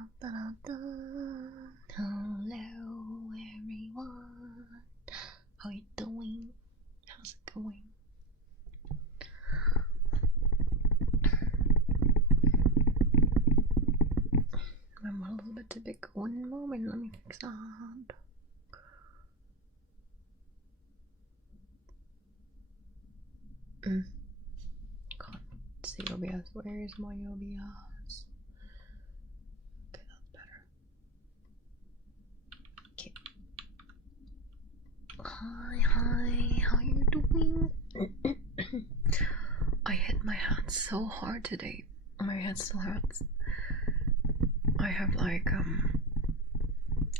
Hello everyone, how you doing? How's it going? I'm a little bit too big. One moment, let me fix that. Can't see OBS. Where is my OBS? Okay, that's better. Okay. Hi, how you doing? I hit my hand so hard today. My head still hurts. I have like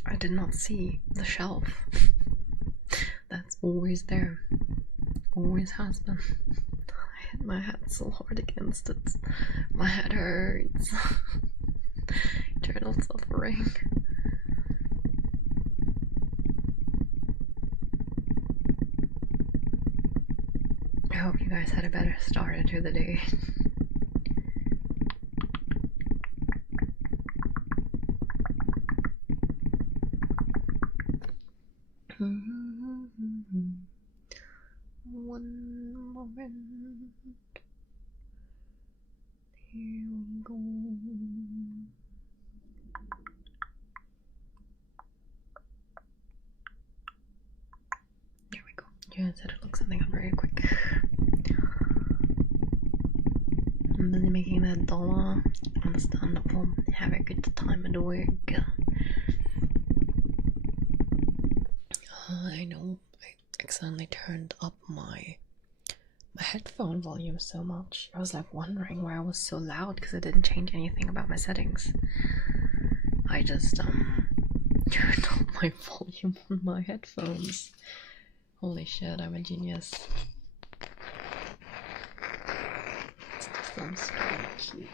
I did not see the shelf. That's always there. Always has been. I hit my head so hard against it. My head hurts. Eternal suffering. I hope you guys had a better start into the day. One moment. Here we go. There we go. Yeah, I said to look something up very quick. I'm busy making that dollar. Understandable. Have a good time at work. I know I accidentally turned up my headphone volume so much. I was like wondering why I was so loud because I didn't change anything about my settings. I just turned up my volume on my headphones. Holy shit, I'm a genius. Sounds really cute.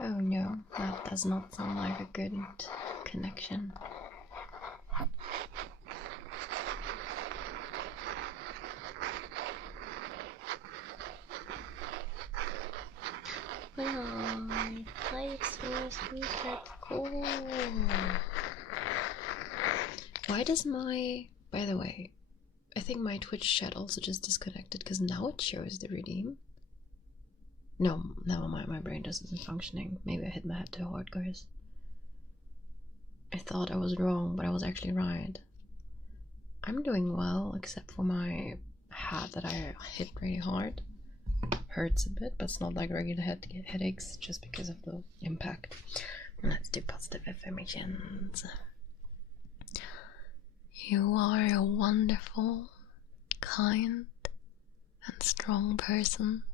Oh no, that does not sound like a good connection. Hi, that's cool. Why does my, by the way, I think my Twitch chat also just disconnected because now it shows the redeem. No, never mind, my brain just isn't functioning. Maybe I hit my head too hard, guys. I thought I was wrong, but I was actually right. I'm doing well, except for my hat that I hit really hard. Hurts a bit, but it's not like regular headaches, just because of the impact. Let's do positive affirmations. You are a wonderful, kind, and strong person.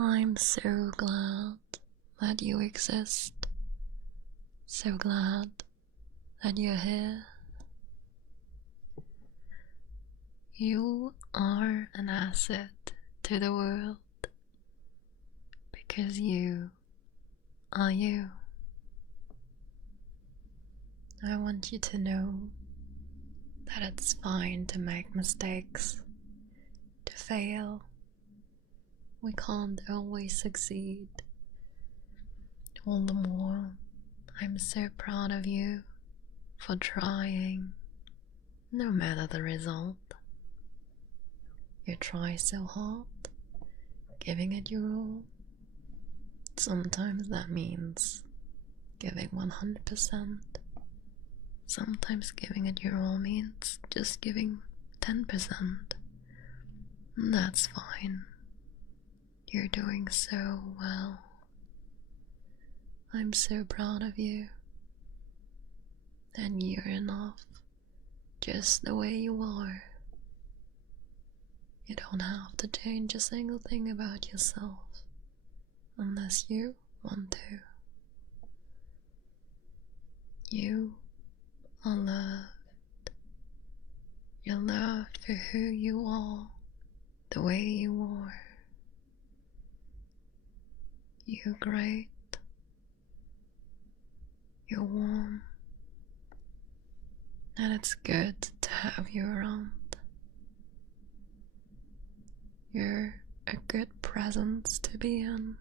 I'm so glad that you exist. So glad that you're here. You are an asset to the world because you are you. I want you to know that it's fine to make mistakes, to fail. We can't always succeed. All the more, I'm so proud of you for trying, no matter the result. You try so hard, giving it your all. Sometimes that means giving 100%. Sometimes giving it your all means just giving 10%. That's fine. You're doing so well. I'm so proud of you. And you're enough, just the way you are. You don't have to change a single thing about yourself, unless you want to. You are loved. You're loved for who you are, the way you are. You're great. You're warm. And it's good to have you around. You're a good presence to be in.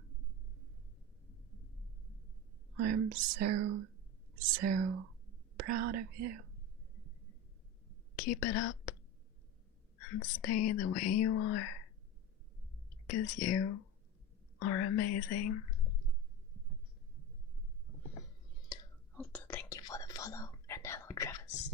I'm so proud of you. Keep it up and stay the way you are, because you are amazing. Also, thank you for the follow, and hello Travis.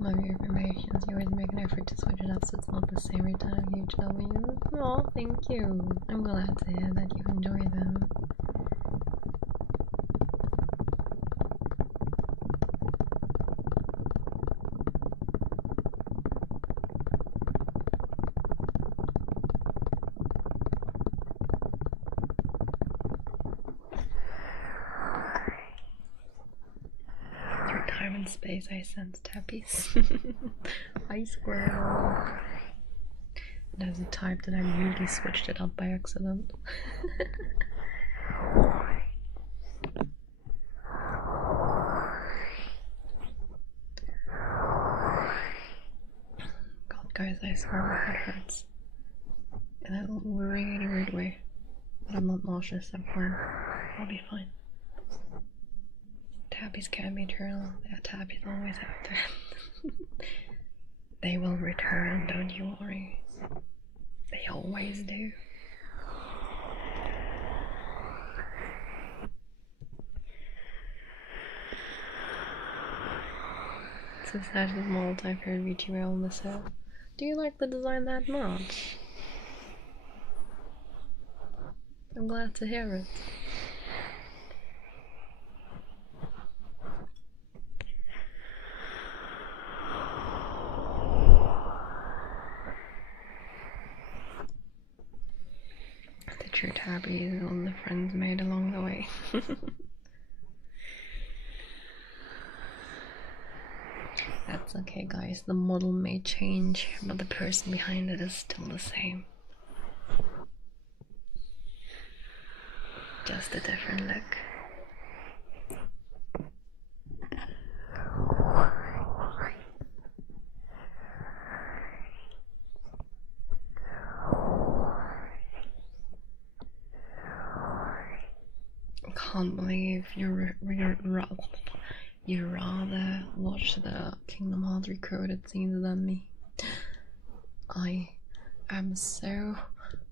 Love your affirmations. You always make an effort to switch it up so it's not the same every time. Huge W. Oh, thank you. I'm glad to hear that you enjoy them. Through time and space, I sense tappies. Hi, squirrel. There's a type that I really switched it up by accident. God, guys, I swear my head hurts. In a really weird way. But I'm not nauseous, I'm fine. I'll be fine. Tappies can be eternal. Yeah, tappies always have to. They will return, don't you worry. They always do. So Sash is multi-favorite VTuber on the set. Do you like the design that much? I'm glad to hear it. The true tabby is all the friends made along the way. That's okay, guys. The model may change, but the person behind it is still the same. just a different look. Can't believe you rather watch the Kingdom Hearts recorded scenes than me. I am so...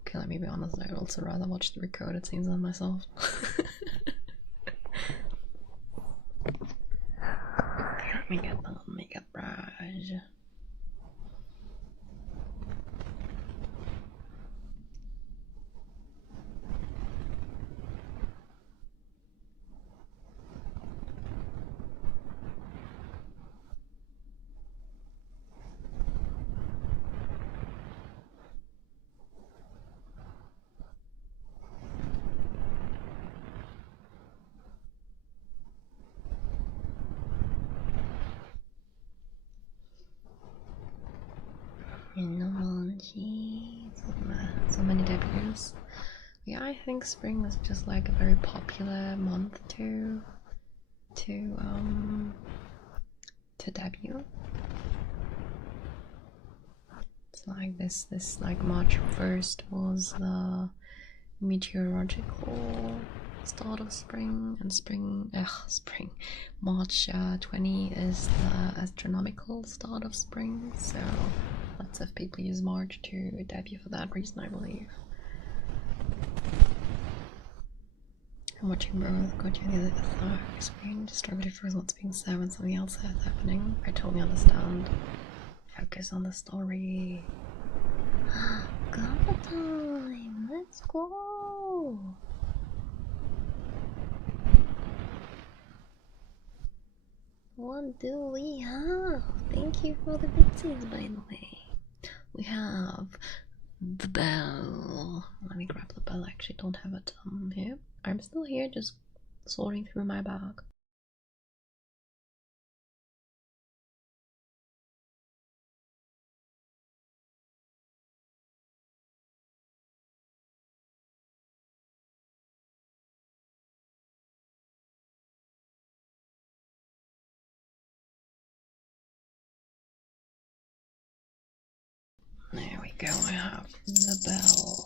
Okay, let me be honest, I'd also rather watch the recorded scenes than myself. Okay, let me get that makeup brush. So many debuts. Yeah, I think spring is just like a very popular month to debut. It's like this like March 1st was the meteorological start of spring, and March 20 is the astronomical start of spring, so lots of people use March to debut for that reason, I believe. I'm watching both. Got you the other screen. Struggle first what's being said when something else is happening. I totally understand. Focus on the story. Gobble time! Let's go! What do we have? Thank you for the bitsy, by the way. We have the bell. Let me grab the bell. I actually don't have it here. I'm still here, just sorting through my bag. There we go, I have the bell.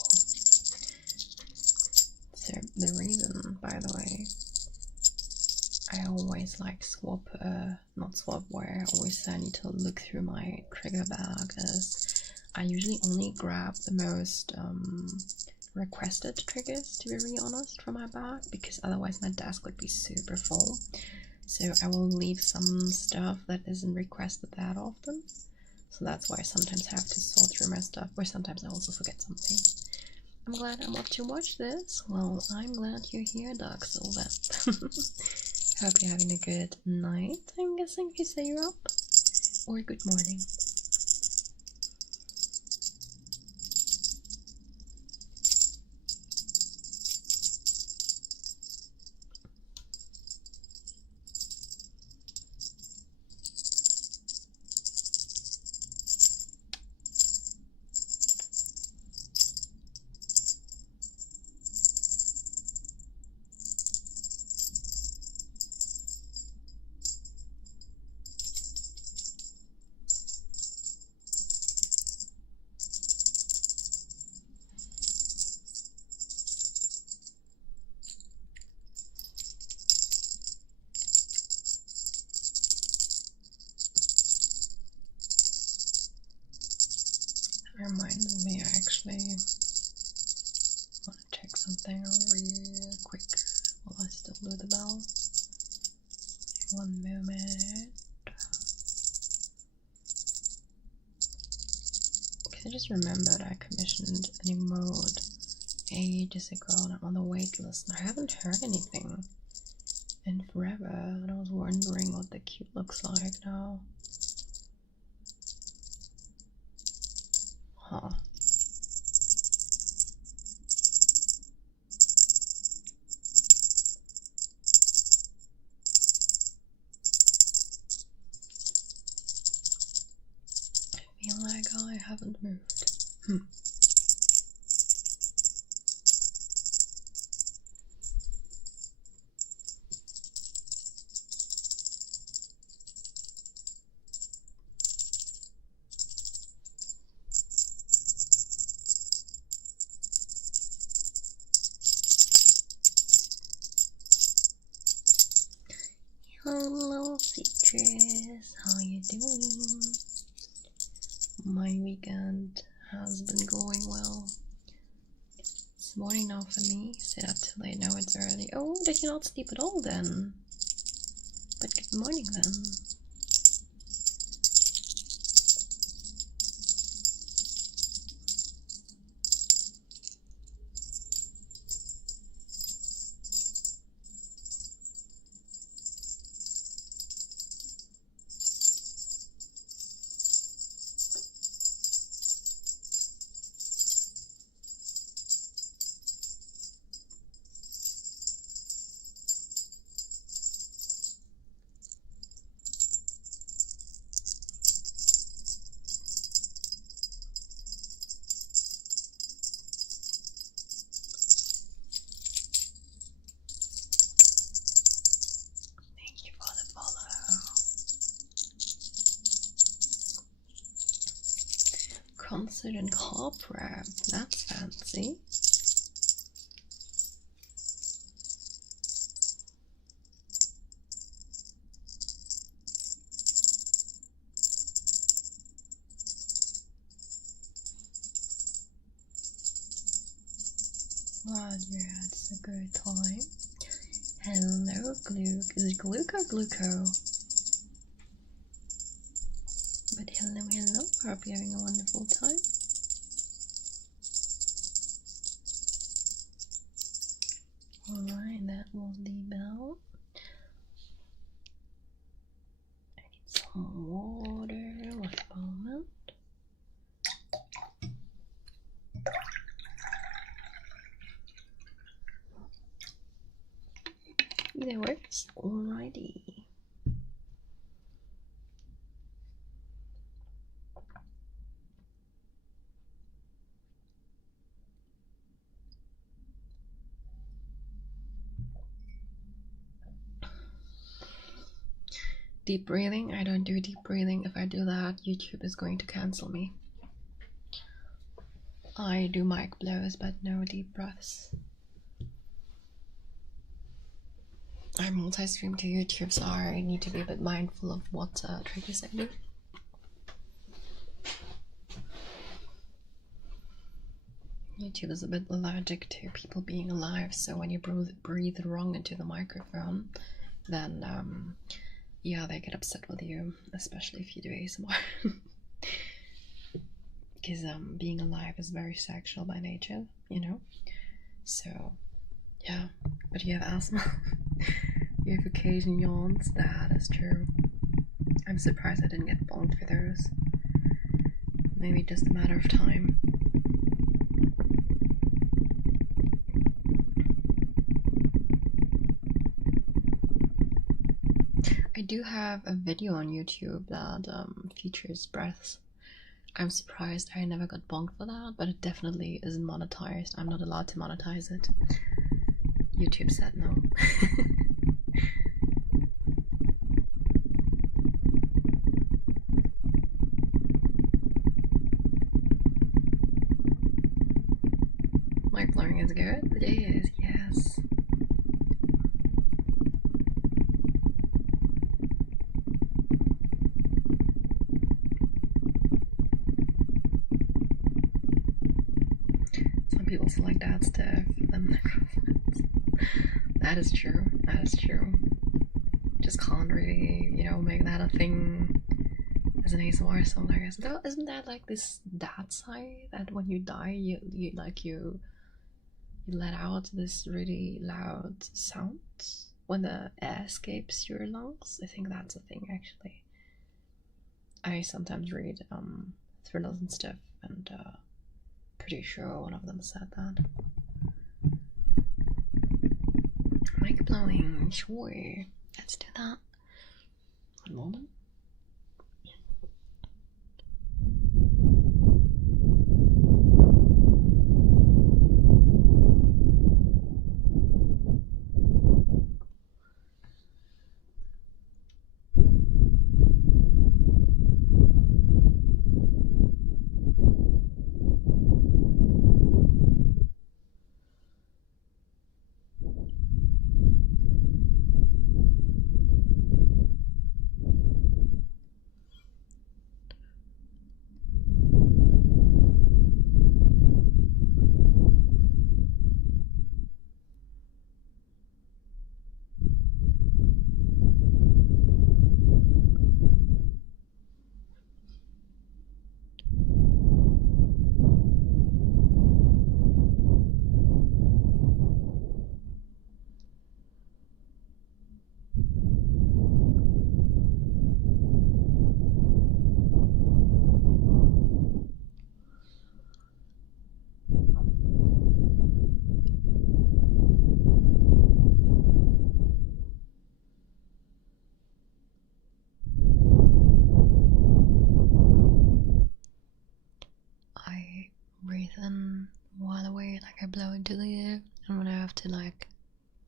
So the reason, by the way, I always like not swap where I always need to look through my trigger bag, as I usually only grab the most requested triggers, to be really honest, from my bag, because otherwise my desk would be super full. So I will leave some stuff that isn't requested that often. So that's why I sometimes have to sort through my stuff, or sometimes I also forget something. I'm glad I'm up to watch this. Well, I'm glad you're here, Dark Soul. Hope you're having a good night, I'm guessing, if you say you're up. Or good morning. Reminds me, I actually want to check something real quick while I still do the bell. One moment. Because I just remembered I commissioned an emote ages ago and I'm on the wait list, and I haven't heard anything in forever, and I was wondering what the cute looks like now. Huh. I feel like I haven't moved. did you not sleep at all then? But good morning then. Concert and corporate, that's fancy. Wow, yeah, it's a good time. Hello, Gluke. Is it Gluke or Gluco? But hello, hello. Hope you're having a wonderful time. Alright, that was the bell. I need some water. One moment. That works. Alrighty. Deep breathing? I don't do deep breathing. If I do that, YouTube is going to cancel me. I do mic blows, but no deep breaths. I multi-stream to YouTube, so I need to be a bit mindful of what triggers I do. YouTube is a bit allergic to people being alive, so when you breathe wrong into the microphone, then yeah, they get upset with you, especially if you do ASMR. Because being alive is very sexual by nature, you know? So, yeah. But you have asthma. You have occasional yawns, that is true. I'm surprised I didn't get bonked for those. Maybe just a matter of time. I do have a video on YouTube that features breaths. I'm surprised I never got bonked for that, but it definitely isn't monetized. I'm not allowed to monetize it. YouTube said no. Mic blowing is good? It is, yes. People select that stuff, then microphones. That is true. That is true. Just can't really, you know, make that a thing as an ASMR song, I guess. Though, isn't that like this dad side that when you die, you let out this really loud sound when the air escapes your lungs? I think that's a thing, actually. I sometimes read thrillers and stuff, and pretty sure one of them said that. Mic blowing, sure. Let's do that. One moment.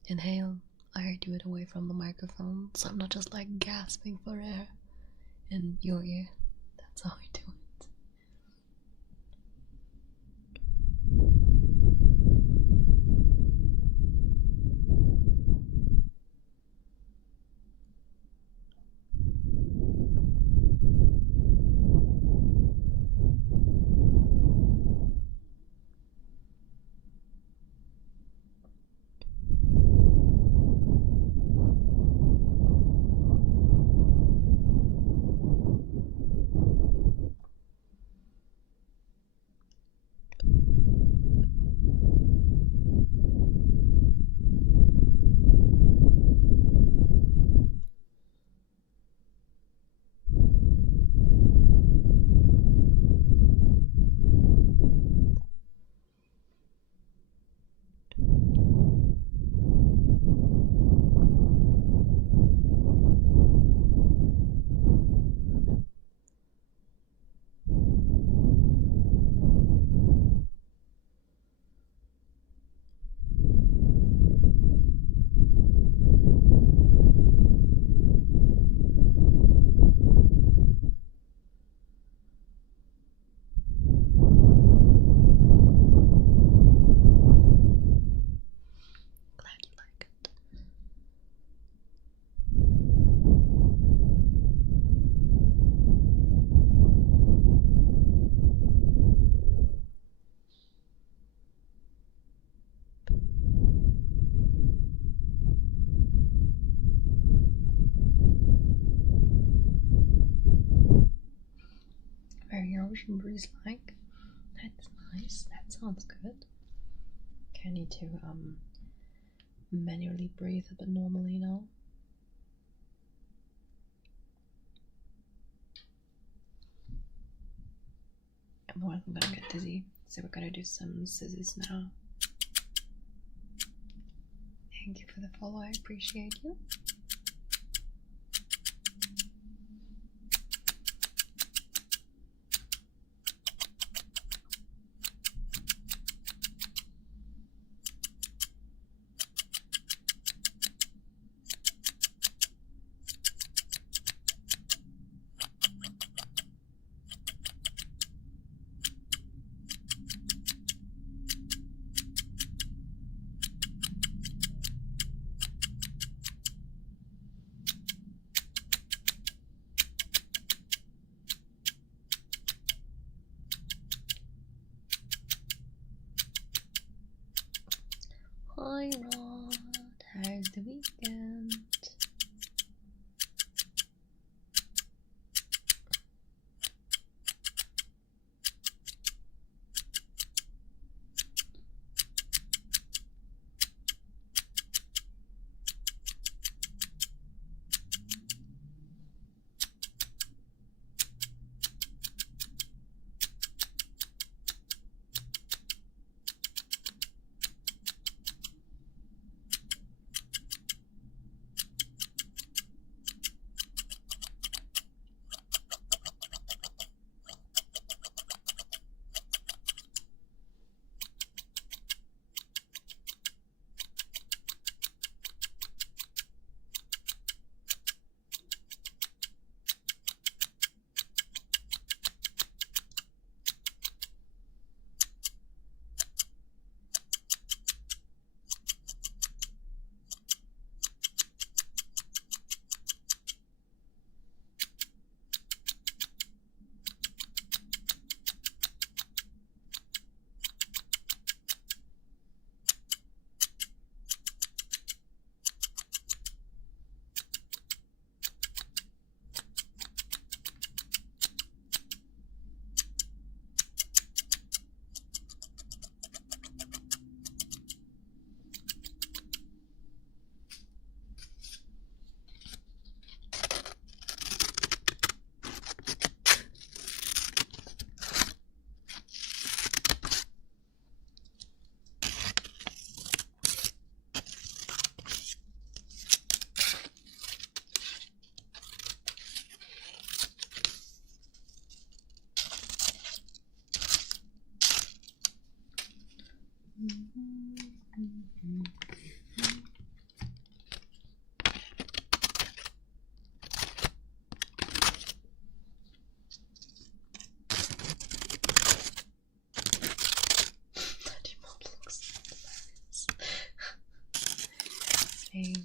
inhale, I do it away from the microphone, so I'm not just like gasping for air in your ear. That's how I do it. Very ocean breeze like. That's nice. That sounds good. Okay, I need to manually breathe a bit normally now. Otherwise I'm gonna get dizzy. So we're gonna do some scissors now. Thank you for the follow, I appreciate you.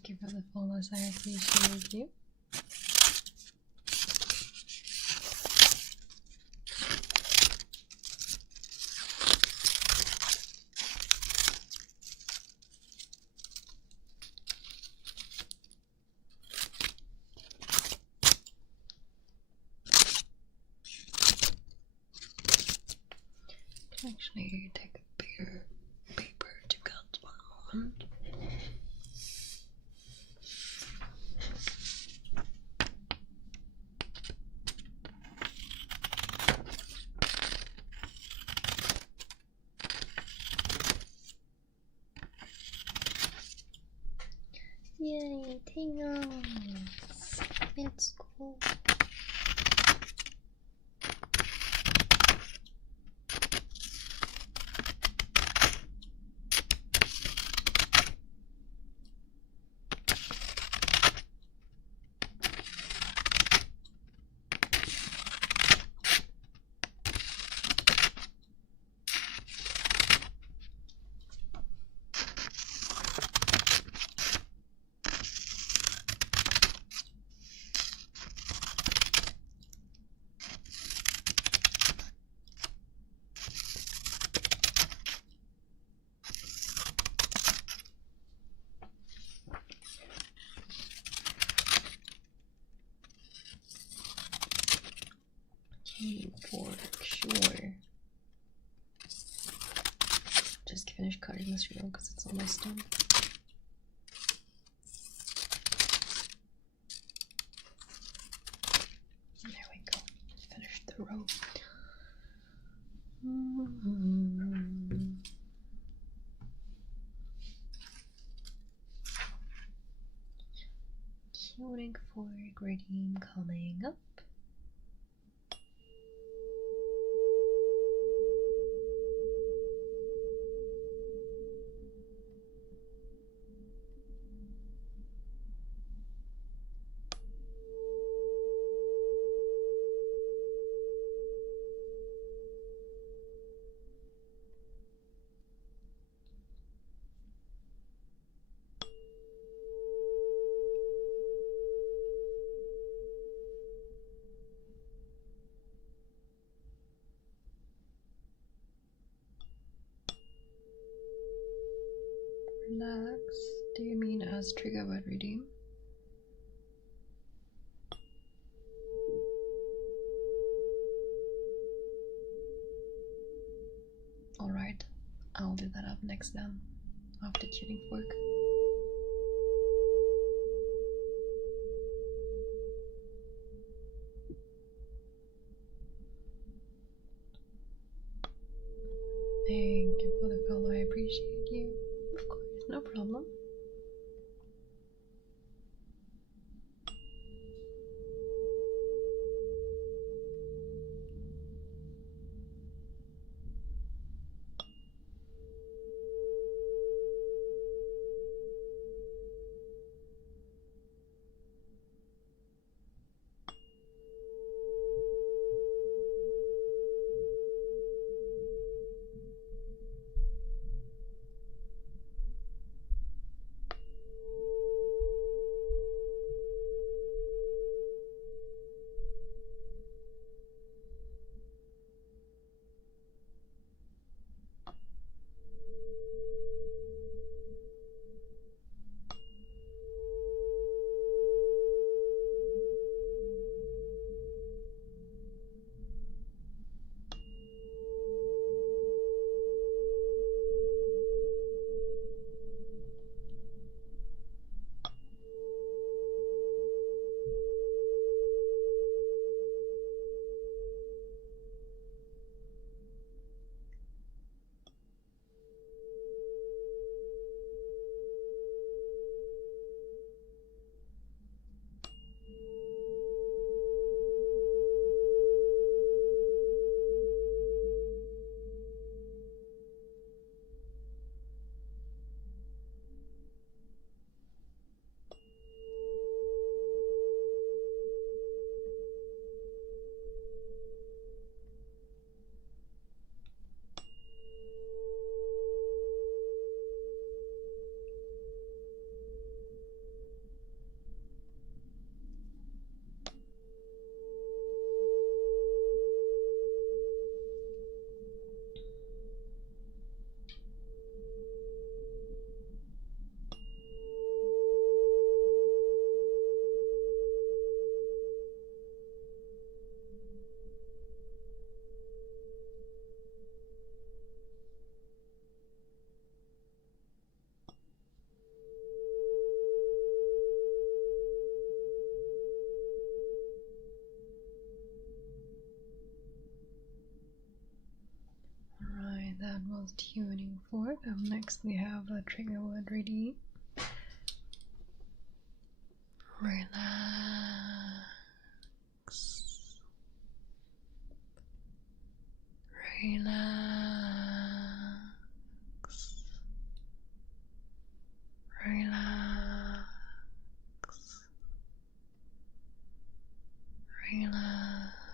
Thank you for the follows, I appreciate you. Actually take a bigger paper to cut one moment. Yay, tingles! It's cool. For sure. Just finish cutting this reel because it's almost done. There we go. Finished the row. Queuing for redeem coming up. Relax. Do you mean as trigger word redeem? Alright, I'll do that up next then, after tuning fork. Thank you for the follow, I appreciate you. Of course, no problem. was tuning for. Next we have a trigger word ready. Relax. Relax. Relax. Relax. Relax.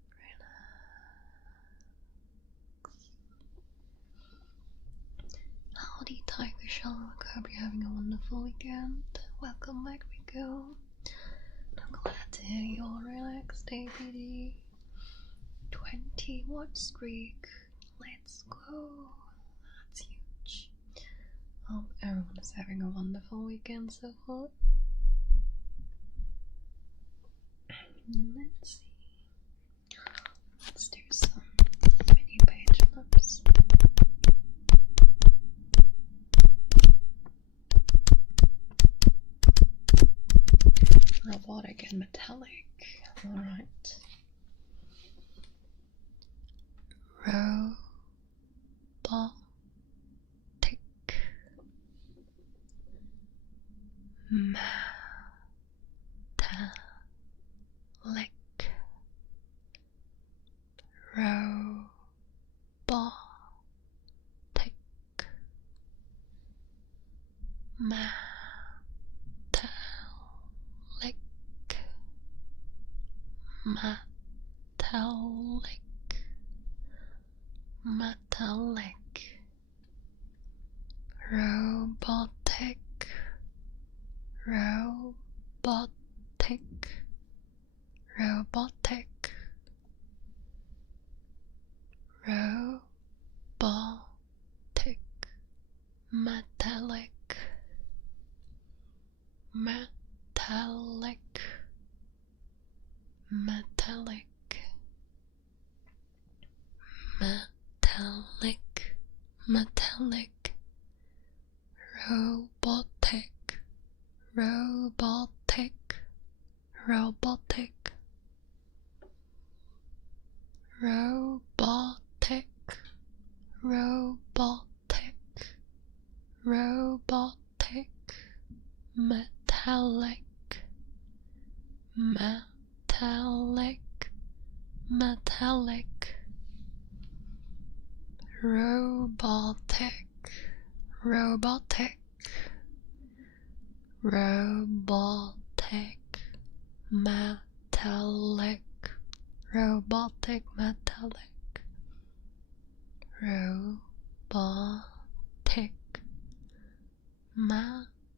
Relax. Howdy, Tiger Shark. Hope you're having a wonderful weekend. Welcome back, Rico. I'm glad to hear you're relaxed, APD. 20 watch streak. Let's go. That's huge. Hope everyone is having a wonderful weekend so far. Let's see. Let's do some mini page flips. Robotic and metallic. Alright. Robotic. Metallic. Robotic. Metallic, robotic, metallic, metallic, robotic. robotic, robotic, robotic, robotic, robotic, metallic, metallic, metallic, robotic, robotic, robotic, metallic, robotic, metallic, robotic, metallic, robotic,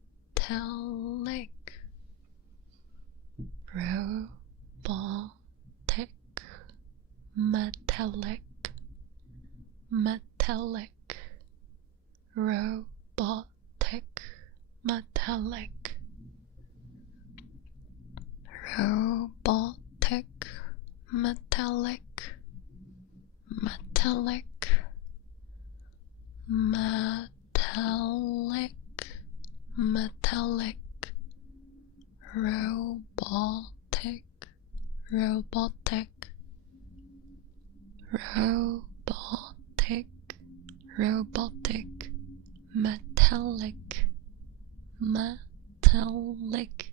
metallic, metallic, robotic, metallic, robotic, metallic, metallic, metallic, metallic, robotic, robotic, robotic, robotic, metallic, metallic,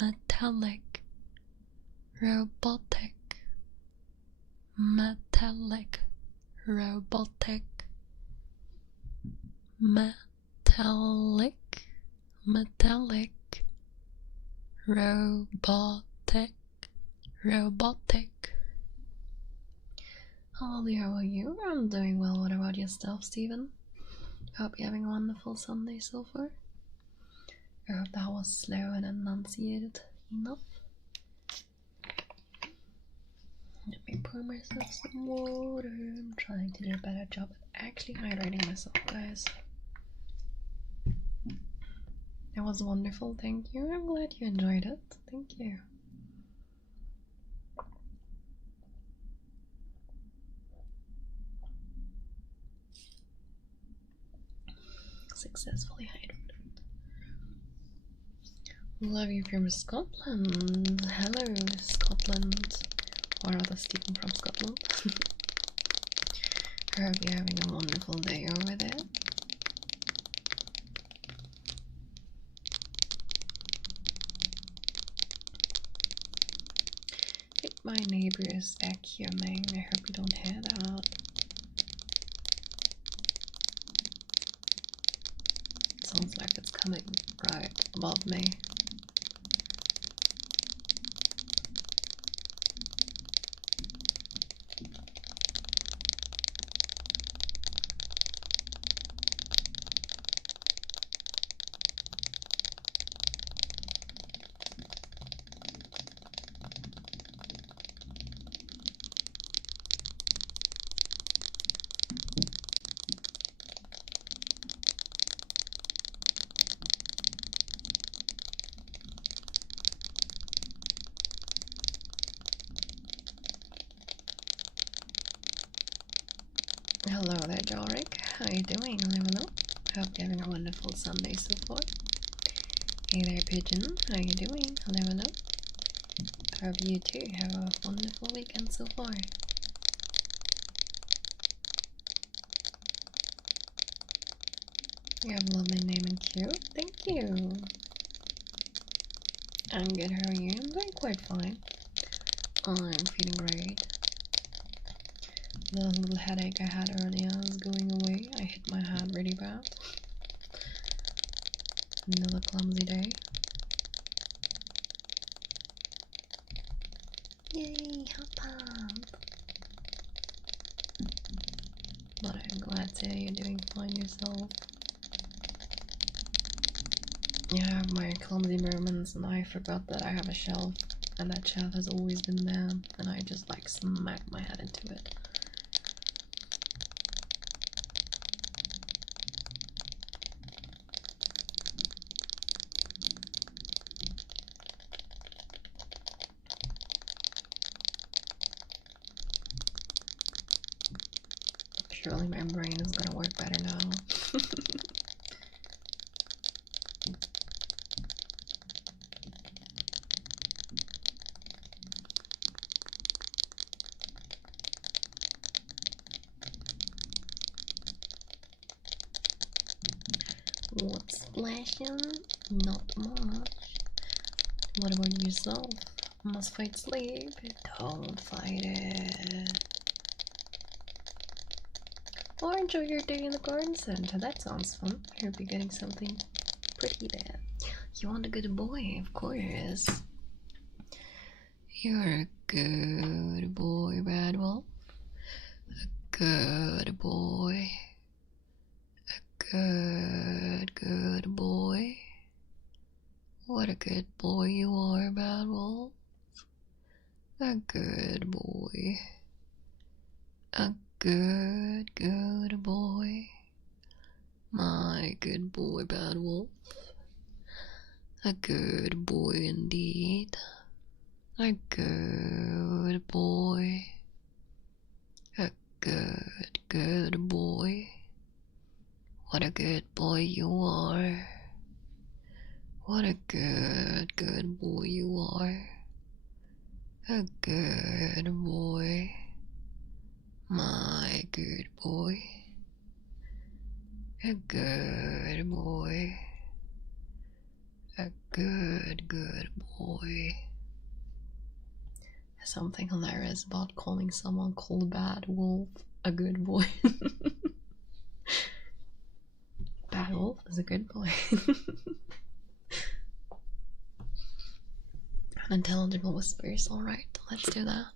metallic, robotic, metallic, robotic, metallic, metallic, robotic, robotic. Hello there, how are you? I'm doing well. What about yourself, Steven? Hope you're having a wonderful Sunday so far. I hope that was slow and enunciated enough. Let me pour myself some water. I'm trying to do a better job at actually hydrating myself, guys. That was wonderful, thank you. I'm glad you enjoyed it. Thank you. Successfully hydrated. Love you from Scotland. Hello, Scotland. Or rather, Stephen from Scotland. I hope you're having a wonderful day over there. I think my neighbor is vacuuming. I hope you don't hear that. It sounds like it's coming right above me. Hello there, Jorik. How you doing? Hello. Hope you're having a wonderful Sunday so far. Hey there, Pigeon. How you doing? Hello. Hope you too have a wonderful weekend so far. You have a lovely name and cute. Thank you. I'm good. How are you? I'm doing quite fine. I'm feeling great. The little headache I had earlier is going away. I hit my head really bad. Another clumsy day. Yay, hop up! But I'm glad to hear you're doing fine yourself. Yeah, I have my clumsy moments and I forgot that I have a shelf and that shelf has always been there and I just like smacked my head into it. Surely my brain is gonna work better now. What's splashing? Not much. What about yourself? Must fight sleep? Don't fight it. Or enjoy your day in the garden center. That sounds fun. You'll be getting something pretty there. You want a good boy, of course. You're a good boy, Bad Wolf. A good boy. A good boy. What a good boy you are, Bad Wolf. A good boy. A good boy. My good boy, Bad Wolf. A good boy indeed. A good boy. A good boy. What a good boy you are. What a good boy you are. A good boy. My good boy. A good boy. A good boy. There's something hilarious about calling someone called Bad Wolf a good boy. Bad Wolf is a good boy. Unintelligible whispers, alright, let's do that.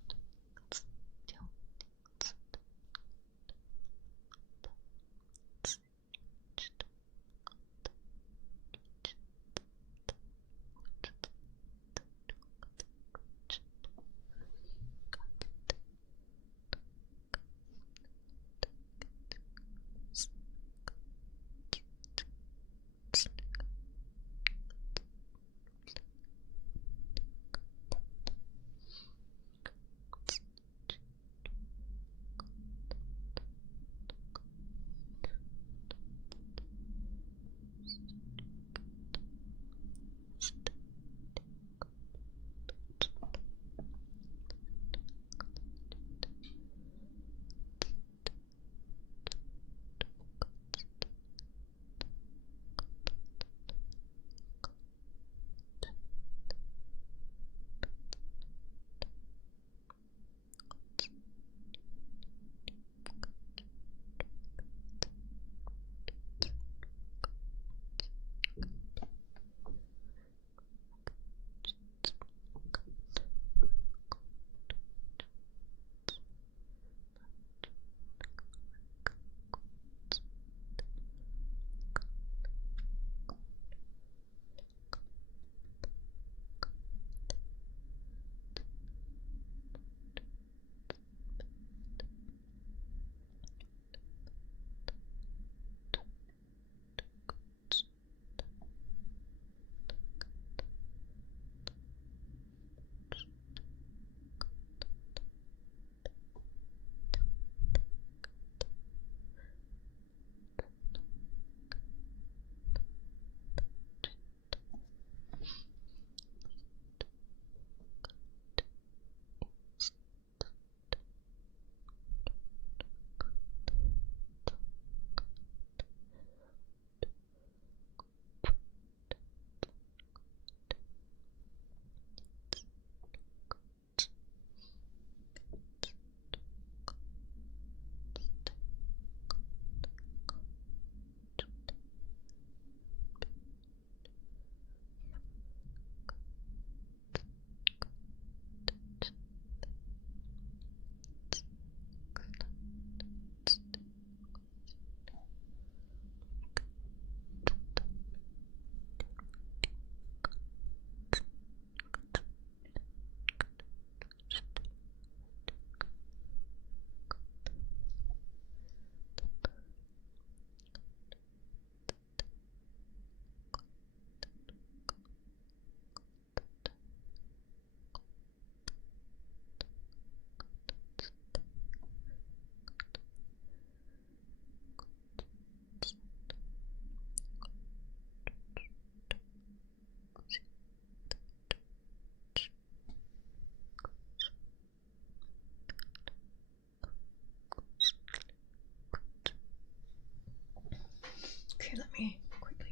Okay, let me quickly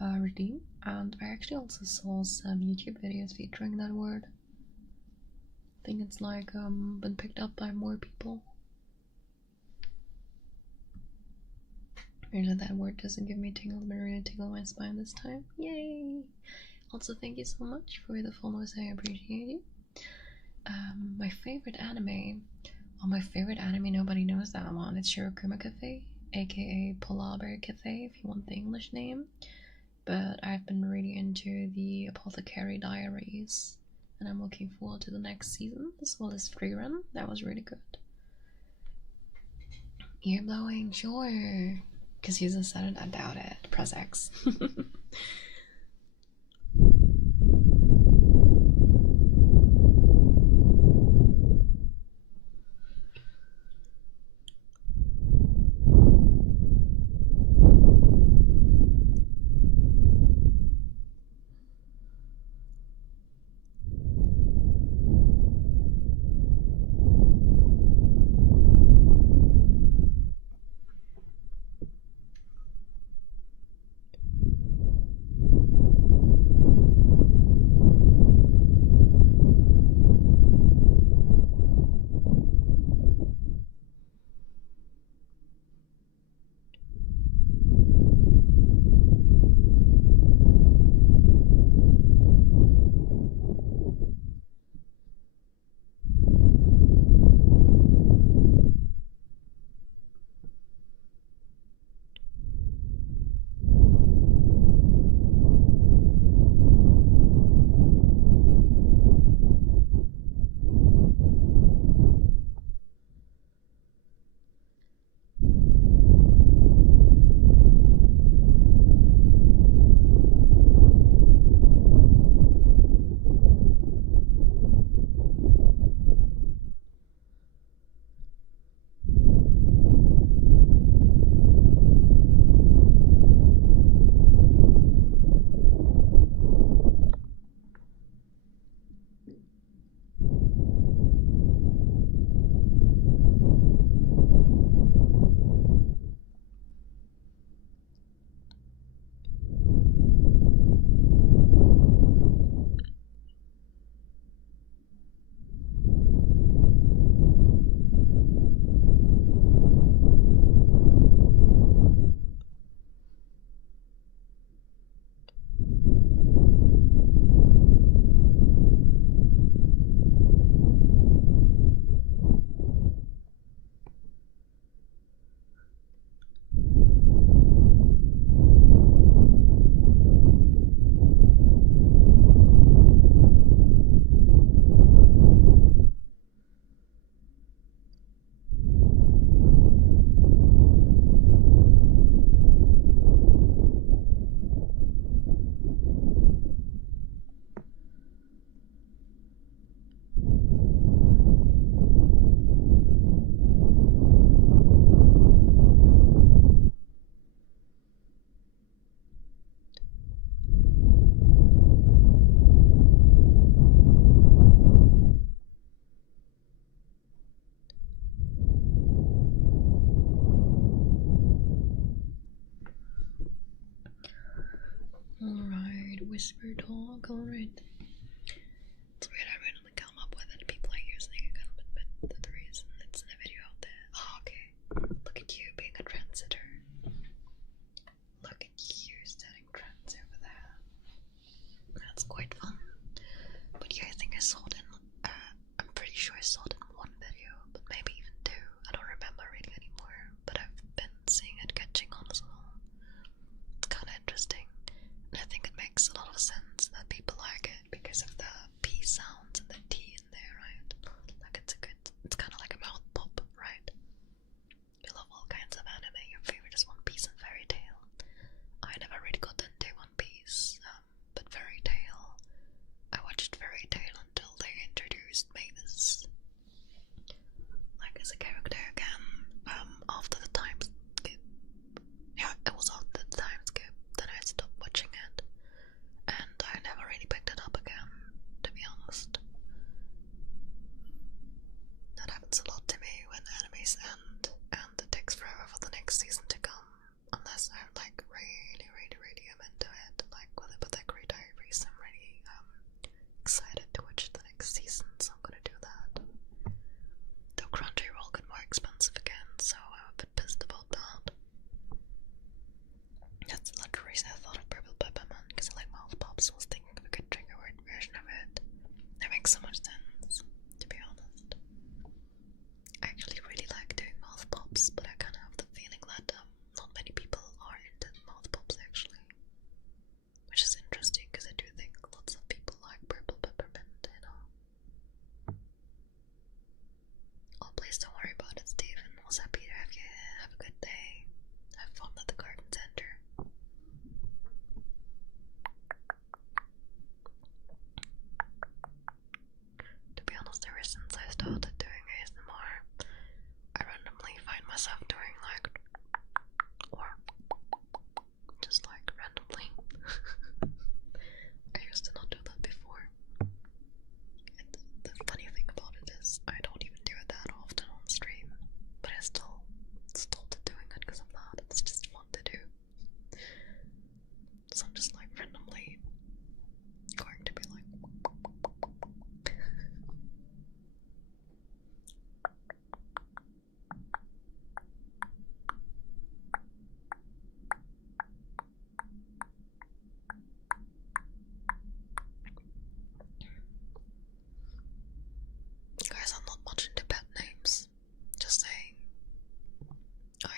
redeem, and I actually also saw some YouTube videos featuring that word. I think it's like been picked up by more people. Usually that word doesn't give me tingles, but really tingle my spine this time. Yay! Also, thank you so much for the follows. I appreciate you. My favorite anime. Well, my favorite anime, nobody knows that one. It's Shirokuma Cafe, aka Polar Bear Cafe, if you want the English name. But I've been really into the Apothecary Diaries, and I'm looking forward to the next season, as well as Free Run. That was really good. Ear blowing, sure. Because he's a sudden, I doubt it. Press X. Whisper talk, alright. It's weird, I randomly come up with it. People are using it, but the reason it's in a video out there. Oh, okay. Look at you being a trendsetter. Look at you setting trends over there. That's quite fun. But yeah, I think I saw it in, I'm pretty sure I saw it in one video, but maybe even two. I don't remember really anymore, but I've been seeing it catching on as well. It's kind of interesting. And I think it makes a lot of sense that people like it because of the P sound So I'm just like randomly going to be like guys, I'm not much into pet names. Just saying. I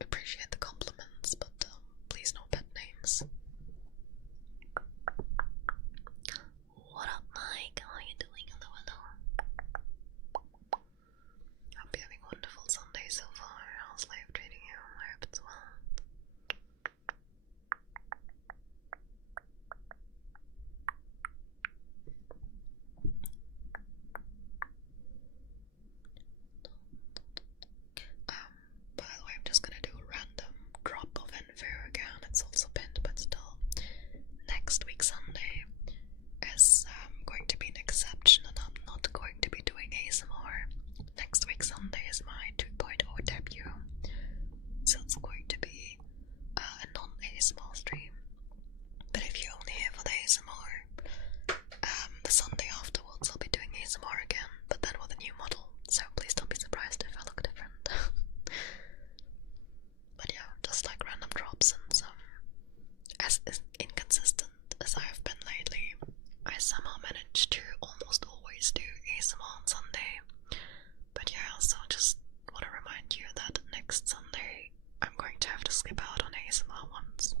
appreciate the compliments, but please no pet names. What up, Mike? How are you doing? Hello, hello. Hope you're having a wonderful Sunday so far. How's life treating you? I hope it's well. By the way, I'm just gonna do a random drop of info again. It's also pinned, but still. Next week Sunday is going to be an exception, and I'm not going to be doing ASMR. Next week Sunday is my 2.0 debut, so it's going to be a non-ASMR stream. But if you're only here for the ASMR, the Sunday afterwards I'll be doing ASMR again, but then with a new model, so please don't be surprised if I look different. But yeah, just like random drops and some. As inconsistent as I have been lately, I somehow managed to almost always do ASMR on Sunday. But yeah, so just want to remind you that next Sunday I'm going to have to skip out on ASMR once.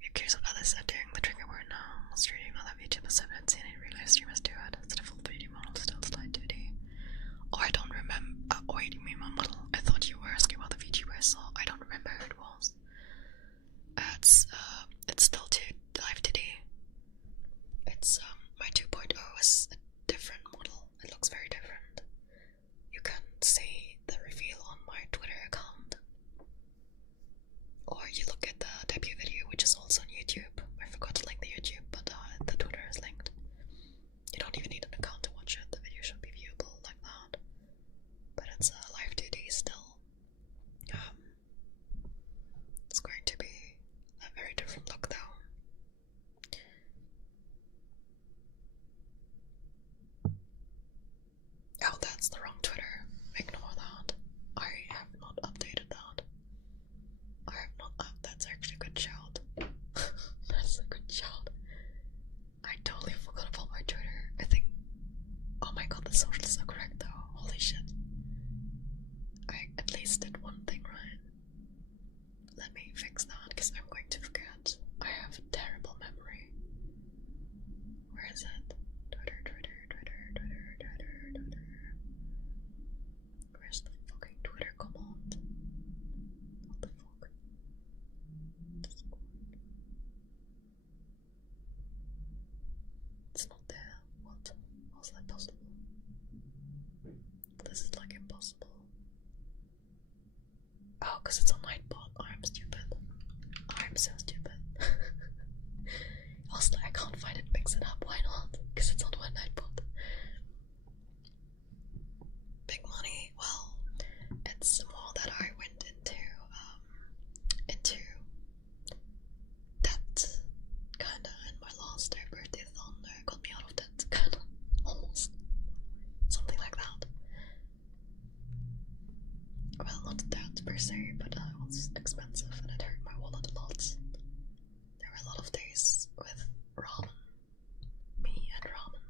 You're curious what others are doing the trigger word now. Streaming other VTubers, I haven't seen any real live streamers do it. It's the full 3D model, still slide 2D. Oh, I don't remember. Oh, wait, you mean my model? I thought you were asking about the VTuber I saw. I don't remember who it was. It's still live today. It's my 2.0 is a different model. It looks very different. You can see the reveal on my Twitter account, or you look at the debut video, which is also on YouTube. I forgot to link the YouTube, but the Twitter is linked. You don't even need an account to watch it. The video should be viewable like that. But it's live 2D still. It's going to be a very different look though. Oh, that's the wrong Twitter. Ignore that. I have not updated that. I have not. That's actually a good shout. That's a good shout. I totally forgot about my Twitter. I think. Oh my god, the socials are correct though. Holy shit. I at least did one thing right. Let me fix that because I'm going to forget. I have a terrible memory. Where is it? Twitter. Where's the fucking Twitter command? What the fuck? Discord. It's not there. What? How's that possible? This is like impossible. Oh, because it's on Nightbot. I'm stupid. I'm so stupid. Also, I can't find it, mix it up. Why not? Because it's on one Nightbot. Big money. Well, it's more that I went into debt, kinda, and my last birthday thon got me out of debt, kinda, almost. Something like that. Well, not that per se, but it was expensive and it hurt my wallet a lot. There were a lot of days with ramen. Me and ramen.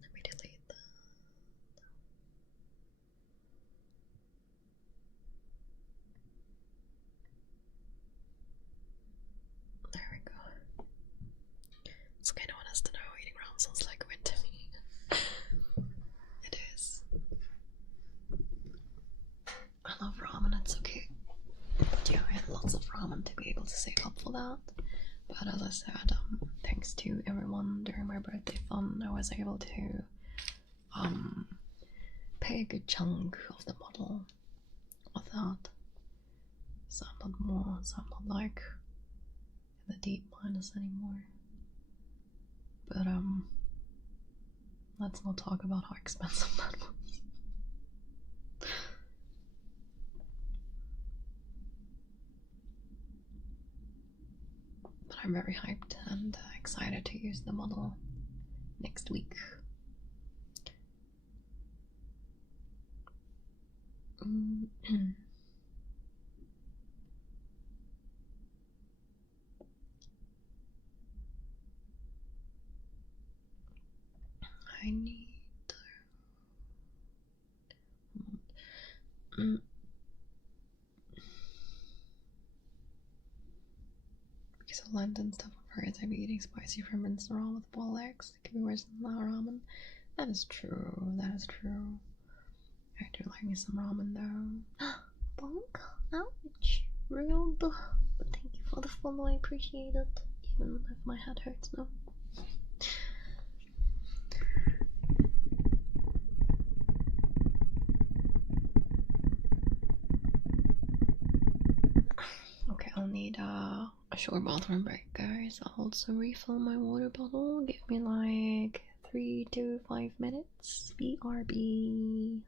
Let me delete that. There we go. So okay, no one has to know eating ramen sounds like a win to me. It is. I love ramen, it's okay. But yeah, I had lots of ramen to be able to save up for that. But as I said, thanks to everyone during my birthday fun, I was able to pay a good chunk of the model with that. So I'm not like in the deep minus anymore. But let's not talk about how expensive that was. I'm very hyped and excited to use the model next week. I need because of London stuff of hers, I'd be eating spicy ferments raw with boiled eggs. It could be worse than ramen. That is true. That is true. I do like me some ramen though. Bonk. Ouch. Rude. But thank you for the follow. I appreciate it. Even if my head hurts now. Okay, I'll need a short bathroom break, guys. I'll also refill my water bottle. Give me like 3 to 5 minutes. BRB.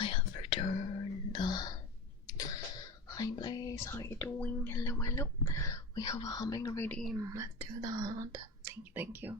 I have returned. Hi Blaze, how you doing? Hello, hello. We have a humming redeem. Let's do that. Thank you, thank you.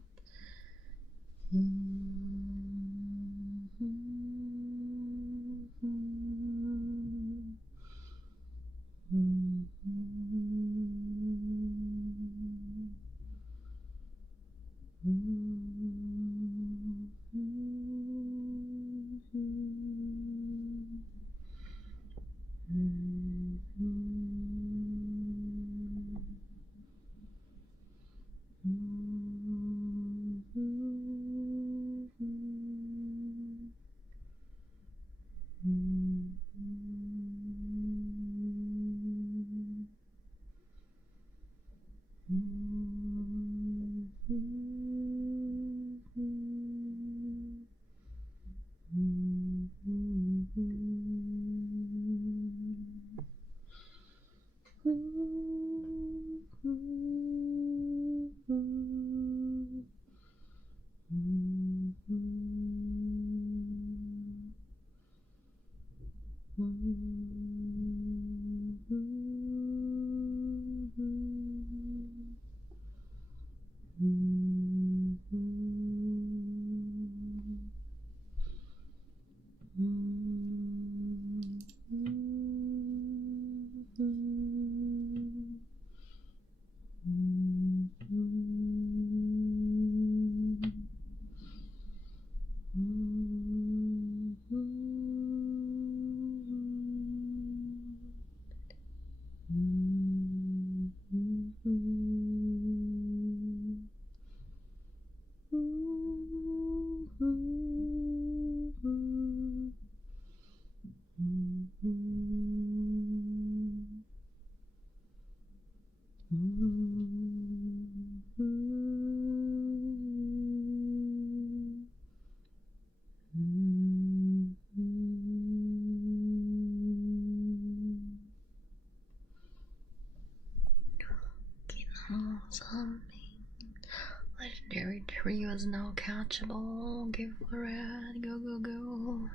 Legendary trio is now catchable. Go for it. Go, go, go.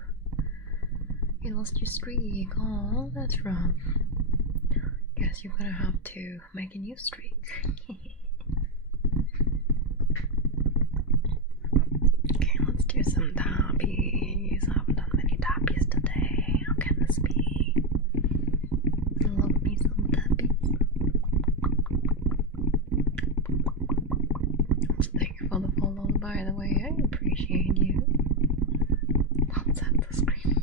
You lost your streak. Oh, that's rough. Guess you're gonna have to make a new streak. Okay, let's do some tappies. I haven't done many tappies today. How can this be? I love me some tappies. Thank you for the follow, by the way. I appreciate you. Let's set the screen.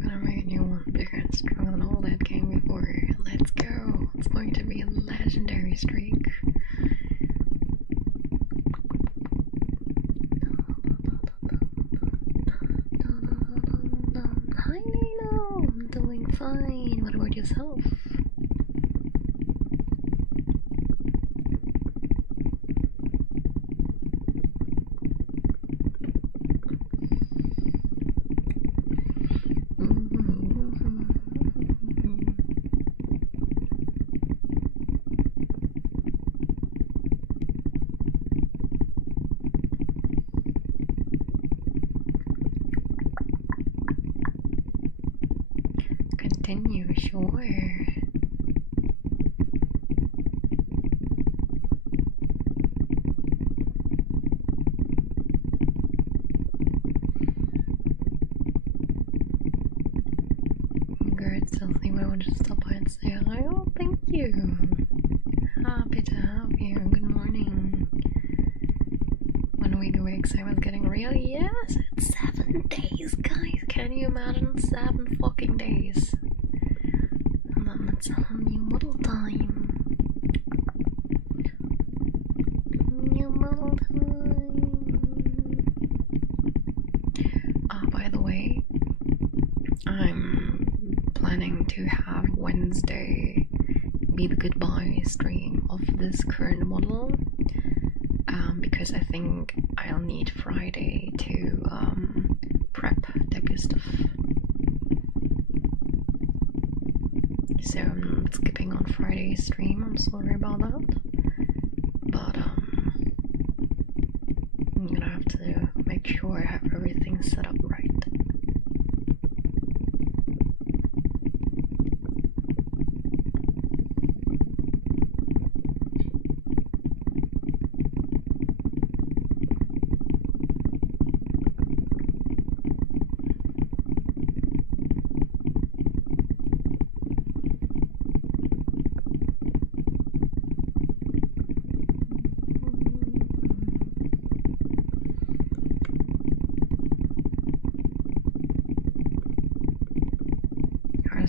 Gonna make a new one bigger and stronger than all that came before. Let's go. It's going to be a legendary streak. Hi Nino, I'm doing fine. What about yourself? Continue, sure. Good, Stealthy, I wanted to stop by and say hi. Oh, thank you. Happy to have you. Good morning. 1 week away, I was getting real. Yes, it's 7 days, guys. Can you imagine 7 fucking days? And then it's new model time. New model time. By the way, I'm planning to have Wednesday be the goodbye stream of this current model. Because I think I'll need Friday to prep debut stuff. So anything on Friday's stream. I'm sorry about that. But I'm gonna have to make sure I have everything set up right.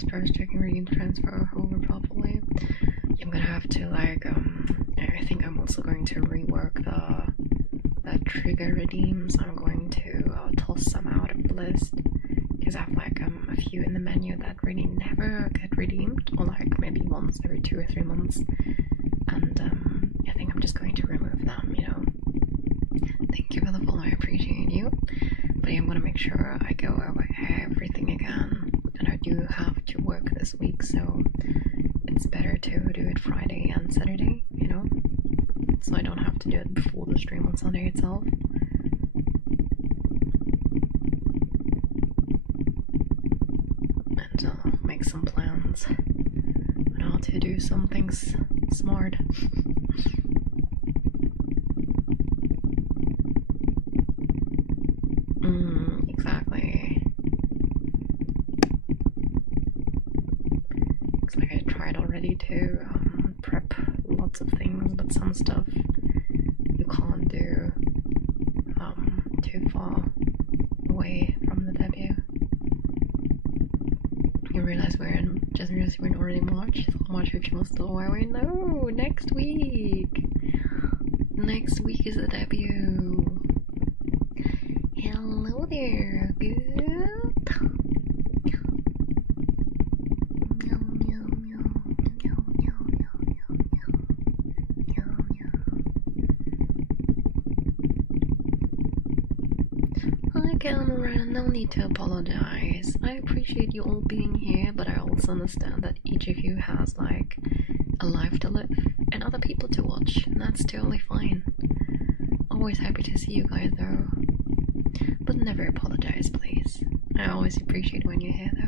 First checking reading transfer over properly. I'm gonna have to like I think I'm also going to rework that trigger redeems. I'm going to toss some out of the list because I have like a few in the menu that really never get redeemed, or like maybe once every 2 or 3 months, and I think I'm just going to remove them, you know. Thank you for the follow, I appreciate you. But I'm gonna make sure I go over everything again. And I do have to work this week, so it's better to do it Friday and Saturday, you know? So I don't have to do it before the stream on Sunday itself. And make some plans on how to do some things smart. Exactly. Looks like I tried already to prep lots of things, but some stuff you can't do too far away from the debut. You realize we're in already March. March 15th still where we know next week. Next week is the debut. Hello there, good. Hi Cameron, no need to apologize. I appreciate you all being here, but I also understand that each of you has like a life to live and other people to watch, and that's totally fine. Always happy to see you guys though. But never apologize, please. I always appreciate when you're here though.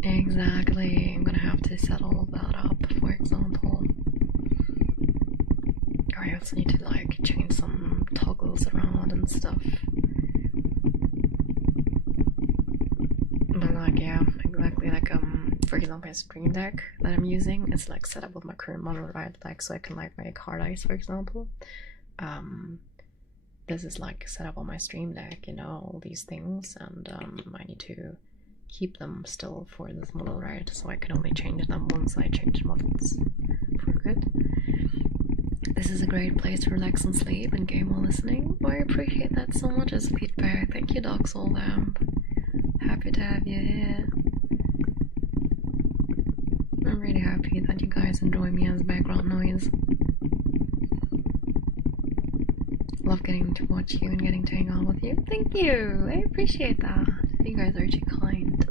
Exactly, I'm gonna have to set all of that up, for example. I also need to like change some toggles around and stuff. But like, yeah, exactly, like for example, my Stream Deck that I'm using, it's like set up with my current model, right? Like, so I can like make hard ice, for example. This is like set up on my Stream Deck, you know, all these things, and I need to keep them still for this model, right? So I can only change them once I change models for good. This is a great place to relax and sleep and game while listening. Oh, I appreciate that so much as feedback. Thank you, Doc Soul Lamp. Happy to have you here. I'm really happy that you guys enjoy me as background noise. Love getting to watch you and getting to hang out with you. Thank you! I appreciate that. You guys are too kind.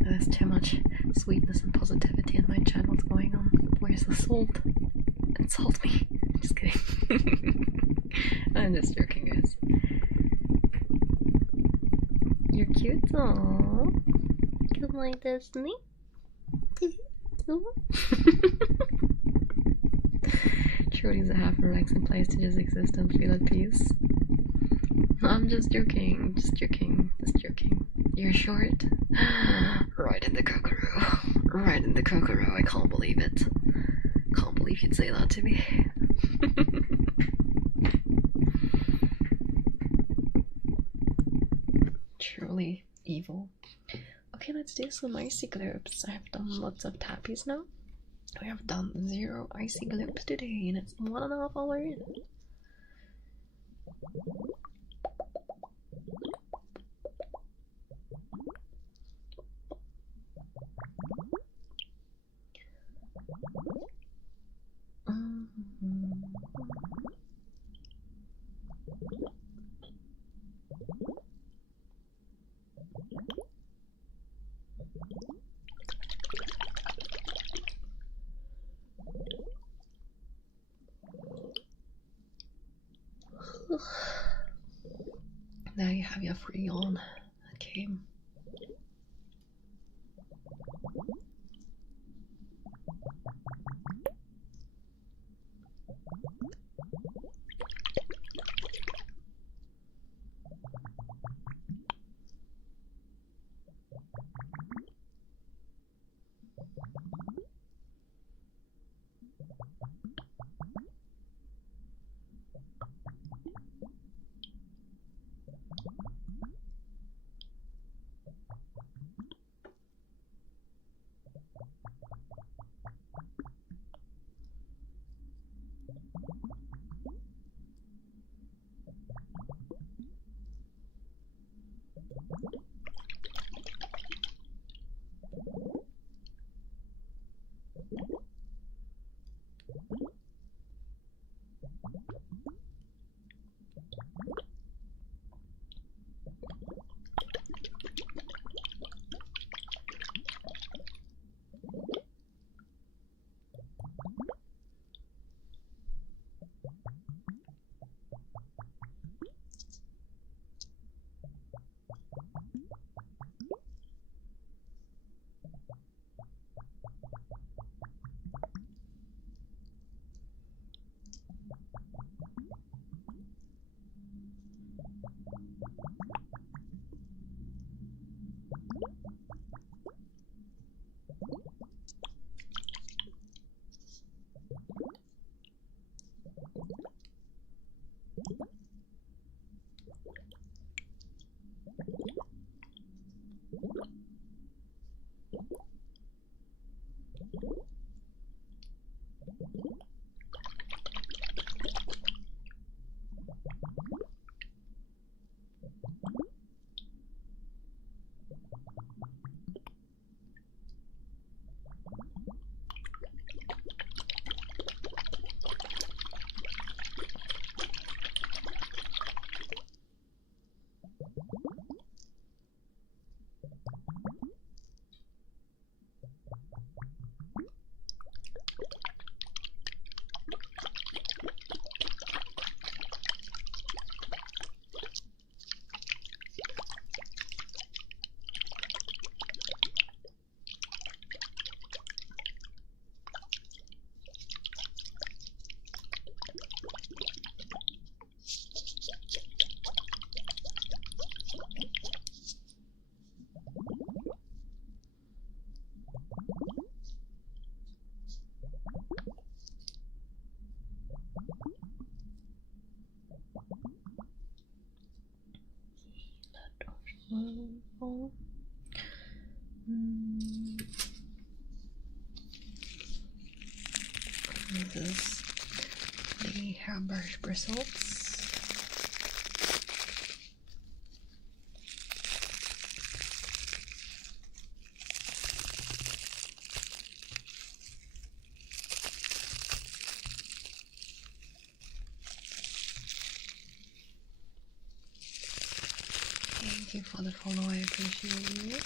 There's too much sweetness and positivity in my chat. What's going on? Where's the salt? Insult me. Just kidding. I'm just joking, guys. You're cute, though. Good like Disney. Truly's a half relaxing place to just exist and feel at peace. I'm just joking, just joking, just joking. You're short? Right in the kokoro. Right in the kokoro. I can't believe it. Can't believe you'd say that to me. Truly evil. Okay, let's do some icy globes. I have done lots of tappies now. We have done 0 icy globes today, and it's 1.5 hours in. Now you have your free on. Okay. This is the hairbrush bristles. Thank you for the follow, I appreciate you.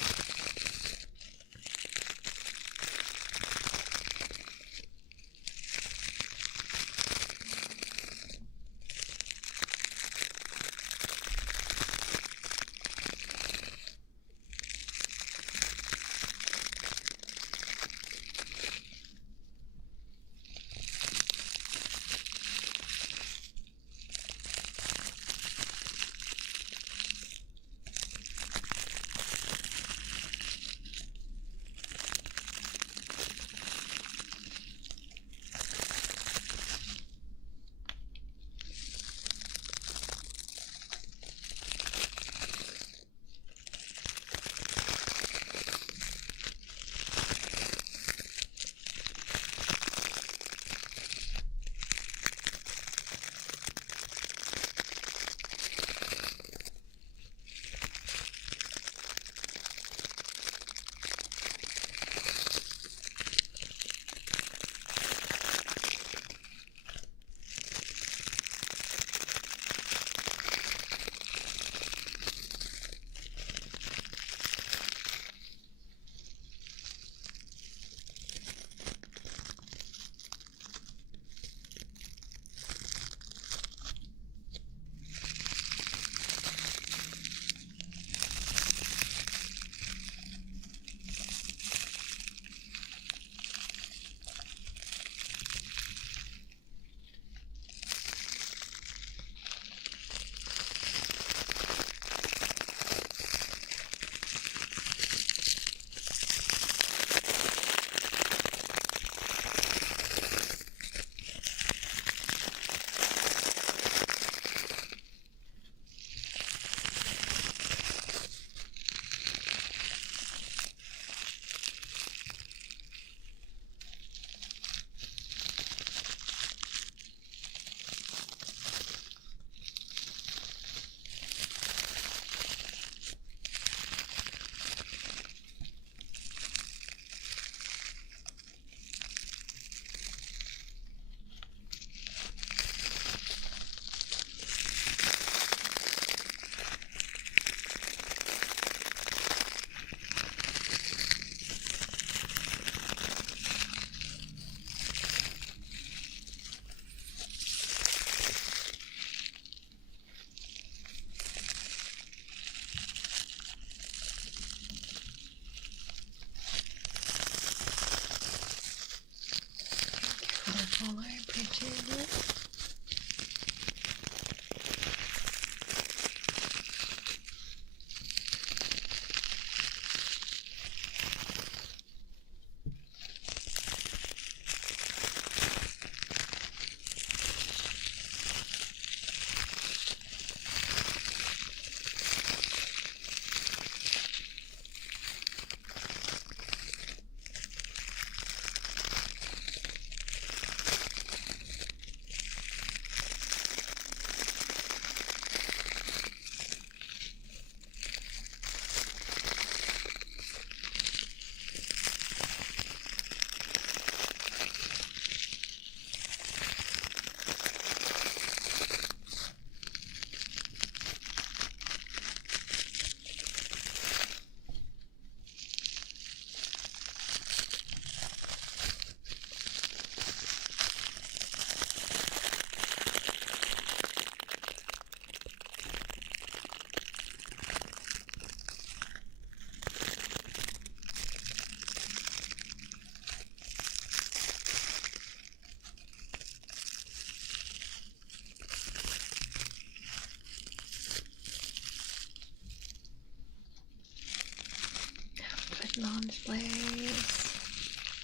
Launch please.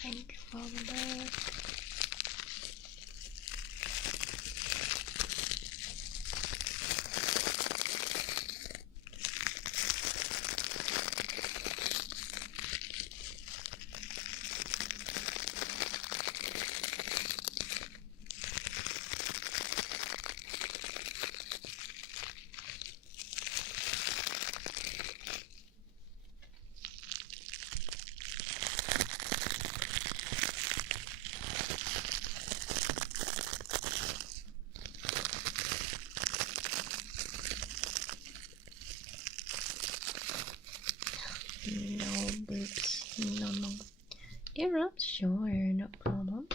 Thank you for the look. No boobs, no. Erupt, sure, no problem.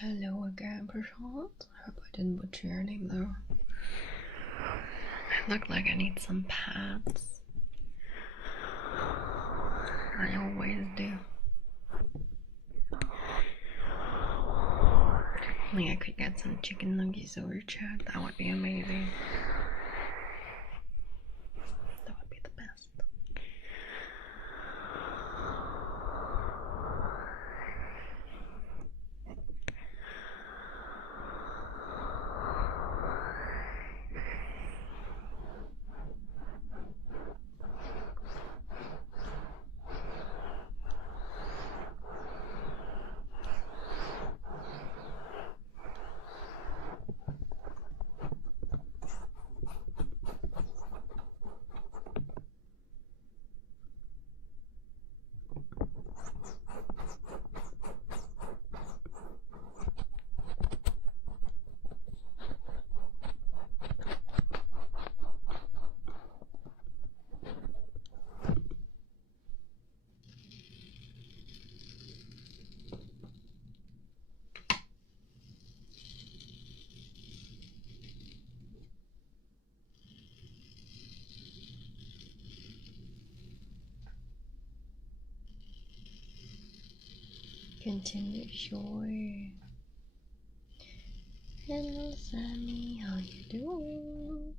Hello again, Prashant. I hope I didn't butcher your name though. I look like I need some pads. I always do. Only I could get some chicken nuggets over chat, that would be amazing. That would be the best. continue, sure. Hello Sammy, how you doing?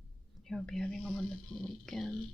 I hope you're having a wonderful weekend.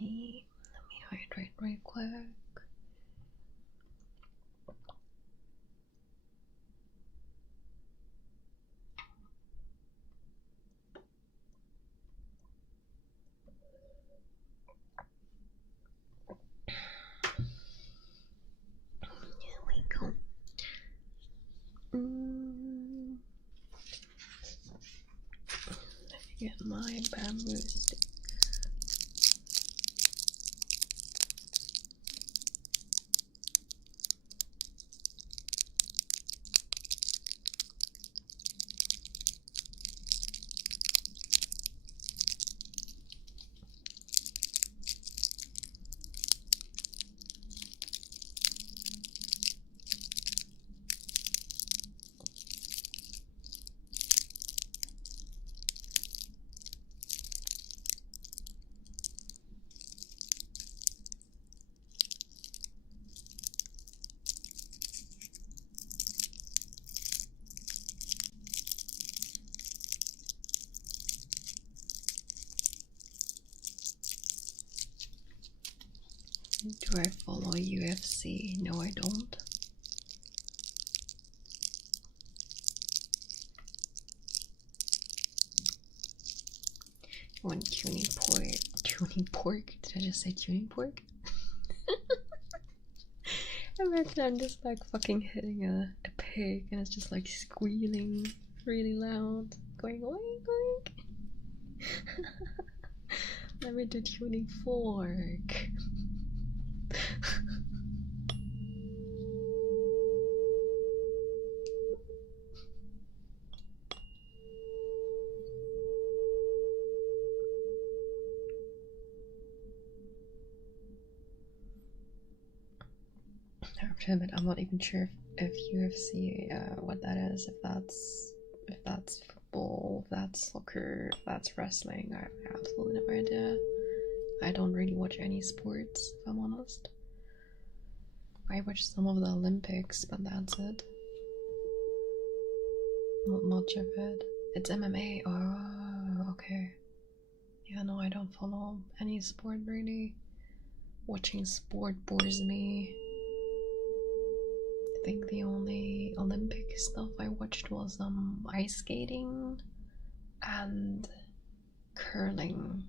Okay, let me hydrate right quick. Here we go. Let me get my bamboo stick. Do I follow UFC? No, I don't. One tuning pork. Tuning pork? Did I just say tuning pork? I imagine I'm just like fucking hitting a pig pig and it's just like squealing really loud, going oink oink. Let me do tuning fork. I'm not even sure if UFC, what that is. If that's football, if that's soccer, if that's wrestling. I have absolutely no idea. I don't really watch any sports, if I'm honest. I watch some of the Olympics, but that's it. Not much of it. It's MMA. Oh, okay. Yeah, no, I don't follow any sport really. Watching sport bores me. I think the only Olympic stuff I watched was ice skating and curling.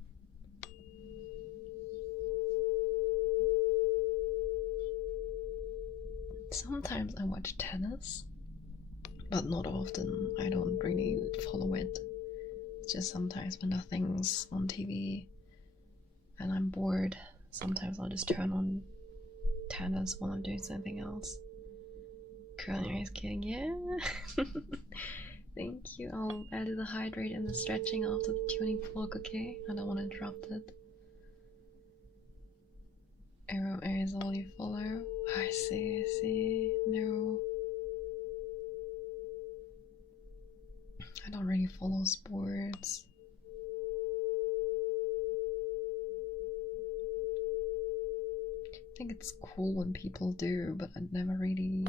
Sometimes I watch tennis, but not often. I don't really follow it. It's just sometimes when nothing's on TV and I'm bored, sometimes I'll just turn on tennis while I'm doing something else. Curling, ice skating, yeah. Thank you. I'll do the hydrate and the stretching after the tuning fork, okay? I don't want to interrupt it. Arrow is all you follow. I see. No. I don't really follow sports. I think it's cool when people do, but I never really...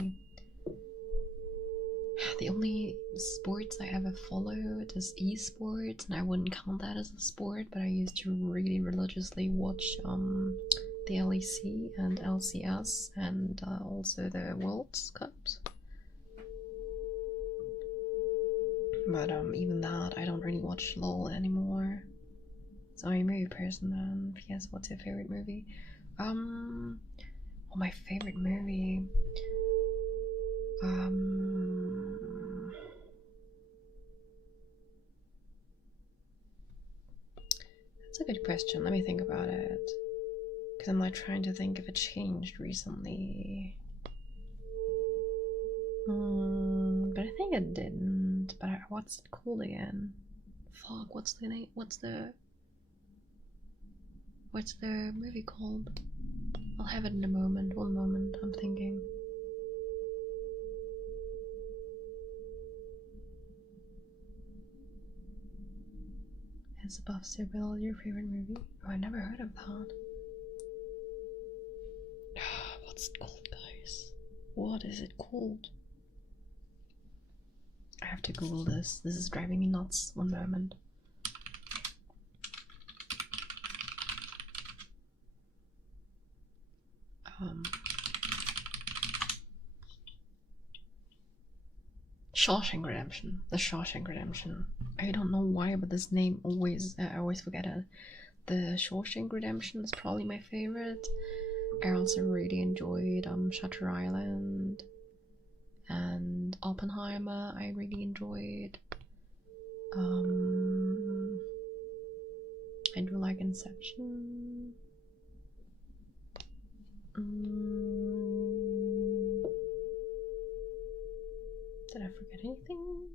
The only sports I ever followed is esports, and I wouldn't count that as a sport, but I used to really religiously watch the LEC and LCS and also the World Cups. But even that, I don't really watch LOL anymore. So I'm a movie person then. Yes, what's your favorite movie? Well, my favorite movie... That's a good question. Let me think about it. Because I'm like trying to think if it changed recently. But I think it didn't. But what's it called again? Fuck, what's the name? What's the movie called? I'll have it in a moment. One moment, I'm thinking. It's Above Sibyl, your favorite movie? Oh, I never heard of that. What's it called, guys? What is it called? I have to Google this. This is driving me nuts. One moment. Shawshank Redemption. The Shawshank Redemption. I don't know why, but this name always, I always forget it. The Shawshank Redemption is probably my favorite. I also really enjoyed Shutter Island and Oppenheimer. I really enjoyed. I do like Inception. Did I forget anything?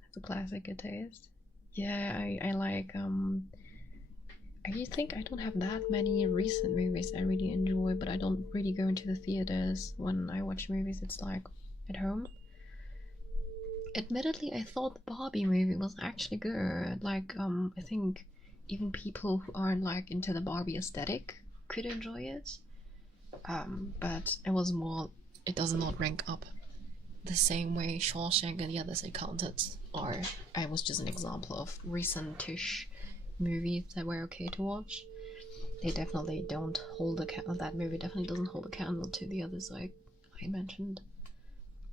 That's a classic good taste. Yeah, I like I think I don't have that many recent movies I really enjoy, but I don't really go into the theaters when I watch movies. It's like at home. Admittedly, I thought the Barbie movie was actually good. Like I think even people who aren't like into the Barbie aesthetic could enjoy it. But it was more, it does not rank up the same way Shawshank and the others I counted are. I was just an example of recent-ish movies that were okay to watch. They definitely don't hold a candle. That movie definitely doesn't hold a candle to the others I mentioned.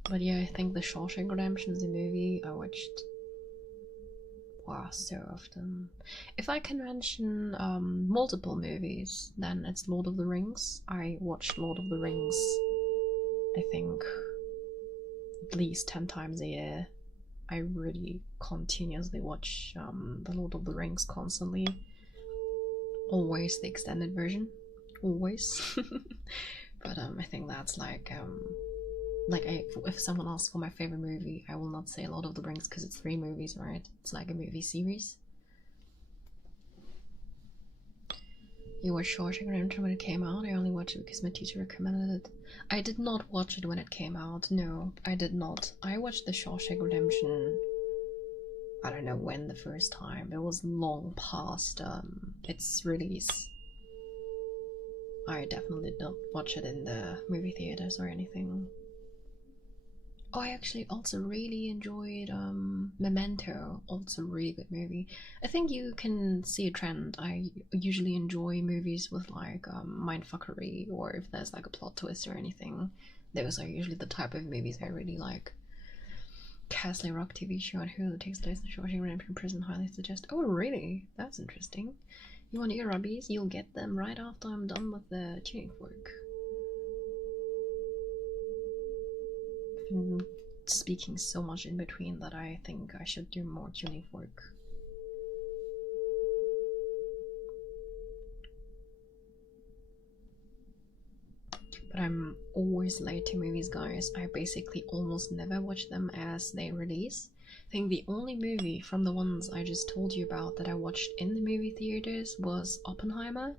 But yeah, I think The Shawshank Redemption is a movie I watched so often. If I can mention multiple movies, then it's Lord of the Rings. I watched Lord of the Rings, I think at least 10 times a year. I really continuously watch The Lord of the Rings constantly. Always the extended version. Always. But I think that's like if someone asks for my favorite movie, I will not say Lord of the Rings because it's 3 movies, right? It's like a movie series. You watched Shawshank Redemption when it came out? I only watched it because my teacher recommended it. I did not watch it when it came out. No, I did not. I watched the Shawshank Redemption, I don't know when the first time. It was long past its release. I definitely did not watch it in the movie theaters or anything. Oh, I actually also really enjoyed Memento, also a really good movie. I think you can see a trend. I usually enjoy movies with like mindfuckery, or if there's like a plot twist or anything. Those are usually the type of movies I really like. Castle Rock TV show on Hulu takes place in Shawshank Redemption prison. Highly suggest. Oh, really? That's interesting. You want ear rubbies? You'll get them right after I'm done with the tuning fork. Speaking so much in between that I think I should do more tuning fork. But I'm always late to movies, guys. I basically almost never watch them as they release. I think the only movie from the ones I just told you about that I watched in the movie theaters was Oppenheimer.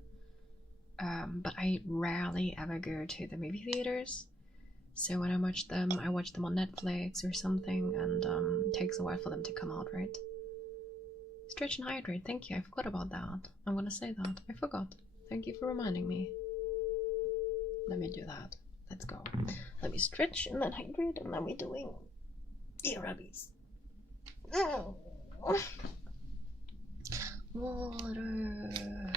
But I rarely ever go to the movie theaters. So when I watch them on Netflix or something, and it takes a while for them to come out, right? Stretch and hydrate, thank you, I forgot about that. I'm gonna say that, I forgot. Thank you for reminding me. Let me do that. Let's go. Let me stretch and then hydrate, and then we're doing ear rubbies. Water.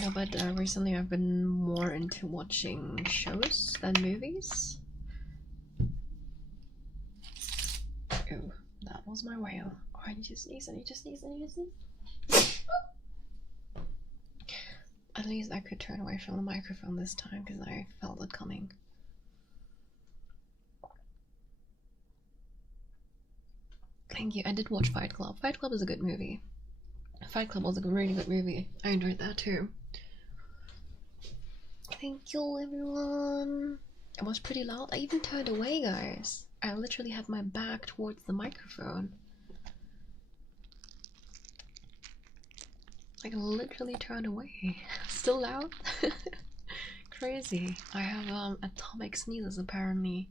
No, but recently I've been more into watching shows than movies. Oh, that was my whale. Oh, I need to sneeze, I need to sneeze, I need to sneeze. At least I could turn away from the microphone this time because I felt it coming. Thank you. I did watch Fight Club. Fight Club is a good movie. Fight Club was a really good movie. I enjoyed that too. Thank you, everyone. It was pretty loud. I even turned away, guys. I literally had my back towards the microphone. Like, literally turned away. Still loud? Crazy. I have atomic sneezes apparently.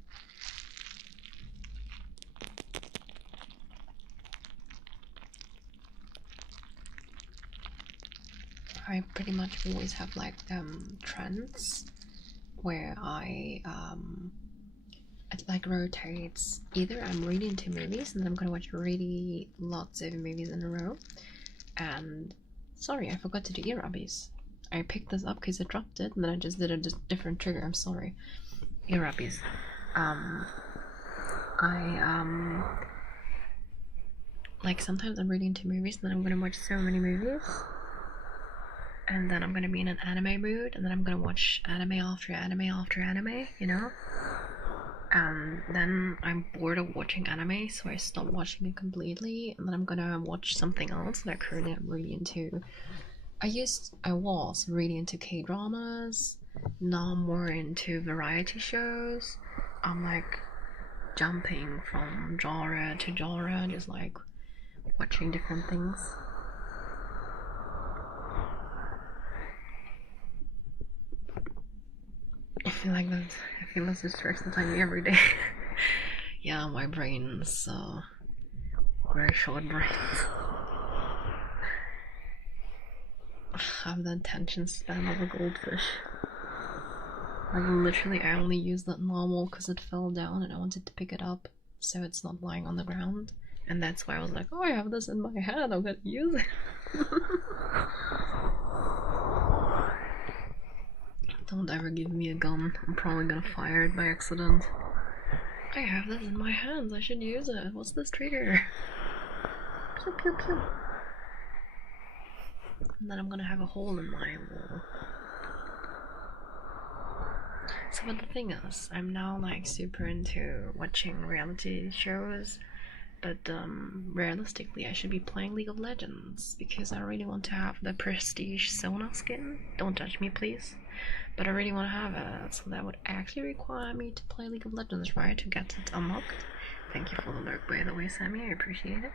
I pretty much always have like trends where it like rotates. Either I'm really into movies and then I'm gonna watch really lots of movies in a row, and sorry, I forgot to do ear rubbies. I picked this up because I dropped it and then I just did a different trigger. I'm sorry. Ear rubbies. Like sometimes I'm really into movies and then I'm gonna watch so many movies, and then I'm gonna be in an anime mood, and then I'm gonna watch anime after anime after anime, you know? And then I'm bored of watching anime, so I stop watching it completely, and then I'm gonna watch something else that currently I'm really into. I was really into K-dramas, now I'm more into variety shows. I'm like jumping from genre to genre, just like watching different things. I feel like that. I feel this distracts me every day. Yeah, my brain's very short brains. I have the attention span of a goldfish. Like literally, I only used that normal because it fell down and I wanted to pick it up so it's not lying on the ground. And that's why I was like, oh, I have this in my hand, I'm gonna use it. Don't ever give me a gun. I'm probably gonna fire it by accident. I have this in my hands. I should use it. What's this trigger? Pew pew pew. And then I'm gonna have a hole in my wall. So So but the thing is, I'm now like super into watching reality shows, but realistically I should be playing League of Legends because I really want to have the prestige Sona skin. Don't judge me please, but I really want to have it, so that would actually require me to play League of Legends, right, to get it unlocked. Thank you for the lurk, by the way, Sammy, I appreciate it.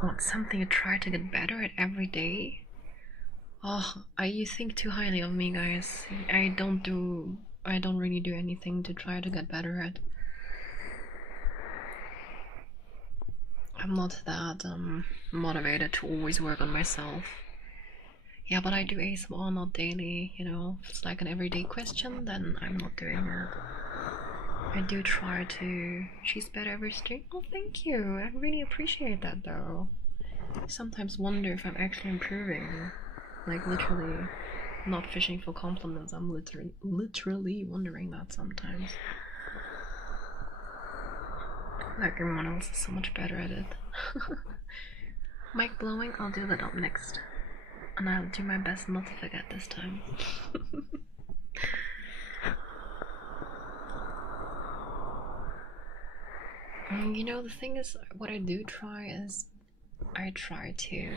Want something to try to get better at every day? Oh, you think too highly of me, guys. I don't really do anything to try to get better at. I'm not that motivated to always work on myself. Yeah, but I do ASMR not daily, you know. If it's like an everyday question, then I'm not doing it. I do try to choose better every stream. Oh, thank you. I really appreciate that, though. I sometimes wonder if I'm actually improving. Like, literally, not fishing for compliments. I'm literally wondering that sometimes. Like, everyone else is so much better at it. Mic blowing, I'll do that up next. And I'll do my best not to forget this time. You know, the thing is, what I do try is I try to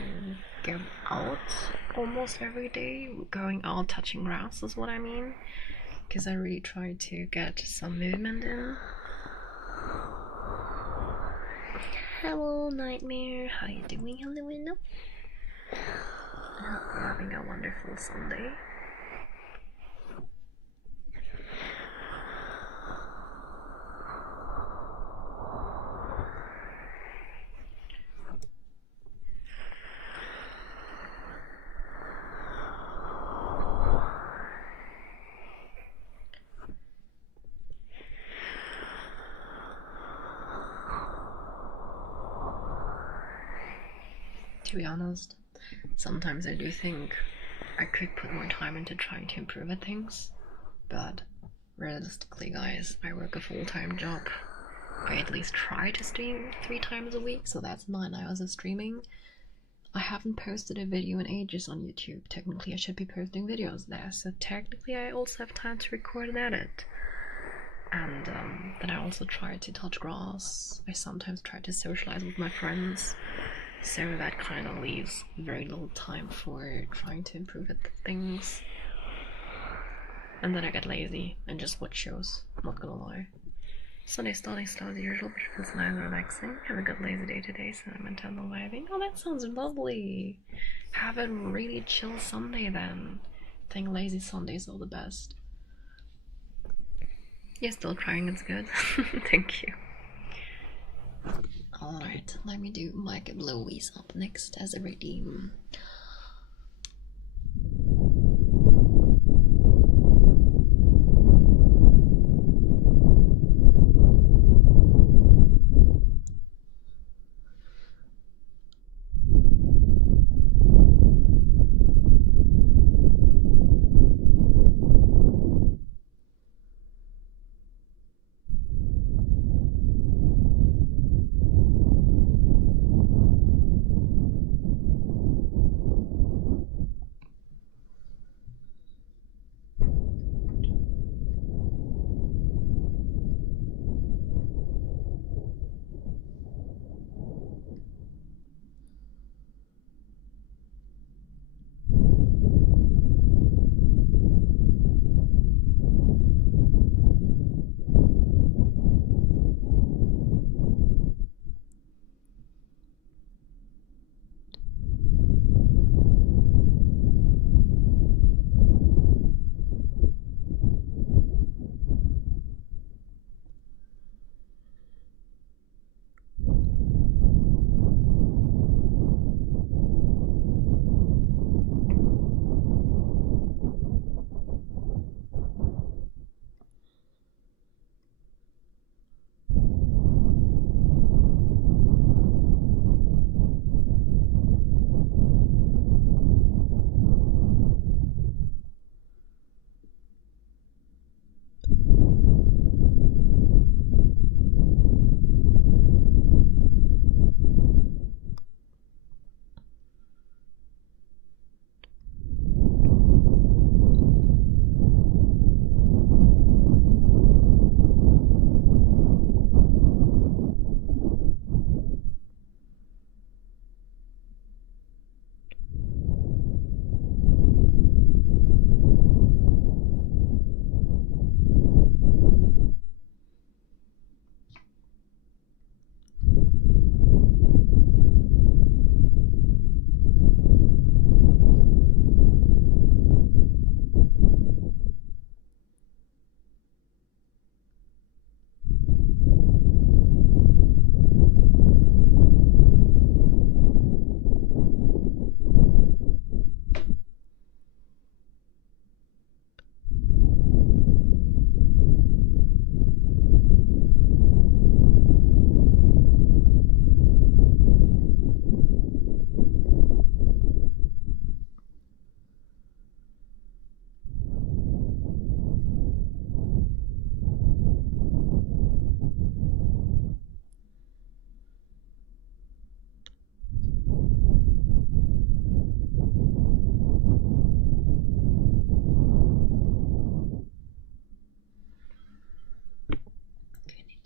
go out almost every day. Going out, touching grass is what I mean. Because I really try to get some movement in. Hello, Nightmare. How you doing? Hello, hello. I hope you're having a wonderful Sunday. To be honest, sometimes I do think I could put more time into trying to improve at things, but realistically, guys, I work a full-time job. I at least try to stream 3 times a week, so that's 9 hours of streaming. I haven't posted a video in ages on YouTube. Technically, I should be posting videos there, so technically I also have time to record and edit. And then I also try to touch grass. I sometimes try to socialize with my friends. So that kind of leaves very little time for trying to improve at things. And then I get lazy and just watch shows, not gonna lie. Sunday starting slow as usual, but it feels nice and relaxing. Have a good lazy day today, so I'm internal vibing. Oh, that sounds lovely! Have a really chill Sunday then. I think lazy Sundays are the best. You're still trying, it's good. Thank you. Alright, let me do Mike Blowies up next as a redeem.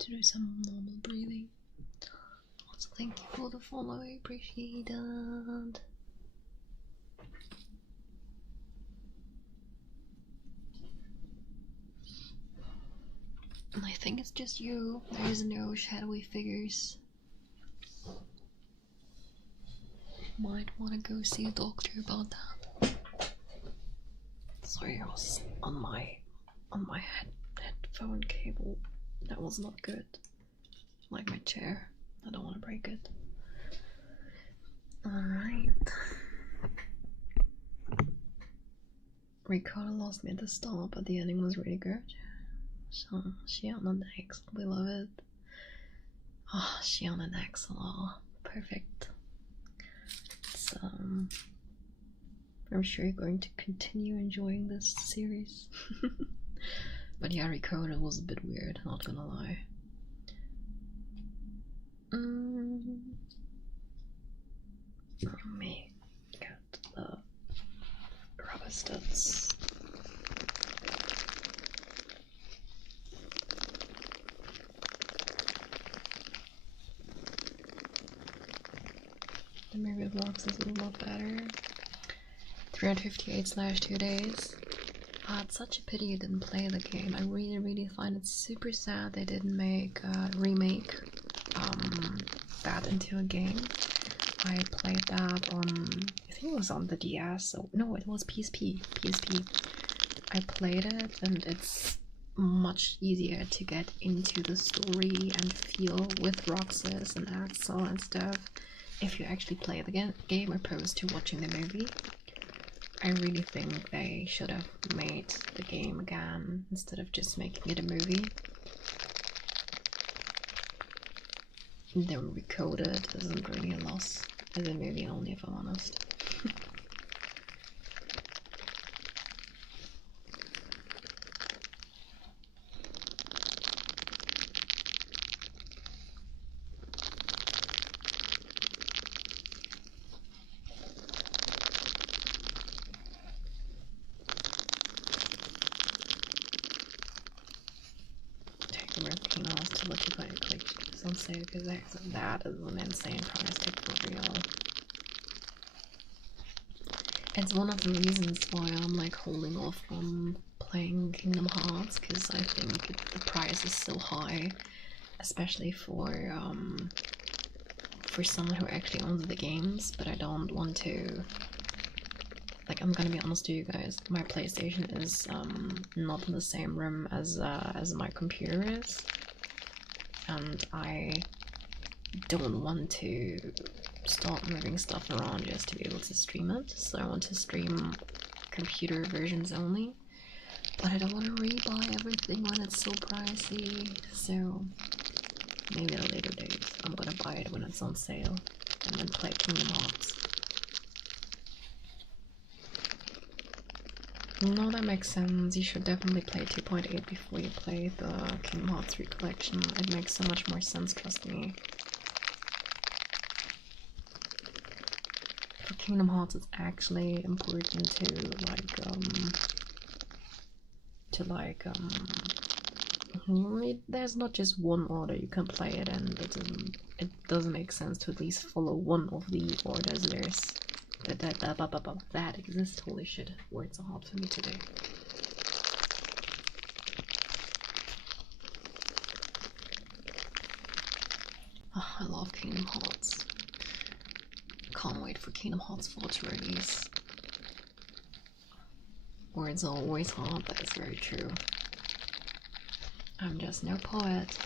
to do some normal breathing. Also, thank you for the follow, I appreciate it. I think it's just you. There's no shadowy figures. Might want to go see a doctor about that. Sorry, I was on my headphone cable. That was not good. Like my chair. I don't want to break it. Alright. Ricardo lost me at the start, but the ending was really good. So, Shiana Dex, we love it. Ah, oh, Shiana Dex, oh, perfect. So, I'm sure you're going to continue enjoying this series. But yeah, Ricotta was a bit weird, not gonna lie. Let me get the rubber studs. The movie of Rocks is a lot better. 358/2 days. It's such a pity you didn't play the game. I really find it super sad they didn't make a remake that into a game. I played that on, I think it was on the DS, so no, it was PSP. I played it and it's much easier to get into the story and feel with Roxas and Axel and stuff if you actually play the game opposed to watching the movie. I really think they should have made the game again instead of just making it a movie. They were recoded isn't really a loss as a movie only, if I'm honest. Because that is an insane price tag for real. It's one of the reasons why I'm like holding off from playing Kingdom Hearts, because I think the price is so high, especially for someone who actually owns the games. But I don't want to, like, I'm gonna be honest with you guys, my PlayStation is not in the same room as my computer is. And I don't want to start moving stuff around just to be able to stream it, so I want to stream computer versions only. But I don't want to rebuy everything when it's so pricey, so maybe at a later date I'm gonna buy it when it's on sale and then play Kingdom Hearts. No, that makes sense. You should definitely play 2.8 before you play the Kingdom Hearts 3 collection. It makes so much more sense, trust me. For Kingdom Hearts, it's actually important there's not just one order you can play it in. It doesn't make sense to at least follow one of the orders that exists. Holy shit, words are hard for me today. Oh, I love Kingdom Hearts. Can't wait for Kingdom Hearts 4 to release. Words are always hard, that is very true. I'm just no poet.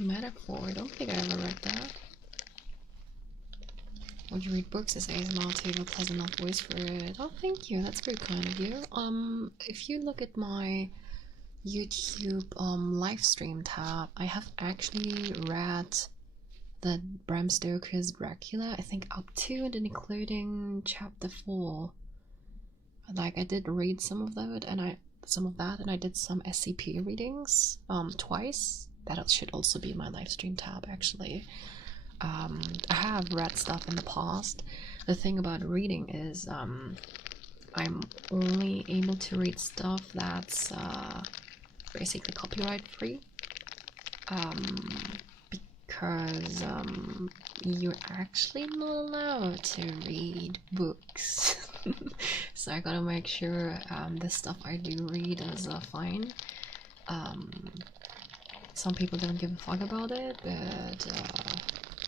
Metaphor, I don't think I ever read that. Would you read books as ASMR to have a pleasant enough voice for it? Oh, thank you, that's very kind of you. If you look at my YouTube live stream tab, I have actually read the Bram Stoker's Dracula, I think up to and including chapter 4. Like, I did read some of that, and I did some SCP readings twice. That should also be my live stream tab, actually. I have read stuff in the past. The thing about reading is I'm only able to read stuff that's basically copyright free, because you're actually not allowed to read books. So I gotta make sure the stuff I do read is fine. Some people don't give a fuck about it, but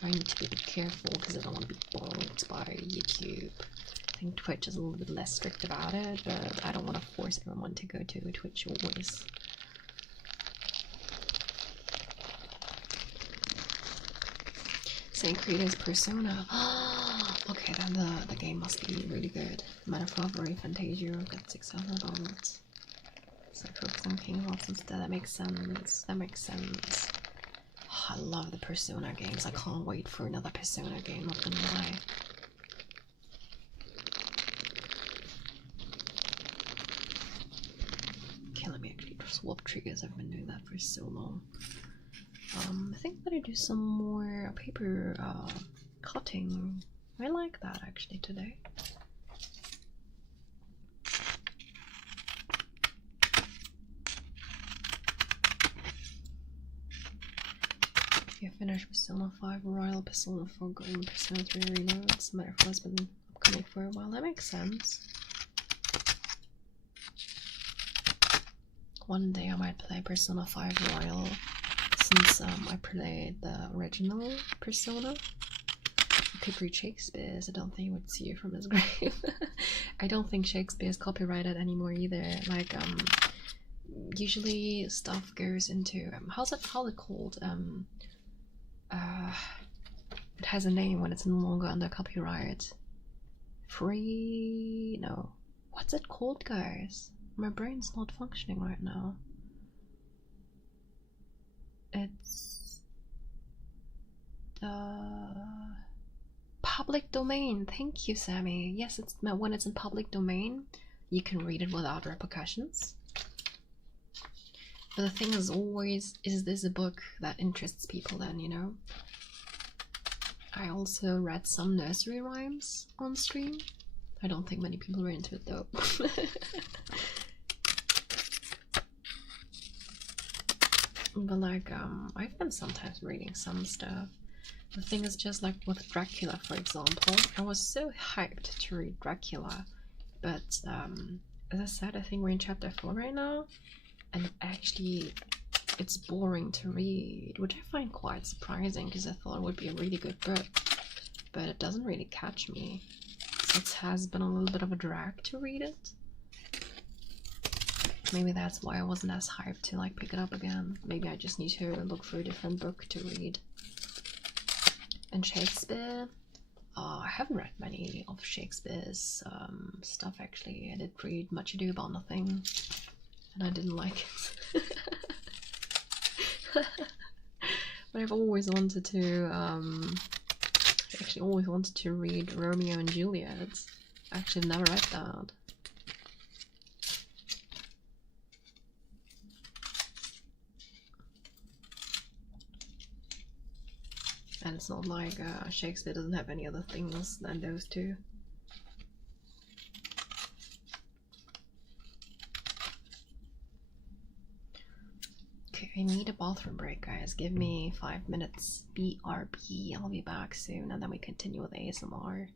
I need to be a bit careful because I don't want to be blocked by YouTube. I think Twitch is a little bit less strict about it, but I don't want to force everyone to go to Twitch always. Same creator's Persona. Okay, then the game must be really good. Metaphor, Fantasia, got 600 downloads. So I focus on King of Hearts instead. That makes sense. That makes sense. Oh, I love the Persona games. I can't wait for another Persona game, not gonna lie. Okay, let me actually swap triggers. I've been doing that for so long. I think I'm gonna do some more paper cutting. I like that actually today. Yeah, finished Persona 5 Royal, Persona 4 Golden, Persona 3 Reloads. Metaphor has been upcoming for a while. That makes sense. One day I might play Persona 5 Royal, since I played the original Persona. I could read Shakespeare's. I don't think you would see it from his grave. I don't think Shakespeare is copyrighted anymore either. Like, usually stuff goes into how's it called? It has a name when it's no longer under copyright. Free? No. What's it called, guys? My brain's not functioning right now. It's public domain. Thank you, Sammy. Yes, it's when it's in public domain, you can read it without repercussions. But the thing is always, is this a book that interests people then, you know? I also read some nursery rhymes on stream. I don't think many people were into it though. But like, I've been sometimes reading some stuff. The thing is, just like with Dracula, for example, I was so hyped to read Dracula, but as I said, I think we're in chapter 4 right now, and actually it's boring to read, which I find quite surprising because I thought it would be a really good book, but it doesn't really catch me. So it has been a little bit of a drag to read it. Maybe that's why I wasn't as hyped to like pick it up again. Maybe I just need to look for a different book to read. And Shakespeare, I haven't read many of Shakespeare's stuff actually. I did read Much Ado About Nothing, and I didn't like it. But I've always wanted to, always wanted to read Romeo and Juliet. Actually, I've never read that. And it's not like Shakespeare doesn't have any other things than those two. Okay, I need a bathroom break, guys. Give me 5 minutes. BRB. I'll be back soon, and then we continue with ASMR.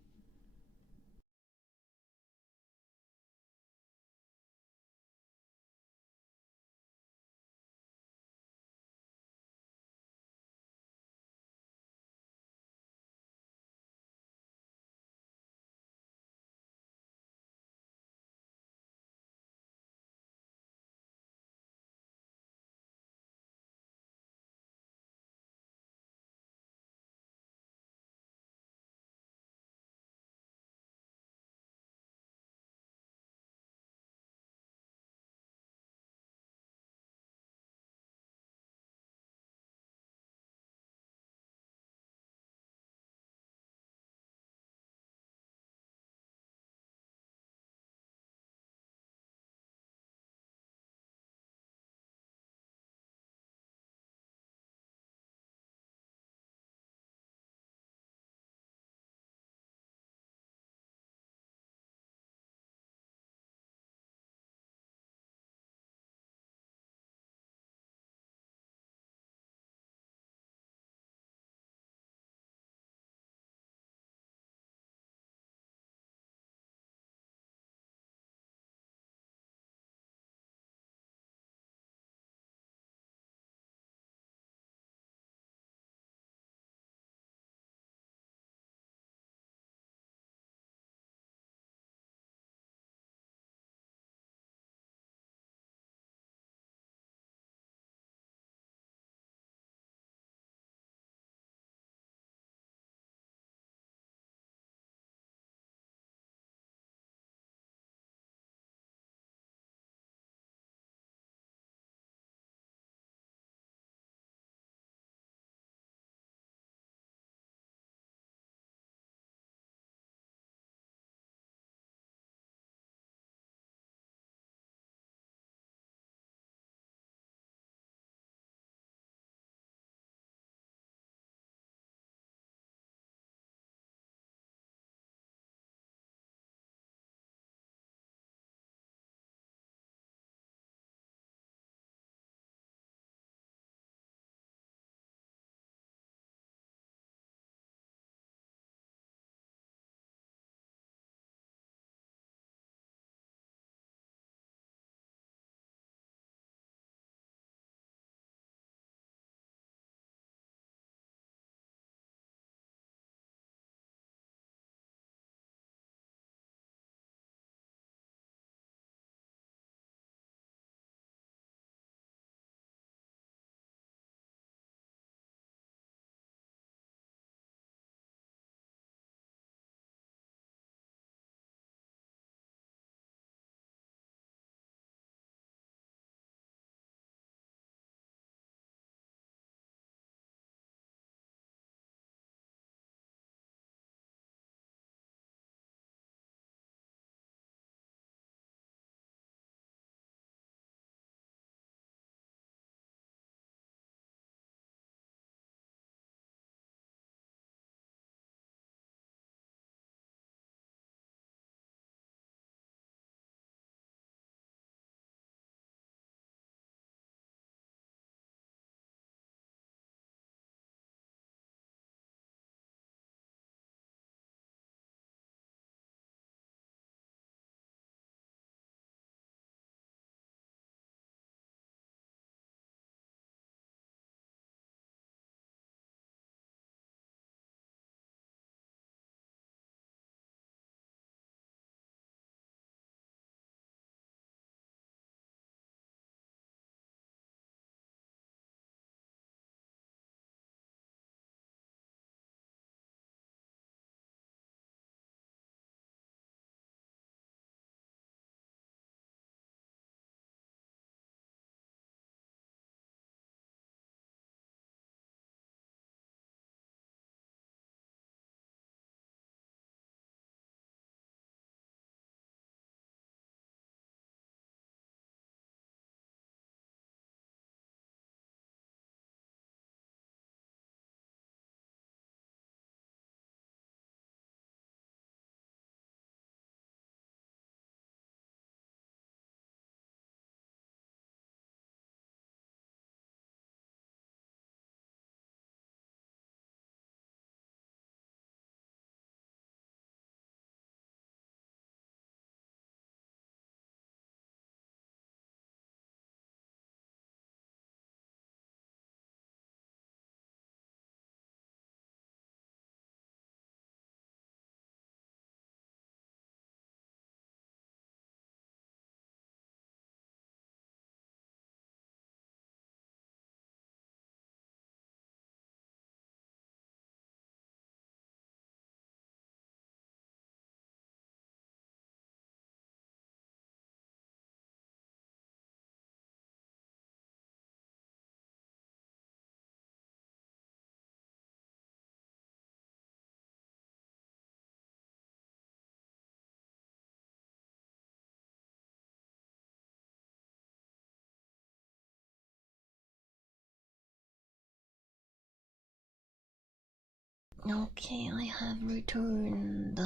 Okay, I have returned.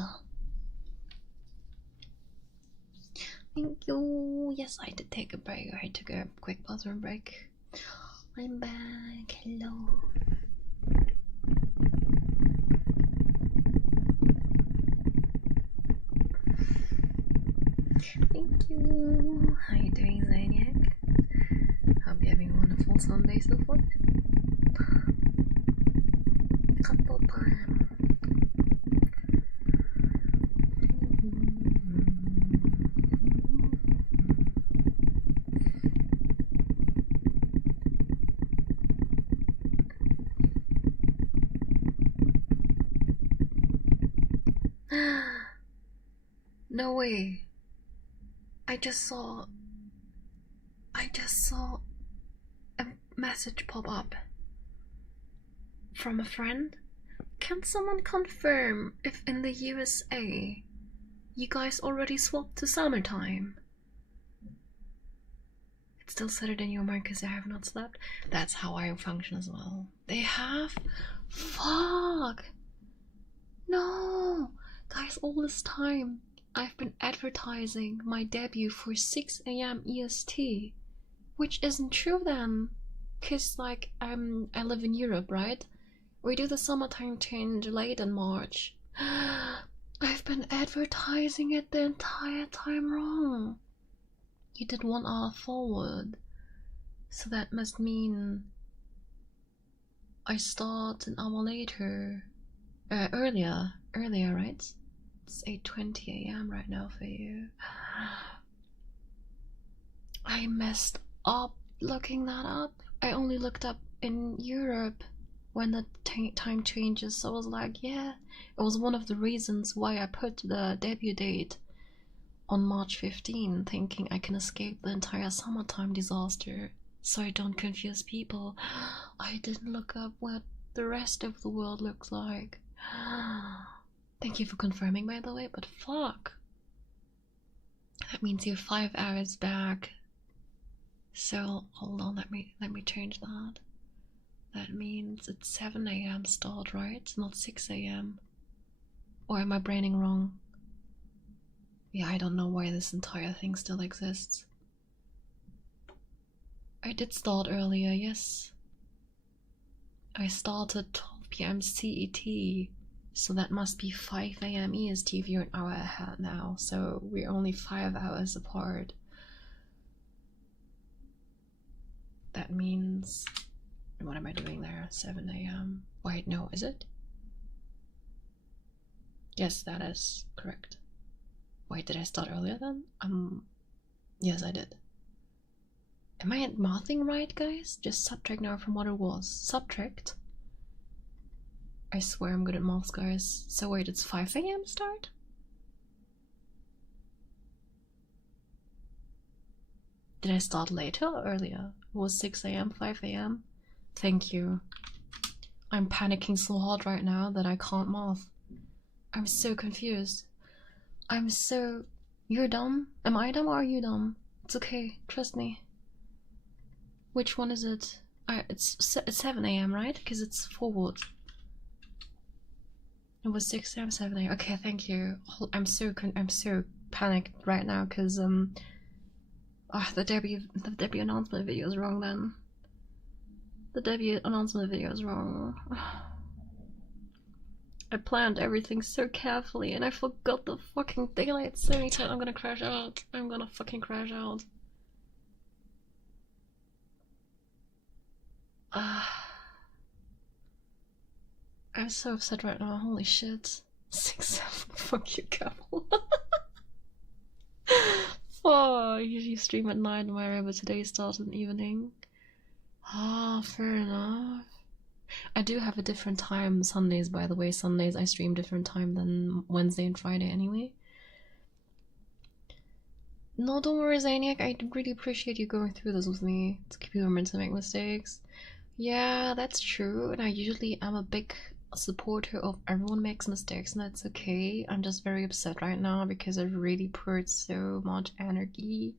Thank you. Yes, I did take a break. I took a quick bathroom break. I'm back. Hello. Thank you. How you doing, Zaniac? Hope you're having a wonderful Sunday so far. Couple time. No way. I just saw a message pop up from a friend. Can someone confirm if in the USA you guys already swapped to summertime? It's still Saturday in your mind because I have not slept. That's how I function as well. They have? Fuck! No! Guys, all this time I've been advertising my debut for 6 AM EST, which isn't true then, cause like I live in Europe, right? We do the summertime change late in March. I've been advertising it the entire time wrong. You did 1 hour forward, so that must mean I start an hour later, earlier, right? It's 8:20 AM right now for you. I messed up looking that up. I only looked up in Europe when the time changes, so I was like, yeah, it was one of the reasons why I put the debut date on March 15, thinking I can escape the entire summertime disaster so I don't confuse people. I didn't look up what the rest of the world looks like. Thank you for confirming, by the way, but fuck. That means you're 5 hours back. So hold on, let me change that. That means it's 7 AM start, right? It's not 6 AM. Or am I braining wrong? Yeah, I don't know why this entire thing still exists. I did start earlier, yes. I started 12 PM CET. So that must be 5 AM EST if you're an hour ahead now. So we're only 5 hours apart. That means... what am I doing there? 7 AM. Wait, no, is it? Yes, that is correct. Wait, did I start earlier then? Yes, I did. Am I mathing right, guys? Just subtract now from what it was. Subtract. I swear I'm good at maths, guys. So wait, it's 5 AM start? Did I start later or earlier? It was 6 AM, 5 AM? Thank you. I'm panicking so hard right now that I can't math. I'm so confused. You're dumb? Am I dumb or are you dumb? It's okay, trust me. Which one is it? It's 7 AM, right? Because it's forward. It was 6 AM, 7 AM. Okay, thank you. I'm so panicked right now because the debut announcement video is wrong then. The debut announcement video is wrong. I planned everything so carefully and I forgot the fucking daylight saving time. I'm gonna crash out. I'm gonna fucking crash out. I'm so upset right now. Holy shit. 6, 7. Fuck you, Carol. Oh, I usually stream at night and wherever today started in the evening. Ah, fair enough. I do have a different time Sundays, by the way. Sundays I stream different time than Wednesday and Friday anyway. No, don't worry, Zaniac. I really appreciate you going through this with me. It's keeping me to make mistakes. Yeah, that's true. And I usually am a big supporter of everyone makes mistakes, and that's okay. I'm just very upset right now because I've really poured so much energy.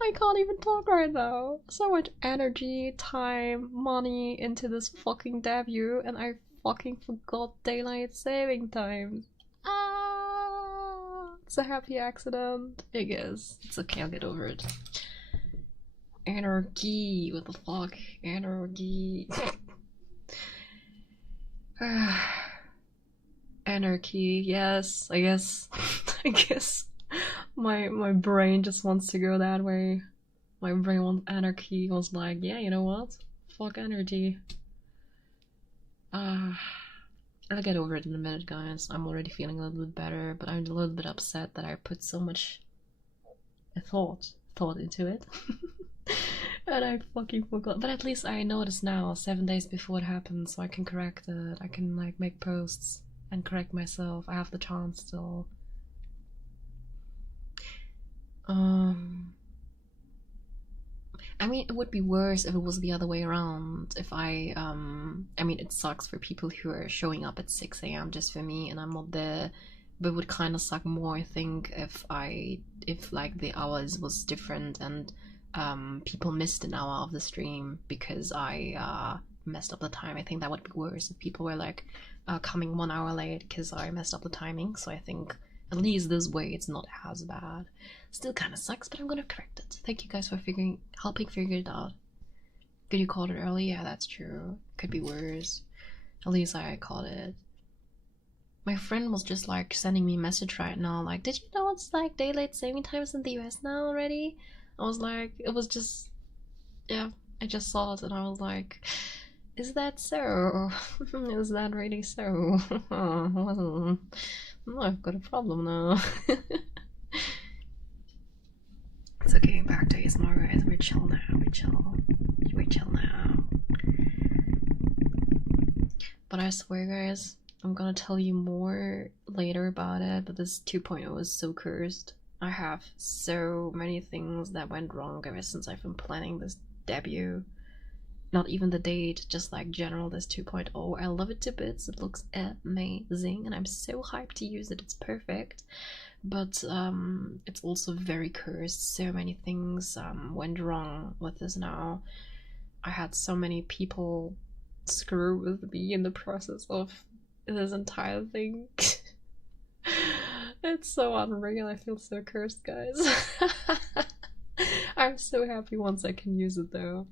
I can't even talk right now. So much energy, time, money into this fucking debut, and I fucking forgot daylight saving time. Ah, it's a happy accident. I guess. It's okay, I'll get over it. Anarchy, what the fuck? Anarchy. Anarchy, yes, I guess. I guess my brain just wants to go that way. My brain wants anarchy, was like, yeah, you know what? Fuck energy. I'll get over it in a minute, guys. I'm already feeling a little bit better, but I'm a little bit upset that I put so much thought into it. And I fucking forgot. But at least I notice now, 7 days before it happens, so I can correct it. I can like make posts and correct myself. I have the chance still. I mean, it would be worse if it was the other way around. If I mean, it sucks for people who are showing up at 6 AM just for me and I'm not there. But it would kind of suck more, I think, if like the hours was different and people missed an hour of the stream because I messed up the time. I think that would be worse if people were like coming 1 hour late because I messed up the timing. So I think at least this way it's not as bad. Still kind of sucks, but I'm gonna correct it. Thank you guys for helping figure it out. Did you call it early? Yeah, that's true. Could be worse. At least I caught it. My friend was just like sending me a message right now, like, did you know it's like daylight saving times in the US now already? I was like, it was just, yeah, I just saw it and I was like, is that so? Is that really so? Oh, I've got a problem now. It's okay, back to ASMR guys, we're chill now, we're chill now. But I swear guys, I'm gonna tell you more later about it, but this 2.0 is so cursed. I have so many things that went wrong ever since I've been planning this debut. Not even the date, just like general this 2.0. I love it to bits, it looks amazing and I'm so hyped to use it, it's perfect. But it's also very cursed. So many things went wrong with this now. I had so many people screw with me in the process of this entire thing. It's so unreal. I feel so cursed, guys. I'm so happy once I can use it though.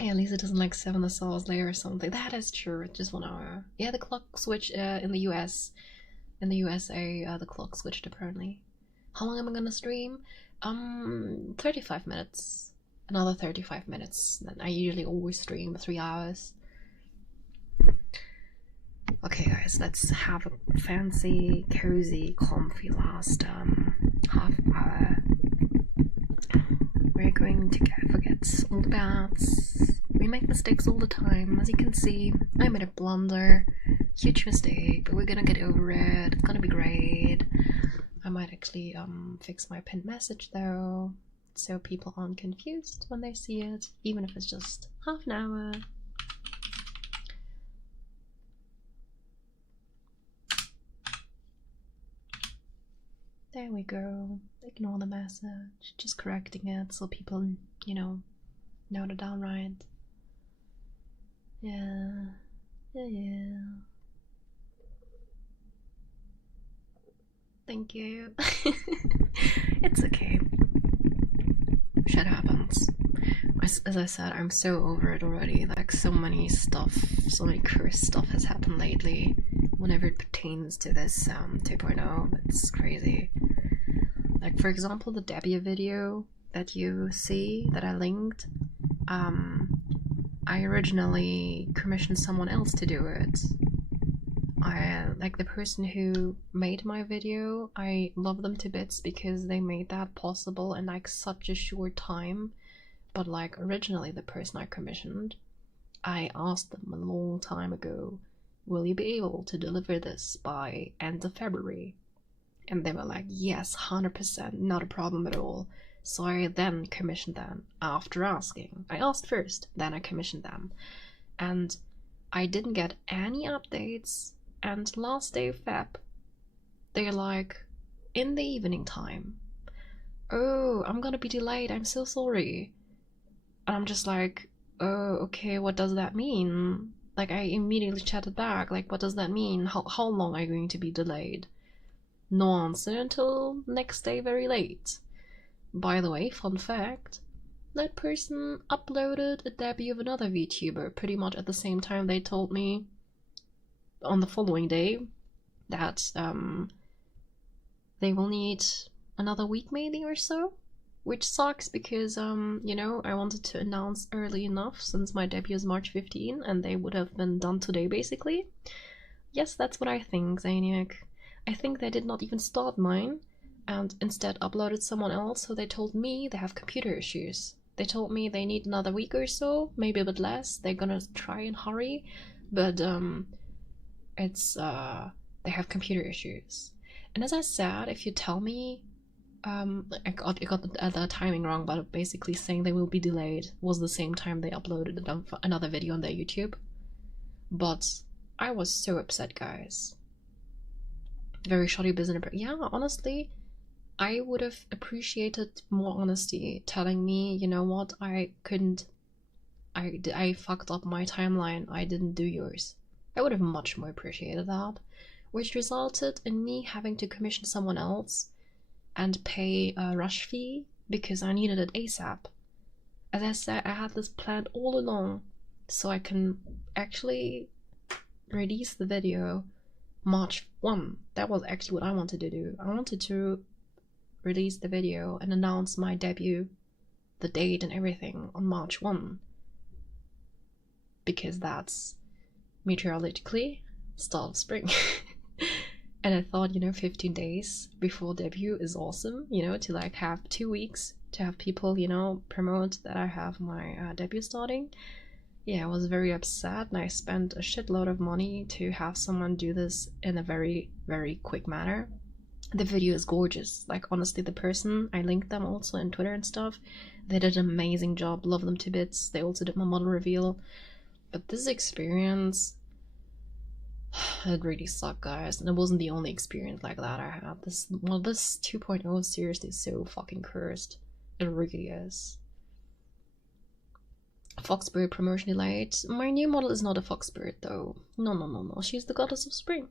Yeah, at least it doesn't like 7 hours later or something. That is true, just 1 hour. Yeah, the clock switch in the US. In the USA, the clock switched apparently. How long am I gonna stream? 35 minutes. Another 35 minutes. Then I usually always stream 3 hours. Okay guys, let's have a fancy, cozy, comfy last half hour. We're going to forget all the bats. We make mistakes all the time. As you can see, I made a blunder. Huge mistake, but we're gonna get over it. It's gonna be great. I might actually fix my pinned message though, so people aren't confused when they see it, even if it's just half an hour. There we go. Ignore the message. Just correcting it so people, you know it downright. Yeah. Yeah. Thank you. It's okay. Shit happens. As I said, I'm so over it already. Like, so many cursed stuff has happened lately whenever it pertains to this 2.0. It's crazy. Like, for example, the debut video that you see that I linked, I originally commissioned someone else to do it. Like the person who made my video, I love them to bits because they made that possible in like such a short time. But like originally the person I commissioned, I asked them a long time ago, will you be able to deliver this by end of February? And they were like, yes, 100%, not a problem at all. So I then commissioned them after asking. I asked first, then I commissioned them. And I didn't get any updates. And last day of Feb, they're like, in the evening time, oh, I'm gonna be delayed, I'm so sorry. And I'm just like, oh, okay, what does that mean? Like, I immediately chatted back, like, what does that mean? How long are you going to be delayed? No answer until next day very late. By the way, fun fact, that person uploaded a debut of another VTuber pretty much at the same time. They told me on the following day that they will need another week maybe or so, which sucks because you know, I wanted to announce early enough since my debut is March 15 and they would have been done today basically. Yes, that's what I think, Zaniac. I think they did not even start mine and instead uploaded someone else, so they told me they have computer issues. They told me they need another week or so, maybe a bit less. They're gonna try and hurry, but it's they have computer issues. And as I said, if you tell me, I got the timing wrong, but basically saying they will be delayed was the same time they uploaded another video on their YouTube. But I was so upset, guys. Very shoddy business. Yeah, honestly, I would have appreciated more honesty, telling me, you know what, I couldn't, I fucked up my timeline, I didn't do yours. I would have much more appreciated that, which resulted in me having to commission someone else and pay a rush fee because I needed it ASAP. As I said, I had this planned all along so I can actually release the video March 1. That was actually what I wanted to do. I wanted to release the video and announce my debut, the date and everything, on March 1. Because that's meteorologically start of spring. And I thought, you know, 15 days before debut is awesome, you know, to like have 2 weeks to have people, you know, promote that I have my debut starting. Yeah, I was very upset and I spent a shitload of money to have someone do this in a very, very quick manner. The video is gorgeous. Like, honestly, the person, I linked them also on Twitter and stuff. They did an amazing job. Love them to bits. They also did my model reveal. But this experience, it really sucked, guys. And it wasn't the only experience like that I had. This 2.0 seriously is so fucking cursed. It really is. Foxbird promotion delayed. My new model is not a Foxbird though. No. She's the Goddess of Spring.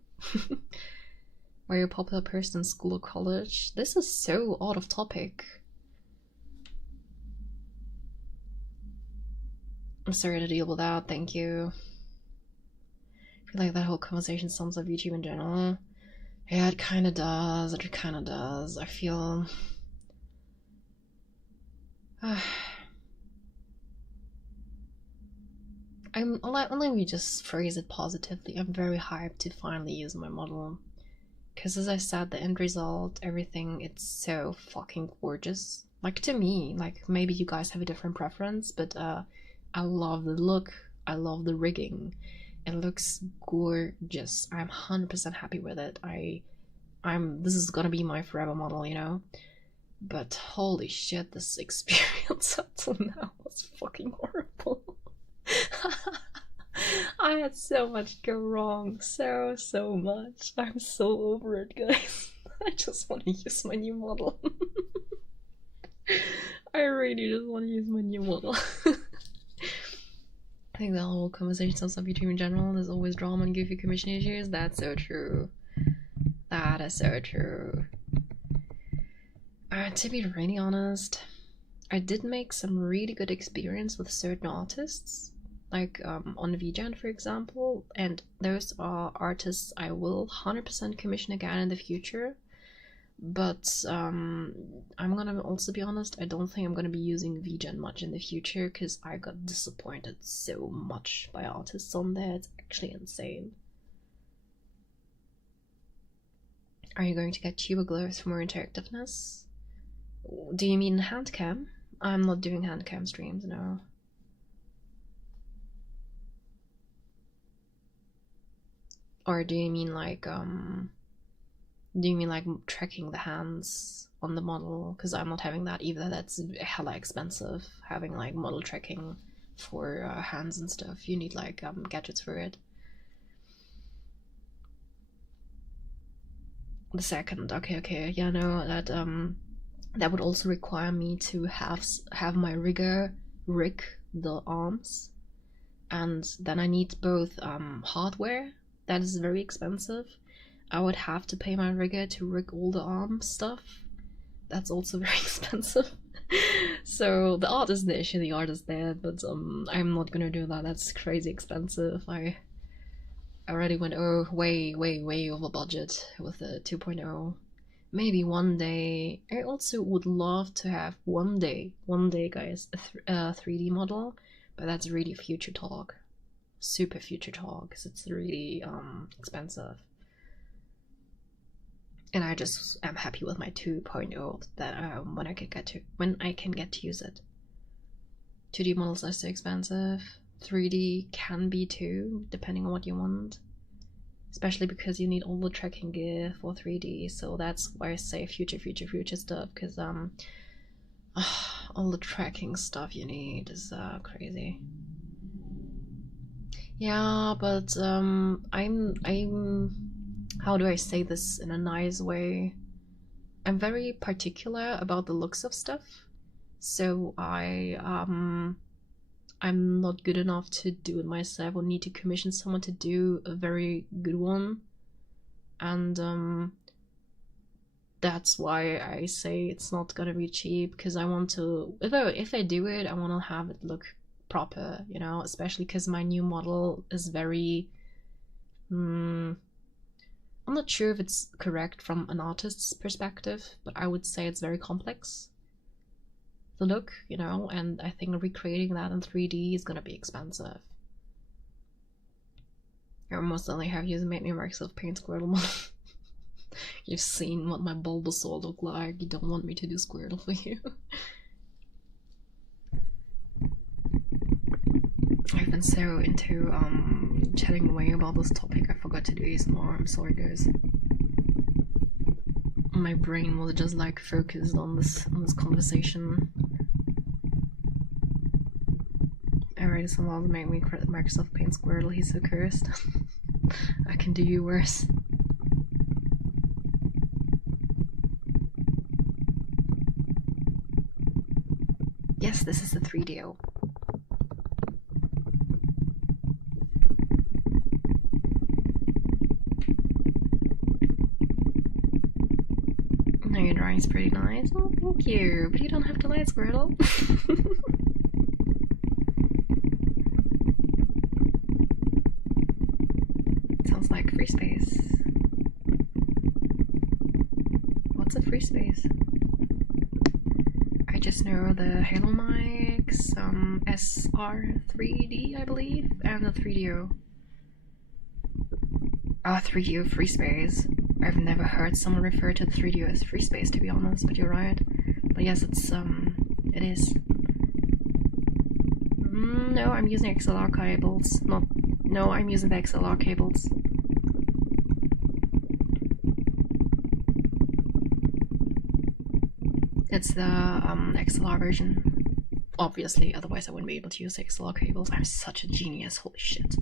Were you a popular person in school or college? This is so out of topic. I'm sorry to deal with that, thank you. I feel like that whole conversation sums up YouTube in general. Yeah, it kinda does. I feel... let me just phrase it positively. I'm very hyped to finally use my model. Because as I said, the end result, everything, it's so fucking gorgeous. Like, to me, like, maybe you guys have a different preference, but I love the look, I love the rigging. It looks gorgeous. I'm 100% happy with it. This is gonna be my forever model, you know? But holy shit, this experience up till now was fucking horrible. I had so much go wrong, so much. I'm so over it, guys. I just want to use my new model. I really just want to use my new model. I think the whole conversation on YouTube in general, there's always drama and goofy commission issues. That's so true. That is so true. To be really honest, I did make some really good experience with certain artists, like on VGen for example, and those are artists I will 100% commission again in the future. But I'm gonna also be honest, I don't think I'm gonna be using VGen much in the future because I got disappointed so much by artists on there. It's actually insane. Are you going to get tuber gloves for more interactiveness? Do you mean hand cam? I'm not doing hand cam streams, no. Or do you mean like tracking the hands on the model? Because I'm not having that either. That's hella expensive, having like model tracking for hands and stuff. You need like gadgets for it. The second, okay, yeah, no, that that would also require me to have my rigger rig the arms, and then I need both hardware that is very expensive. I would have to pay my rigger to rig all the arm stuff. That's also very expensive. So the art isn't the issue, the art is there, but I'm not gonna do that. That's crazy expensive. I already went way over budget with the 2.0. Maybe one day. I also would love to have one day guys, a 3D model, but that's really future talk, super future talk, because it's really expensive. And I just am happy with my 2.0 that when I can get to use it. 2D models are so expensive. 3D can be too, depending on what you want. Especially because you need all the tracking gear for 3D, so that's why I say future stuff, because all the tracking stuff you need is crazy. Yeah, but I'm how do I say this in a nice way? I'm very particular about the looks of stuff, so I'm not good enough to do it myself, or need to commission someone to do a very good one. And that's why I say it's not gonna be cheap, because I want to, if I do it, I want to have it look proper, you know, especially because my new model is very I'm not sure if it's correct from an artist's perspective, but I would say it's very complex, the look, you know, and I think recreating that in 3D is gonna be expensive. I almost only have you made me myself paint Squirtle model. You've seen what my Bulbasaur look like, you don't want me to do Squirtle for you. I've been so into chatting away about this topic, I forgot to do ASMR, I'm sorry guys. My brain was just like focused on this conversation. Alright, someone will make me Microsoft Paint Squirtle, he's so cursed. I can do you worse. Yes, this is the 3DO. No, your drawing's pretty nice. Oh, thank you. But you don't have to light Squirtle. Sounds like free space. What's a free space? I just know the Halo mics, SR3D, I believe, and the 3DO. Ah, 3DO free space. I've never heard someone refer to the 3DO as free space, to be honest, but you're right. But yes, it's it is. No, I'm using XLR cables. No, I'm using the XLR cables. It's the XLR version, obviously, otherwise I wouldn't be able to use XLR cables. I'm such a genius, holy shit.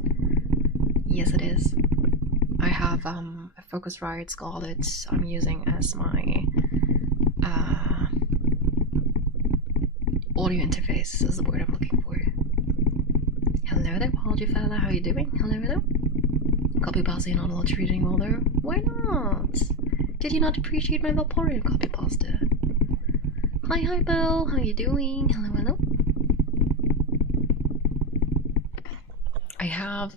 Yes, it is. I have a Focusrite Scarlett I'm using as my audio interface, is the word I'm looking for. Hello there, Paul fella, how you doing? Hello. Copy pasta, you're not allowed to read anymore though. Why not? Did you not appreciate my Vaporeon copy pasta? Hi Bill, how you doing? Hello. I have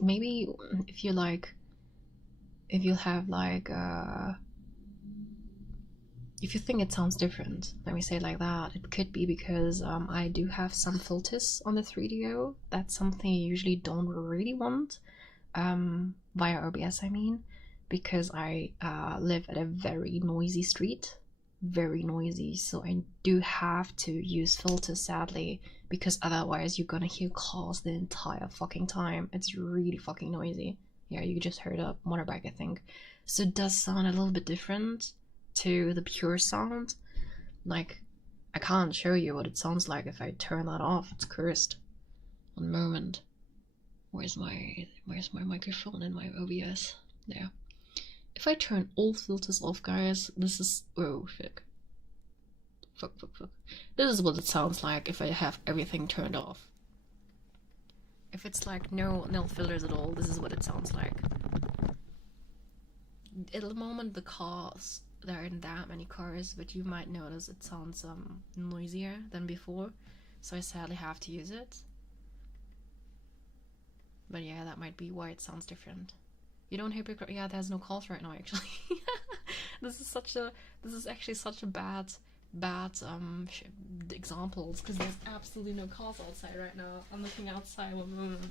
maybe if you have like if you think it sounds different, let me say it like that, it could be because I do have some filters on the 3DO. That's something you usually don't really want via OBS, I mean, because I live at a very noisy street, very noisy, so I do have to use filters, sadly, because otherwise you're gonna hear cars the entire fucking time. It's really fucking noisy. Yeah, you just heard a motorbike, I think. So it does sound a little bit different to the pure sound. Like, I can't show you what it sounds like if I turn that off. It's cursed. One moment. Where's my microphone and my OBS? There. If I turn all filters off, guys, this is... oh, shit. This is what it sounds like if I have everything turned off. If it's like no filters at all, this is what it sounds like. At the moment the cars, there aren't that many cars, but you might notice it sounds noisier than before, so I sadly have to use it. But yeah, that might be why it sounds different. You don't hear people. Yeah, there's no calls right now actually. This is actually such a bad examples, because there's absolutely no calls outside right now. I'm looking outside one moment.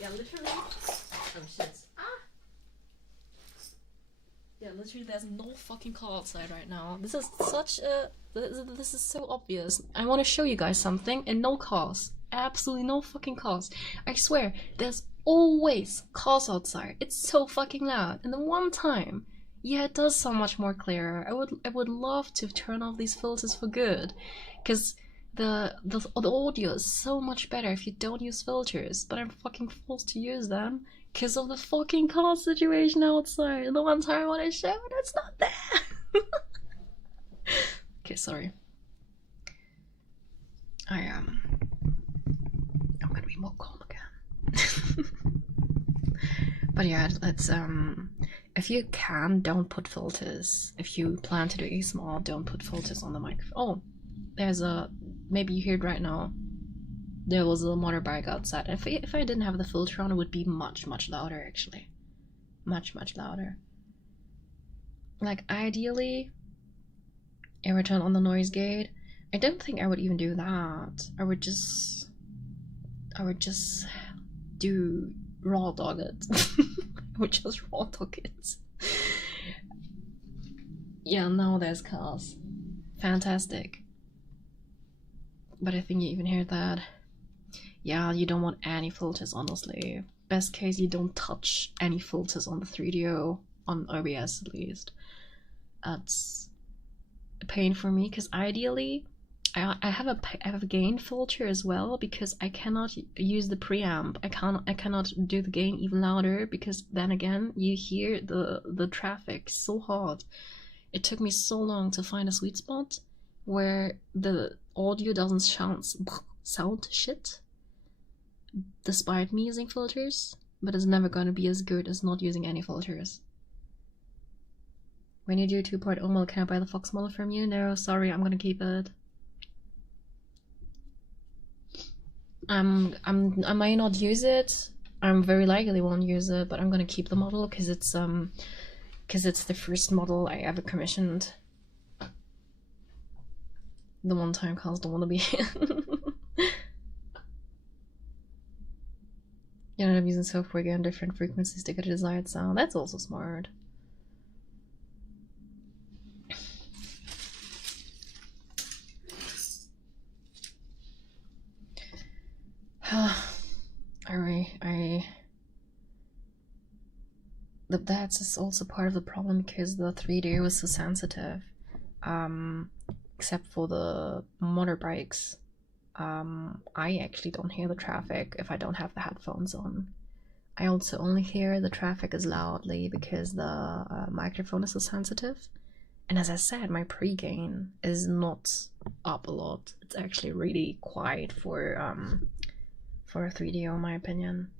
Yeah, literally. Oh shit. Ah. Yeah, literally there's no fucking call outside right now. This is such a... This is so obvious. I want to show you guys something, and no calls. Absolutely no fucking calls. I swear, there's always calls outside. It's so fucking loud. And the one time, yeah, it does sound much more clearer. I would love to turn off these filters for good, because the audio is so much better if you don't use filters, but I'm fucking forced to use them because of the fucking call situation outside. And the one time I want to show it, it's not there. Okay, sorry. I'm gonna be more calm again. But yeah, let's if you can, don't put filters. If you plan to do ASMR, don't put filters on the microphone. Oh, there's a... maybe you hear it right now. There was a motorbike outside. If I didn't have the filter on, it would be much louder actually. Much louder. Like ideally, I would turn on the noise gate. I don't think I would even do that. I would just do raw dog it. I would just raw dog it. Yeah, now there's cars. Fantastic. But I think you even hear that. Yeah, you don't want any filters, honestly. Best case, you don't touch any filters on the 3DO, on OBS at least. That's a pain for me, because ideally, I have a gain filter as well, because I cannot use the preamp. I cannot do the gain even louder, because then again, you hear the traffic so hard. It took me so long to find a sweet spot where the audio doesn't sound shit, despite me using filters, but it's never gonna be as good as not using any filters. When you do 2-part OML, can I buy the Fox model from you? No, sorry, I'm gonna keep it. I might not use it. I'm very likely won't use it, but I'm gonna keep the model because it's the first model I ever commissioned. The one time Carl's don't want to be. Yeah, I'm using software again, different frequencies to get a desired sound. That's also smart. That's also part of the problem, because the 3D was so sensitive. Except for the motorbikes. I actually don't hear the traffic if I don't have the headphones on. I also only hear the traffic as loudly because the microphone is so sensitive. And as I said, my pre-gain is not up a lot. It's actually really quiet for a 3DO, in my opinion.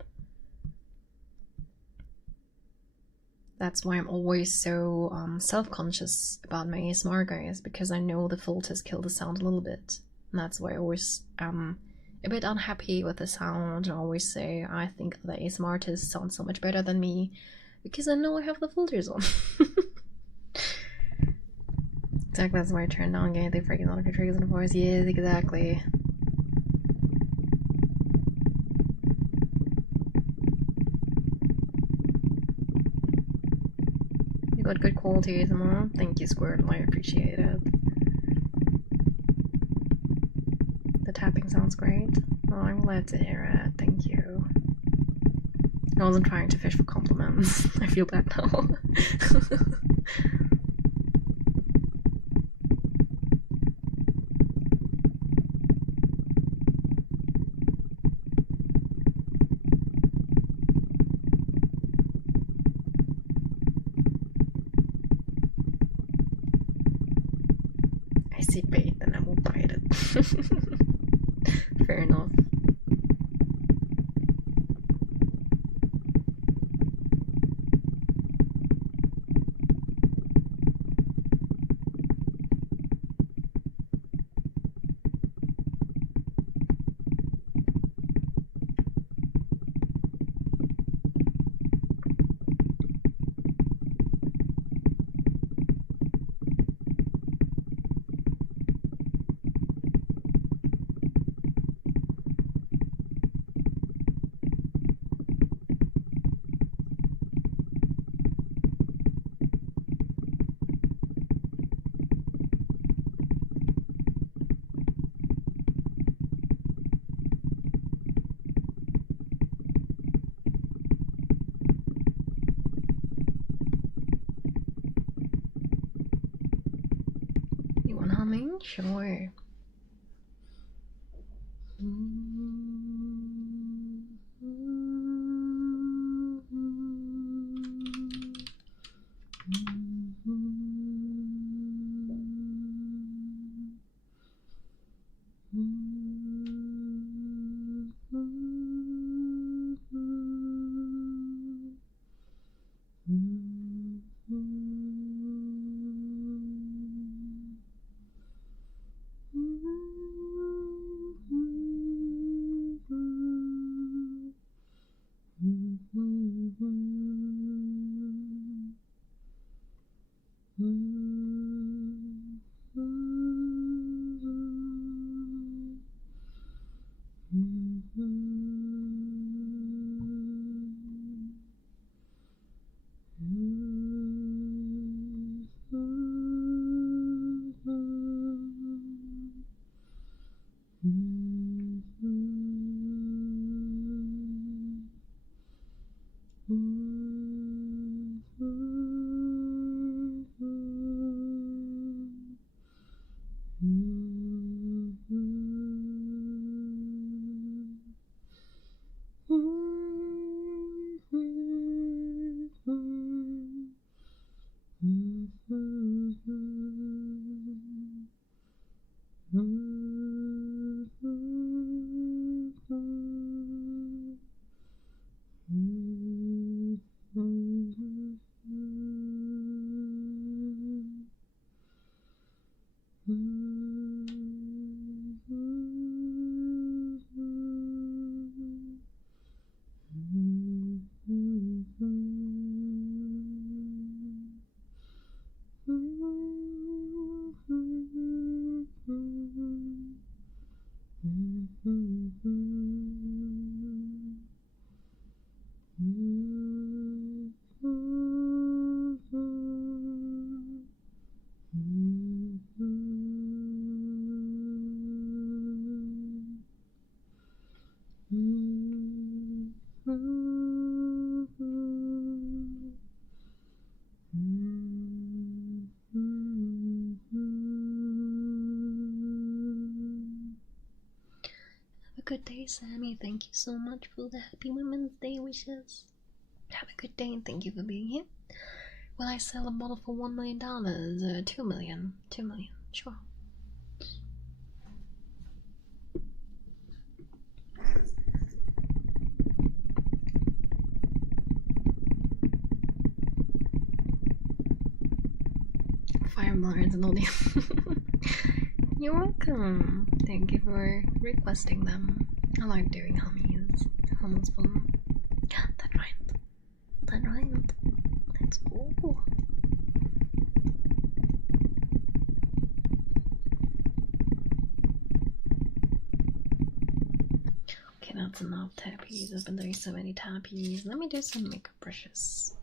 That's why I'm always so self-conscious about my ASMR, guys, because I know the filters kill the sound a little bit. And that's why I always am a bit unhappy with the sound. I always say I think the ASMR artists sound so much better than me, because I know I have the filters on. Exactly, that's why I turn down game. They freaking lot of triggers in the voice. Yes, exactly. You got good quality ASMR. Thank you, Squirtle. I appreciate it. The tapping sounds great. Oh, I'm glad to hear it. Thank you. I wasn't trying to fish for compliments. I feel bad now. I see bait and I will bite it. Fair enough. Sure. Good day, Sammy. Thank you so much for the Happy Women's Day wishes. Have a good day and thank you for being here. Will I sell a bottle for $1 million? 2 million. 2 million. Sure. Fire blinds and all the. You're welcome. Thank you for requesting them. I like doing hummies. Hummus fun. That rhymed. That rhymed. Let's go. Okay, that's enough tappies. I've been doing so many tappies. Let me do some makeup brushes.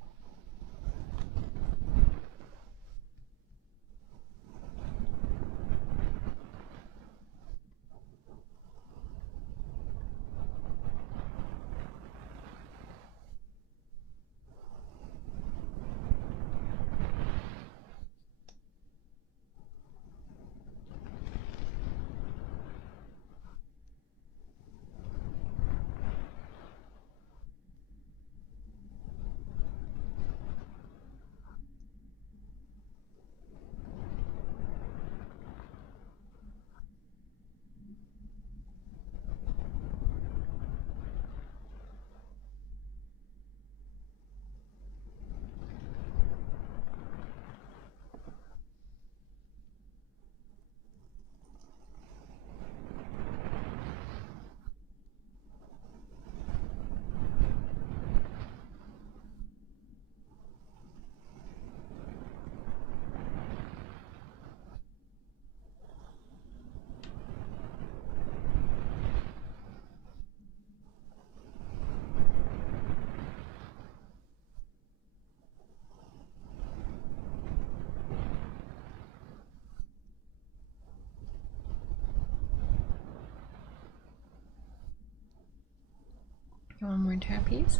You want more tappies?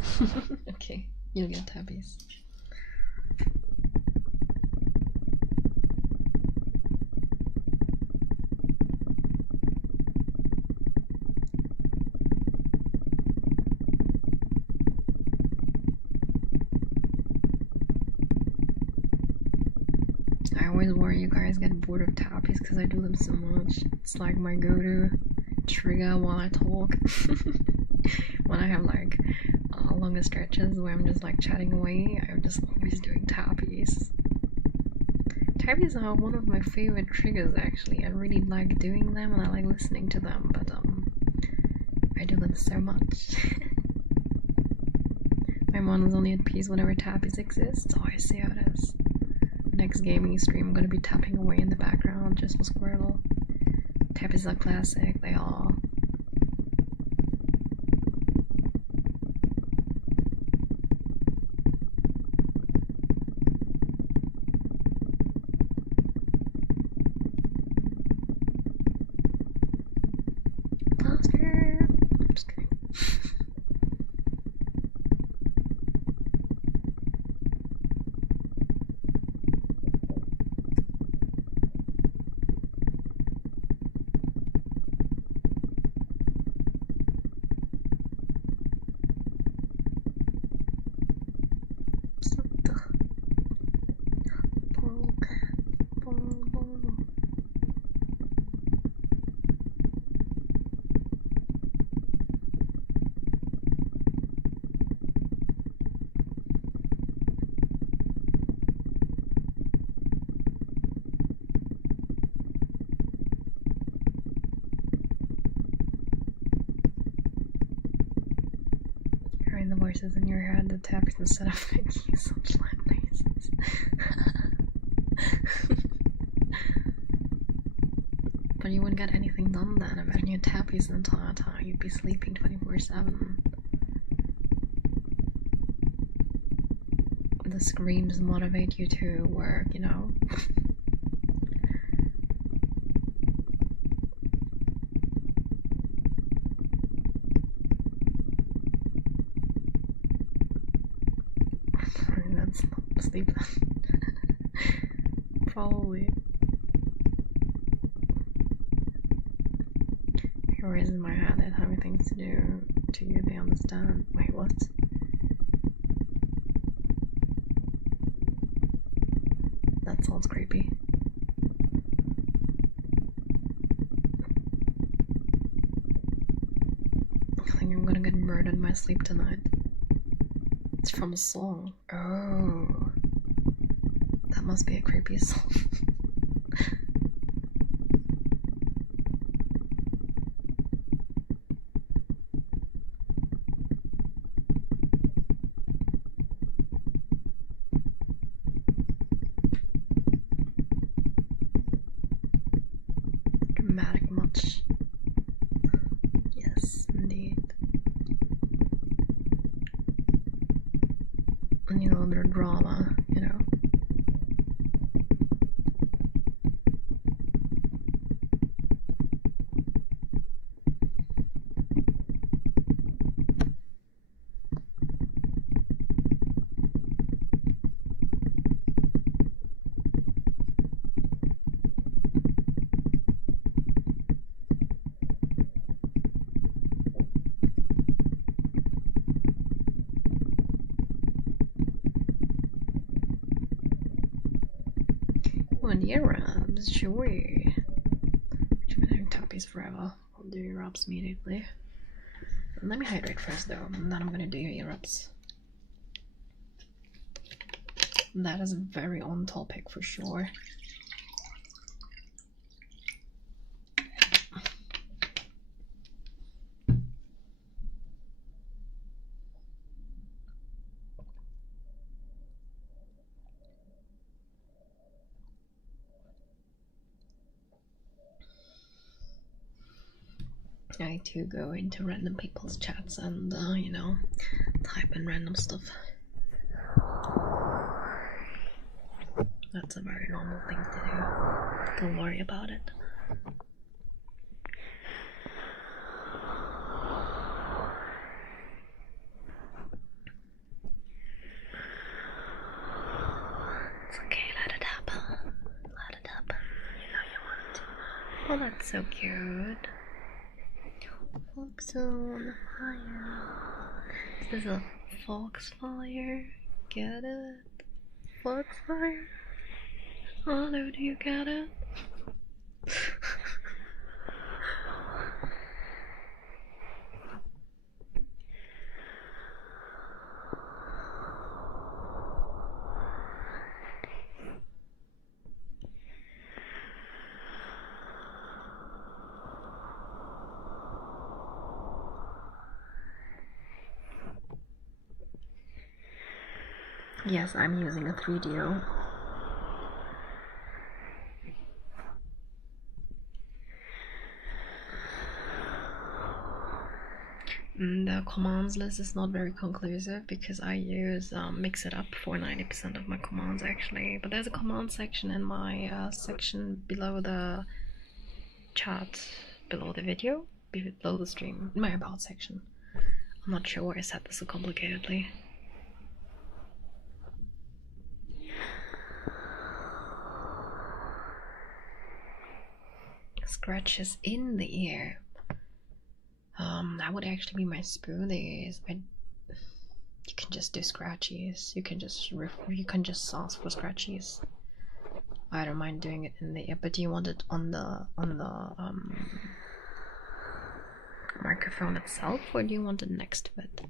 Okay, you'll get tappies. I always worry you guys get bored of tappies because I do them so much. It's like my go-to trigger while I talk. When I have like longer stretches where I'm just like chatting away, I'm just always doing tappies. Tappies are one of my favorite triggers actually. I really like doing them and I like listening to them, but I do them so much. My mom is only at peace whenever tappies exist. Oh, I see how it is. Next gaming stream I'm gonna be tapping away in the background just for Squirtle. Tappies are classic, they are. The voices in your head, the taps instead of making such loud noises. But you wouldn't get anything done then. Imagine you tappies the entire time, you'd be sleeping 24/7. The screams motivate you to work, you know? Sleep probably. Or is in my head that having things to do to you they understand. Wait, what? That sounds creepy. I think I'm gonna get murdered in my sleep tonight. It's from a song. Oh, that must be a creepy song. Dramatic much. Yes, indeed. I need a little bit of drama, you know. Earrobs, sure. Should be doing tappies forever. I'll do earrobs immediately. Let me hydrate first though, and then I'm gonna do your earrobs. That is very on topic for sure. I too go into random people's chats and, you know, type in random stuff. That's a very normal thing to do. Don't worry about it. Oh, that's so cute. Foxhole fire. Is this a foxfire? Get it? Foxfire? Oh, no, do you get it? Yes, I'm using a 3DO. The commands list is not very conclusive because I use Mix It Up for 90% of my commands actually. But there's a command section in my section below the chat, below the video, below the stream, in my about section. I'm not sure why I set this so complicatedly. Scratches in the ear. That would actually be my spoonies. You can just do scratchies. You can just ask for scratchies. I don't mind doing it in the ear, but do you want it on the microphone itself, or do you want it next to it?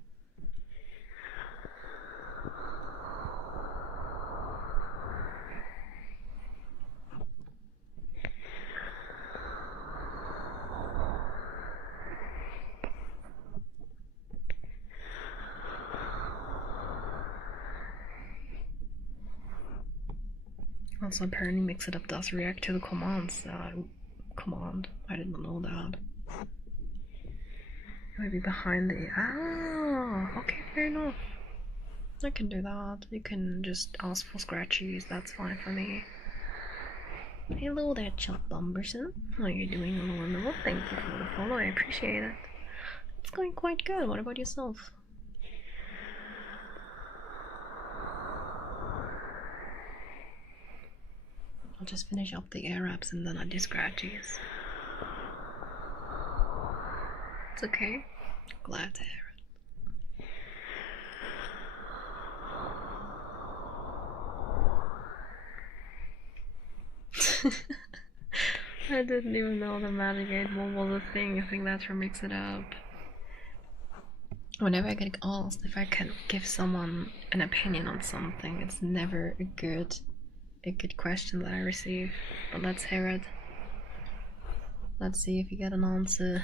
Also, apparently Mix It Up does react to the commands. Command. I didn't know that. Maybe behind the... Ah, okay, fair enough. I can do that. You can just ask for scratchies. That's fine for me. Hello there, Chuck Bumberson. How are you doing, Lorna? Thank you for the follow. I appreciate it. It's going quite good. What about yourself? I'll just finish up the air wraps and then I do scratchies. It's okay. Glad to hear it. I didn't even know the Magic 8 Ball was a thing. I think that's for Mix It Up. Whenever I get asked if I can give someone an opinion on something, it's never a good question that I receive. But let's hear it. Let's see if you get an answer.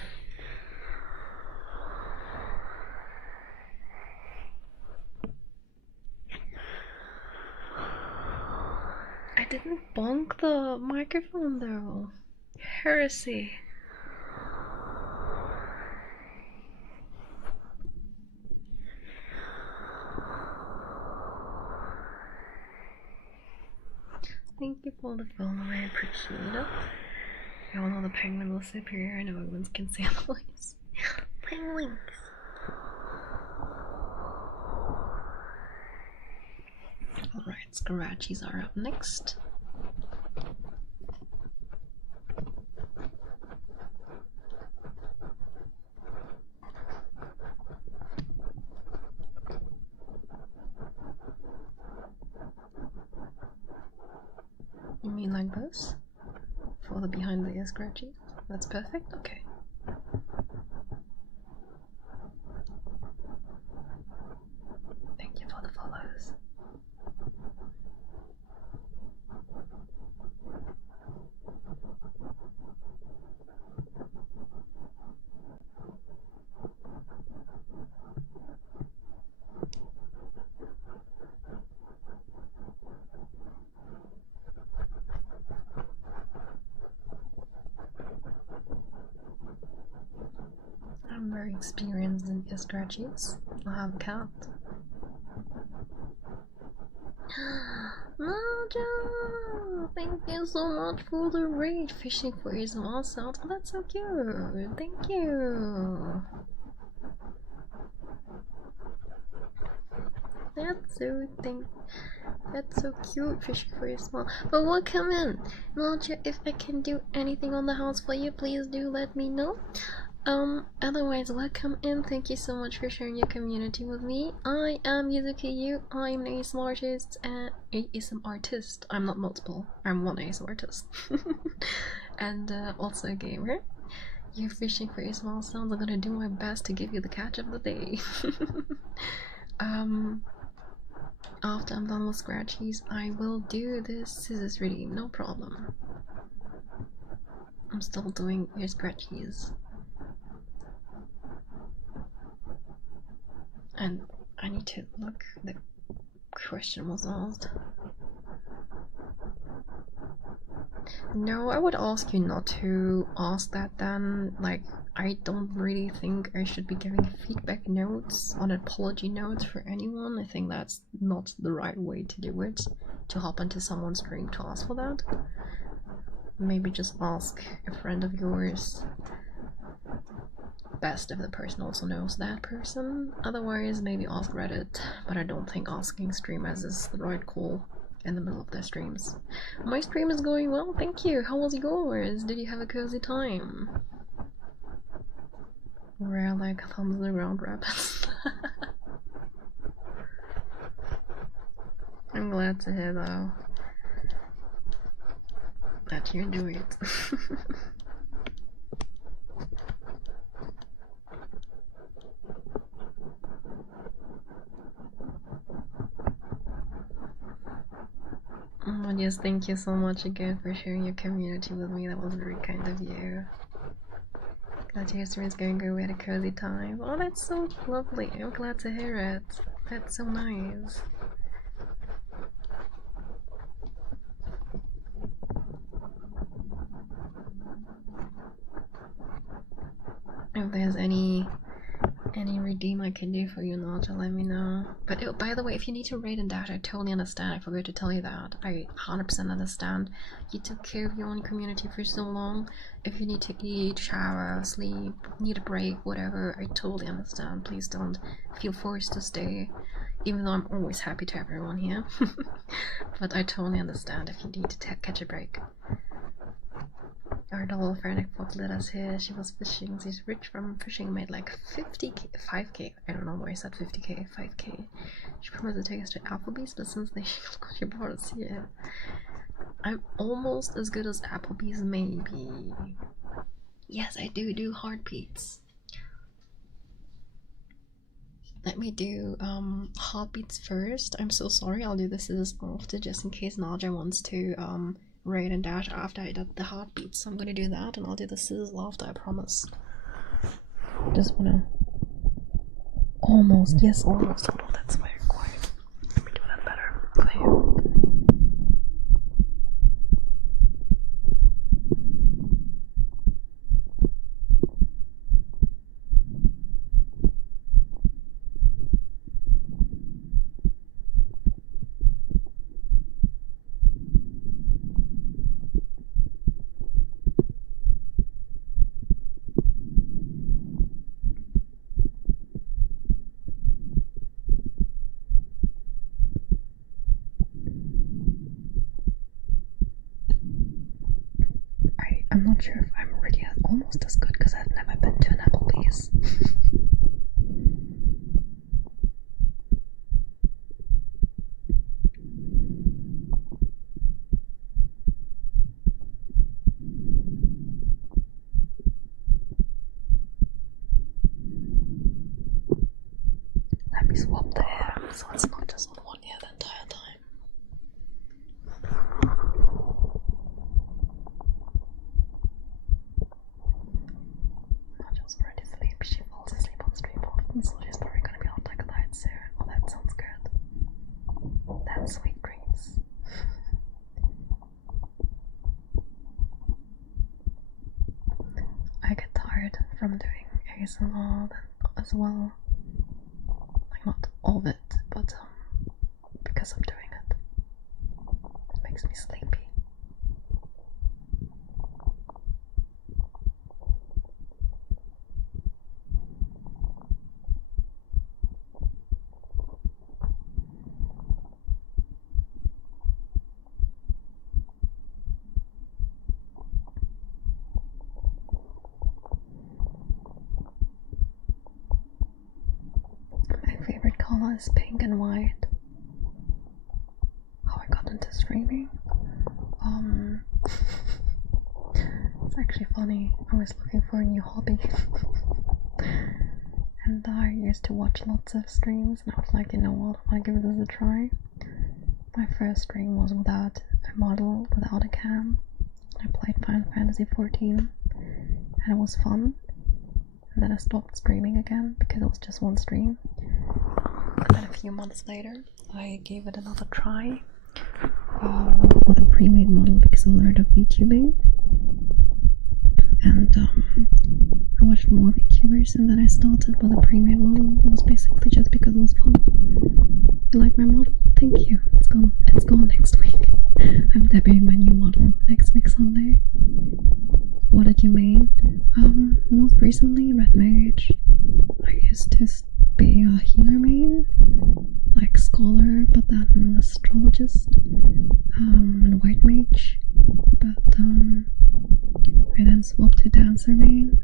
I didn't bonk the microphone though. Heresy. Thank you for the follow, I appreciate it. You all know the penguin will superior and movements can see otherwise. Penguins. Alright, scratchies are up next. You mean like this? For the behind the ear scratchies? That's perfect? Okay. Thank you for the follows. I'm very experienced in ear scratchies. I have a cat. Naja! Thank you so much for the raid. Fishing for his sounds. Oh, that's so cute. Thank you. That's so cute, fishing for your small. But welcome in. Naja, if I can do anything on the house for you, please do let me know. Otherwise, welcome in. Thank you so much for sharing your community with me. I am Yuzuki Yuu. I'm an ASMR artist and ASMR artist. I'm not multiple. I'm one ASMR artist. And also a gamer. You're fishing for your small sounds. I'm gonna do my best to give you the catch of the day. After I'm done with scratchies, I will do this scissors reading, no problem. I'm still doing your scratchies. And I need to look, the question was asked. No, I would ask you not to ask that then. Like, I don't really think I should be giving feedback notes on apology notes for anyone. I think that's not the right way to do it, to hop into someone's stream to ask for that. Maybe just ask a friend of yours. Best if the person also knows that person. Otherwise, maybe ask Reddit, but I don't think asking streamers is the right call in the middle of their streams. My stream is going well, thank you. How was yours? Did you have a cozy time? Rare like thumbs in the ground rabbits. I'm glad to hear though that you enjoy it. Oh, yes, thank you so much again for sharing your community with me. That was very kind of you. Glad your stream is going good. We had a cozy time. Oh, that's so lovely. I'm glad to hear it. That's so nice. If there's any redeem I can do for you, Naja, let me know. But oh, by the way, if you need to raid and dash, I totally understand. I forgot to tell you that. I 100% understand. You took care of your own community for so long. If you need to eat, shower, sleep, need a break, whatever, I totally understand. Please don't feel forced to stay. Even though I'm always happy to have everyone here. But I totally understand if you need to catch a break. Our double frantic folk let us here. She was fishing. She's rich from fishing. Made like 50k, 5k. I don't know why I said 50k, 5k. She promised to take us to Applebee's, but since they she brought us here, I'm almost as good as Applebee's, maybe. Yes, I do heartbeats. Let me do heartbeats first. I'm so sorry. I'll do this as after, just in case Naja wants to raid and dash after I did the heartbeats. So I'm gonna do that, and I'll do the sizzle after, I promise. Just wanna almost, yes, almost. Hold on, that's very quiet. Let me do that better for you. I'm not sure if I'm already almost as good because I've never been to an Applebee's. Let me swap the air so it's not just on one ear the entire time. Naja's already asleep. She falls asleep on stream often, so she's probably gonna be on like a light soon. Oh, that sounds good. That's sweet dreams. I get tired from doing ASMR as well. Like, not all of it, but because I'm doing it, it makes me sleepy. color is pink and white. How I got into streaming? It's actually funny. I was looking for a new hobby. And I used to watch lots of streams, and I was like, you know what, I want to give this a try. My first stream was without a model, without a cam. I played Final Fantasy XIV, and it was fun. And then I stopped streaming again because it was just one stream. And then a few months later, I gave it another try with a pre-made model because I learned of VTubing. And I watched more VTubers, and then I started with a pre-made model. It was basically just because it was fun. You like my model? Thank you. It's gone next week. I'm debuting my new model next week Sunday. What did you main? Most recently Red Mage. I used to be a healer main, like scholar, but then an astrologist, and white mage. But I then swapped to dancer main,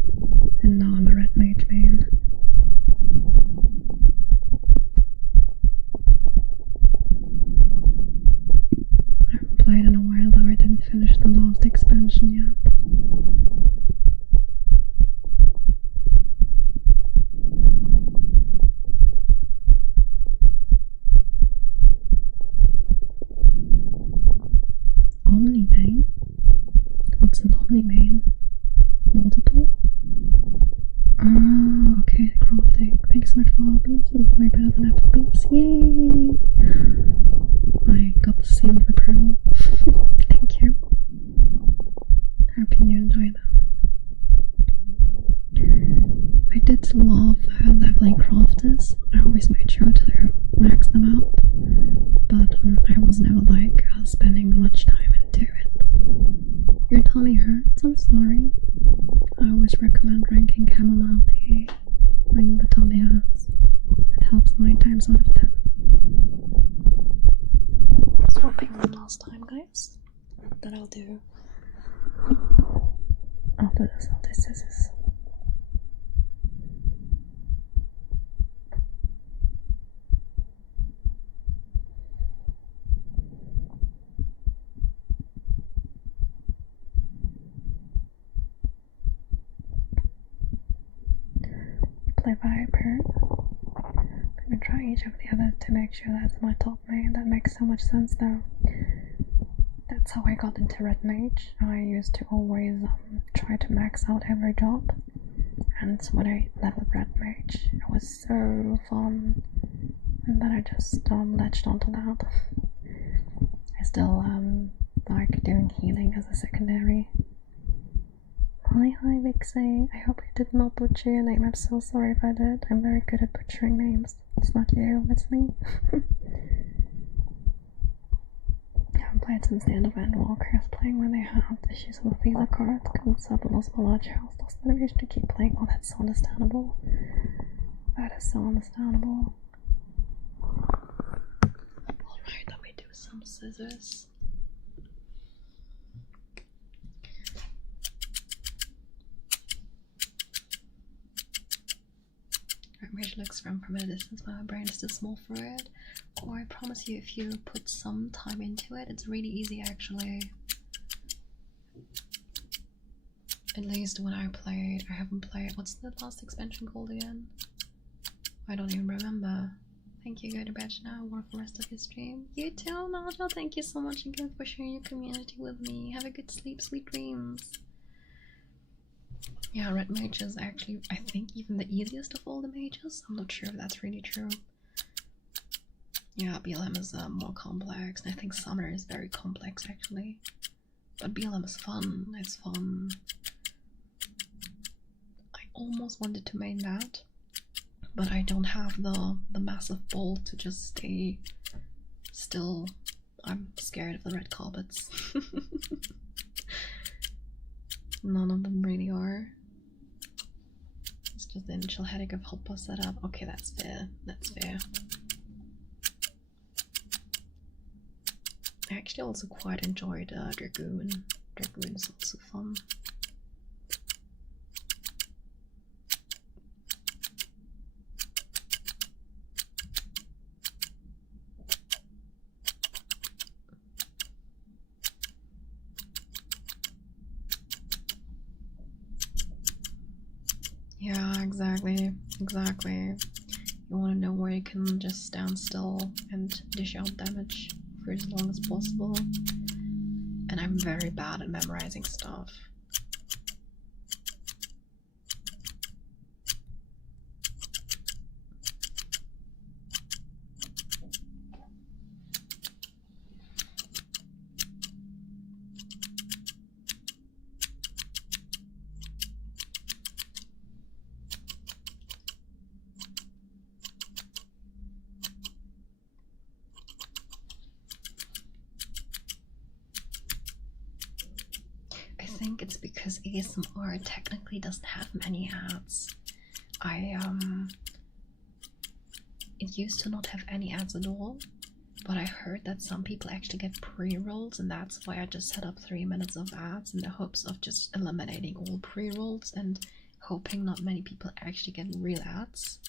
and now I'm a red mage main. I haven't played in a while though, I didn't finish the last expansion yet. Omni main? What's an omni main? Multiple? Oh, okay, crafting. Thanks so much for hobbies. It's way better than Applebee's. Yay! I got the seal of approval. Thank you. Hope you enjoy them. I did love leveling crafters. I always made sure to max them out, but I was never like spending much time into it. Your tummy hurts? I'm sorry. I always recommend drinking chamomile tea when the tummy hurts. It helps 9 times out of 10. Swapping one last time, guys. Then I'll do. After this, I'll do scissors. Play Viper. I'm gonna try each of the others to make sure that's my top main. That makes so much sense though. That's how I got into Red Mage. I used to always try to max out every job, and when I leveled Red Mage, it was so fun, and then I just latched onto that. I still like doing healing as a secondary. Hi Vixie, I hope I did not butcher your name. I'm so sorry if I did. I'm very good at butchering names. It's not you, it's me. I haven't played since the end of Endwalker. I was playing when they had issues with the Visa cards. Couldn't sub and lost my large house. Doesn't matter, used to keep playing. Oh, that's so understandable. That is so understandable. Alright, let me do some scissors. Red Mage looks from a distance, but my brain is too small for it. Or I promise you, if you put some time into it, it's really easy actually. At least when I played, I haven't played. What's the last expansion called again? I don't even remember. Thank you, go to bed now. Work for the rest of your stream. You too, Nigel. Thank you so much again for sharing your community with me. Have a good sleep, sweet dreams. Yeah, Red Mage is actually, I think, even the easiest of all the mages. I'm not sure if that's really true. Yeah, BLM is more complex, and I think Summer is very complex actually. But BLM is fun, it's fun. I almost wanted to main that, but I don't have the massive ball to just stay still. I'm scared of the red carpets. None of them really are. It's just the initial headache of hotbar setup. Okay, that's fair. That's fair. I actually also quite enjoyed Dragoon. Dragoon is also fun. Yeah, exactly. Exactly. You want to know where you can just stand still and dish out damage for as long as possible. And I'm very bad at memorizing stuff. I think it's because ASMR technically doesn't have many ads. It used to not have any ads at all, but I heard that some people actually get pre-rolls, and that's why I just set up 3 minutes of ads in the hopes of just eliminating all pre-rolls and hoping not many people actually get real ads.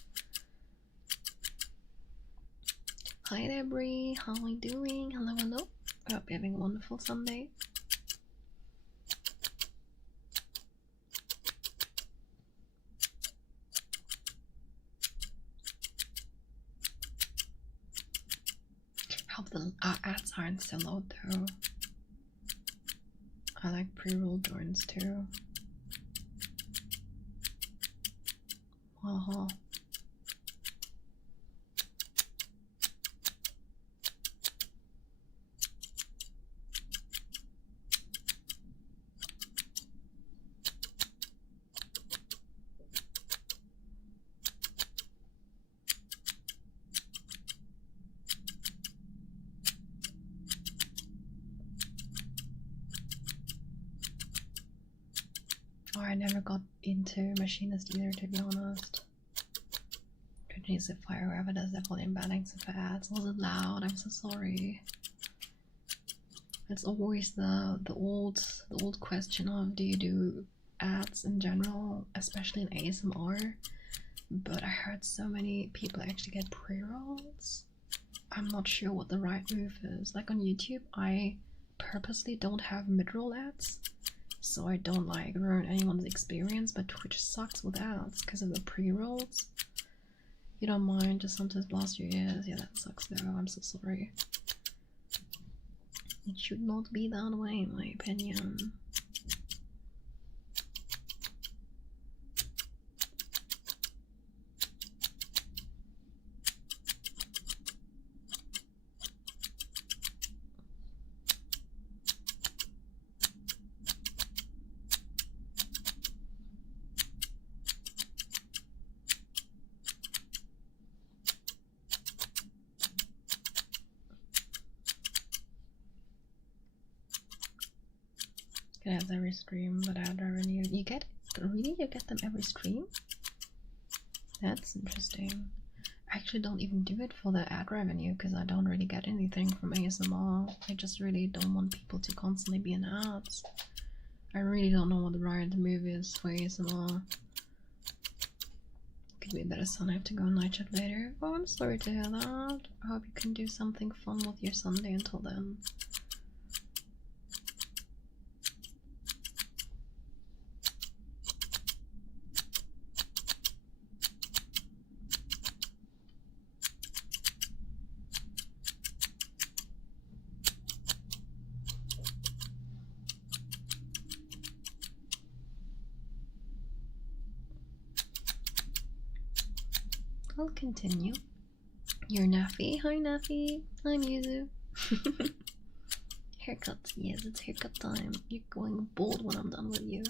Hi there, Bree. How are you doing? Hello, hello. I hope you're having a wonderful Sunday. Hope the ads aren't so loud though. I like pre-roll joints too. Oh, I never got into machinist either, to be honest. Could use the fire wherever does the volume balance if ads. Was it loud? I'm so sorry. It's always the old question of, do you do ads in general, especially in ASMR? But I heard so many people actually get pre-rolls. I'm not sure what the right move is. Like on YouTube, I purposely don't have mid-roll ads, so I don't like ruin anyone's experience, but Twitch sucks with ads because of the pre-rolls. You don't mind, just sometimes blast your ears. Yeah, that sucks though. I'm so sorry. It should not be that way, in my opinion. It has every stream, but ad revenue. You get really? You get them every stream? That's interesting. I actually don't even do it for the ad revenue because I don't really get anything from ASMR. I just really don't want people to constantly be in ads. I really don't know what the right move is for ASMR. Could be a better son. I have to go on night shift later. Oh, I'm sorry to hear that. I hope you can do something fun with your Sunday until then. I'll continue. You're Naffy. Hi Naffy. I'm Yuzu. Haircut. Yes, it's haircut time. You're going bald when I'm done with you.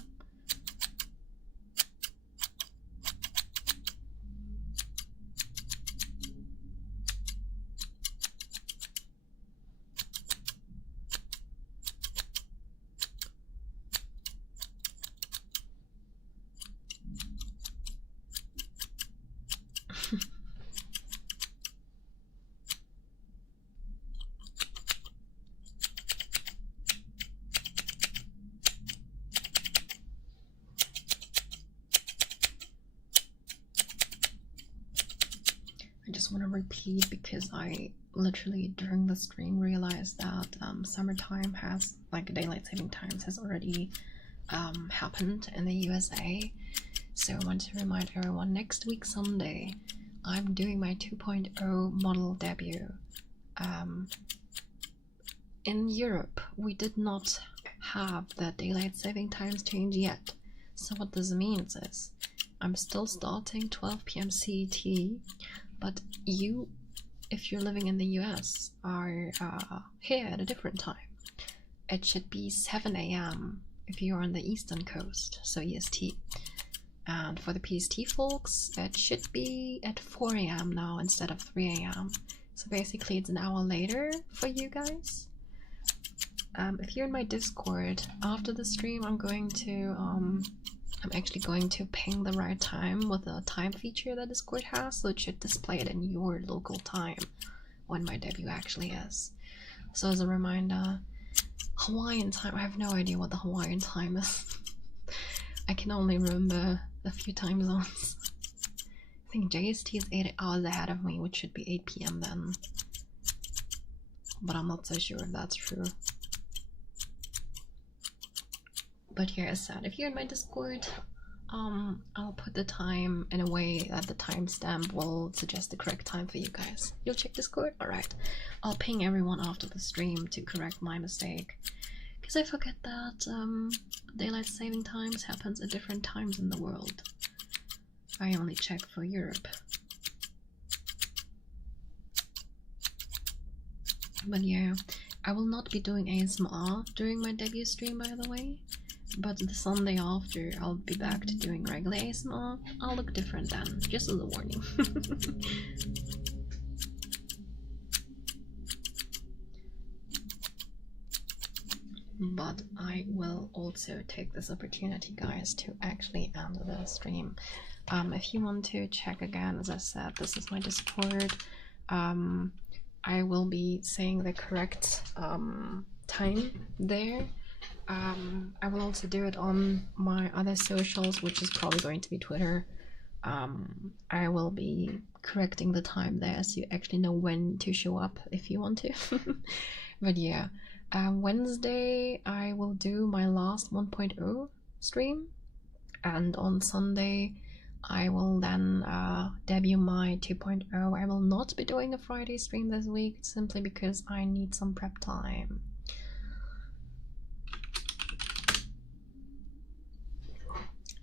I just want to repeat because I literally during the stream realized that summertime has, like daylight saving times has already happened in the USA. So also want to remind everyone, next week Sunday, I'm doing my 2.0 model debut. In Europe, we did not have the daylight saving times change yet. So what this means is, I'm still starting 12 PM CET, but you, if you're living in the US, are here at a different time. It should be 7 AM if you're on the eastern coast, so EST. And for the PST folks, it should be at 4 AM now instead of 3 AM. So basically it's an hour later for you guys. If you're in my Discord, after the stream I'm actually going to ping the right time with the time feature that Discord has, so it should display it in your local time when my debut actually is. So as a reminder, Hawaiian time, I have no idea what the Hawaiian time is. I can only remember a few time zones. I think JST is 8 hours ahead of me, which should be 8 PM then. But I'm not so sure if that's true. But yeah, as said, if you're in my Discord, I'll put the time in a way that the timestamp will suggest the correct time for you guys. You'll check Discord? Alright. I'll ping everyone after the stream to correct my mistake. Because I forget that daylight saving times happens at different times in the world. I only check for Europe. But yeah, I will not be doing ASMR during my debut stream, by the way. But the Sunday after, I'll be back to doing regular ASMR. I'll look different then, just as a warning. But I will also take this opportunity, guys, to actually end the stream. If you want to check again, as I said, this is my Discord. I will be saying the correct time there. I will also do it on my other socials, which is probably going to be Twitter. I will be correcting the time there so you actually know when to show up if you want to. But yeah, Wednesday I will do my last 1.0 stream, and on Sunday I will then debut my 2.0. I will not be doing a Friday stream this week simply because I need some prep time.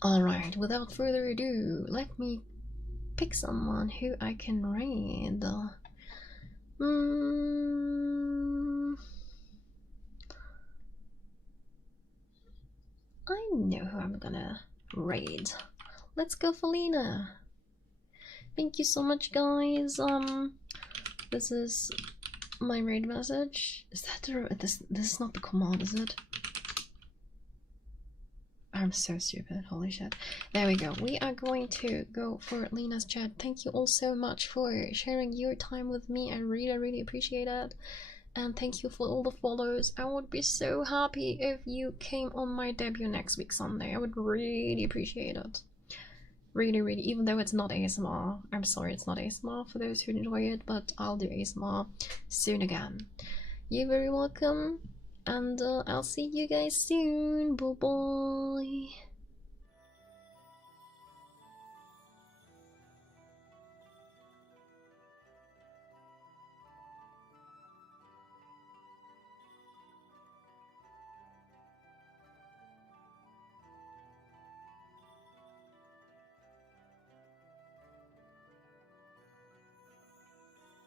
Alright, without further ado, let me pick someone who I can raid. I know who I'm gonna raid. Let's go for Lena. Thank you so much, guys. This is my raid message. Is that the this is not the command, is it? I'm so stupid, holy shit. There we go. We are going to go for Lena's chat. Thank you all so much for sharing your time with me. I really appreciate it. And thank you for all the follows. I would be so happy if you came on my debut next week Sunday. I would really appreciate it. Really, even though it's not ASMR. I'm sorry it's not ASMR for those who enjoy it, but I'll do ASMR soon again. You're very welcome. And I'll see you guys soon. Bye bye.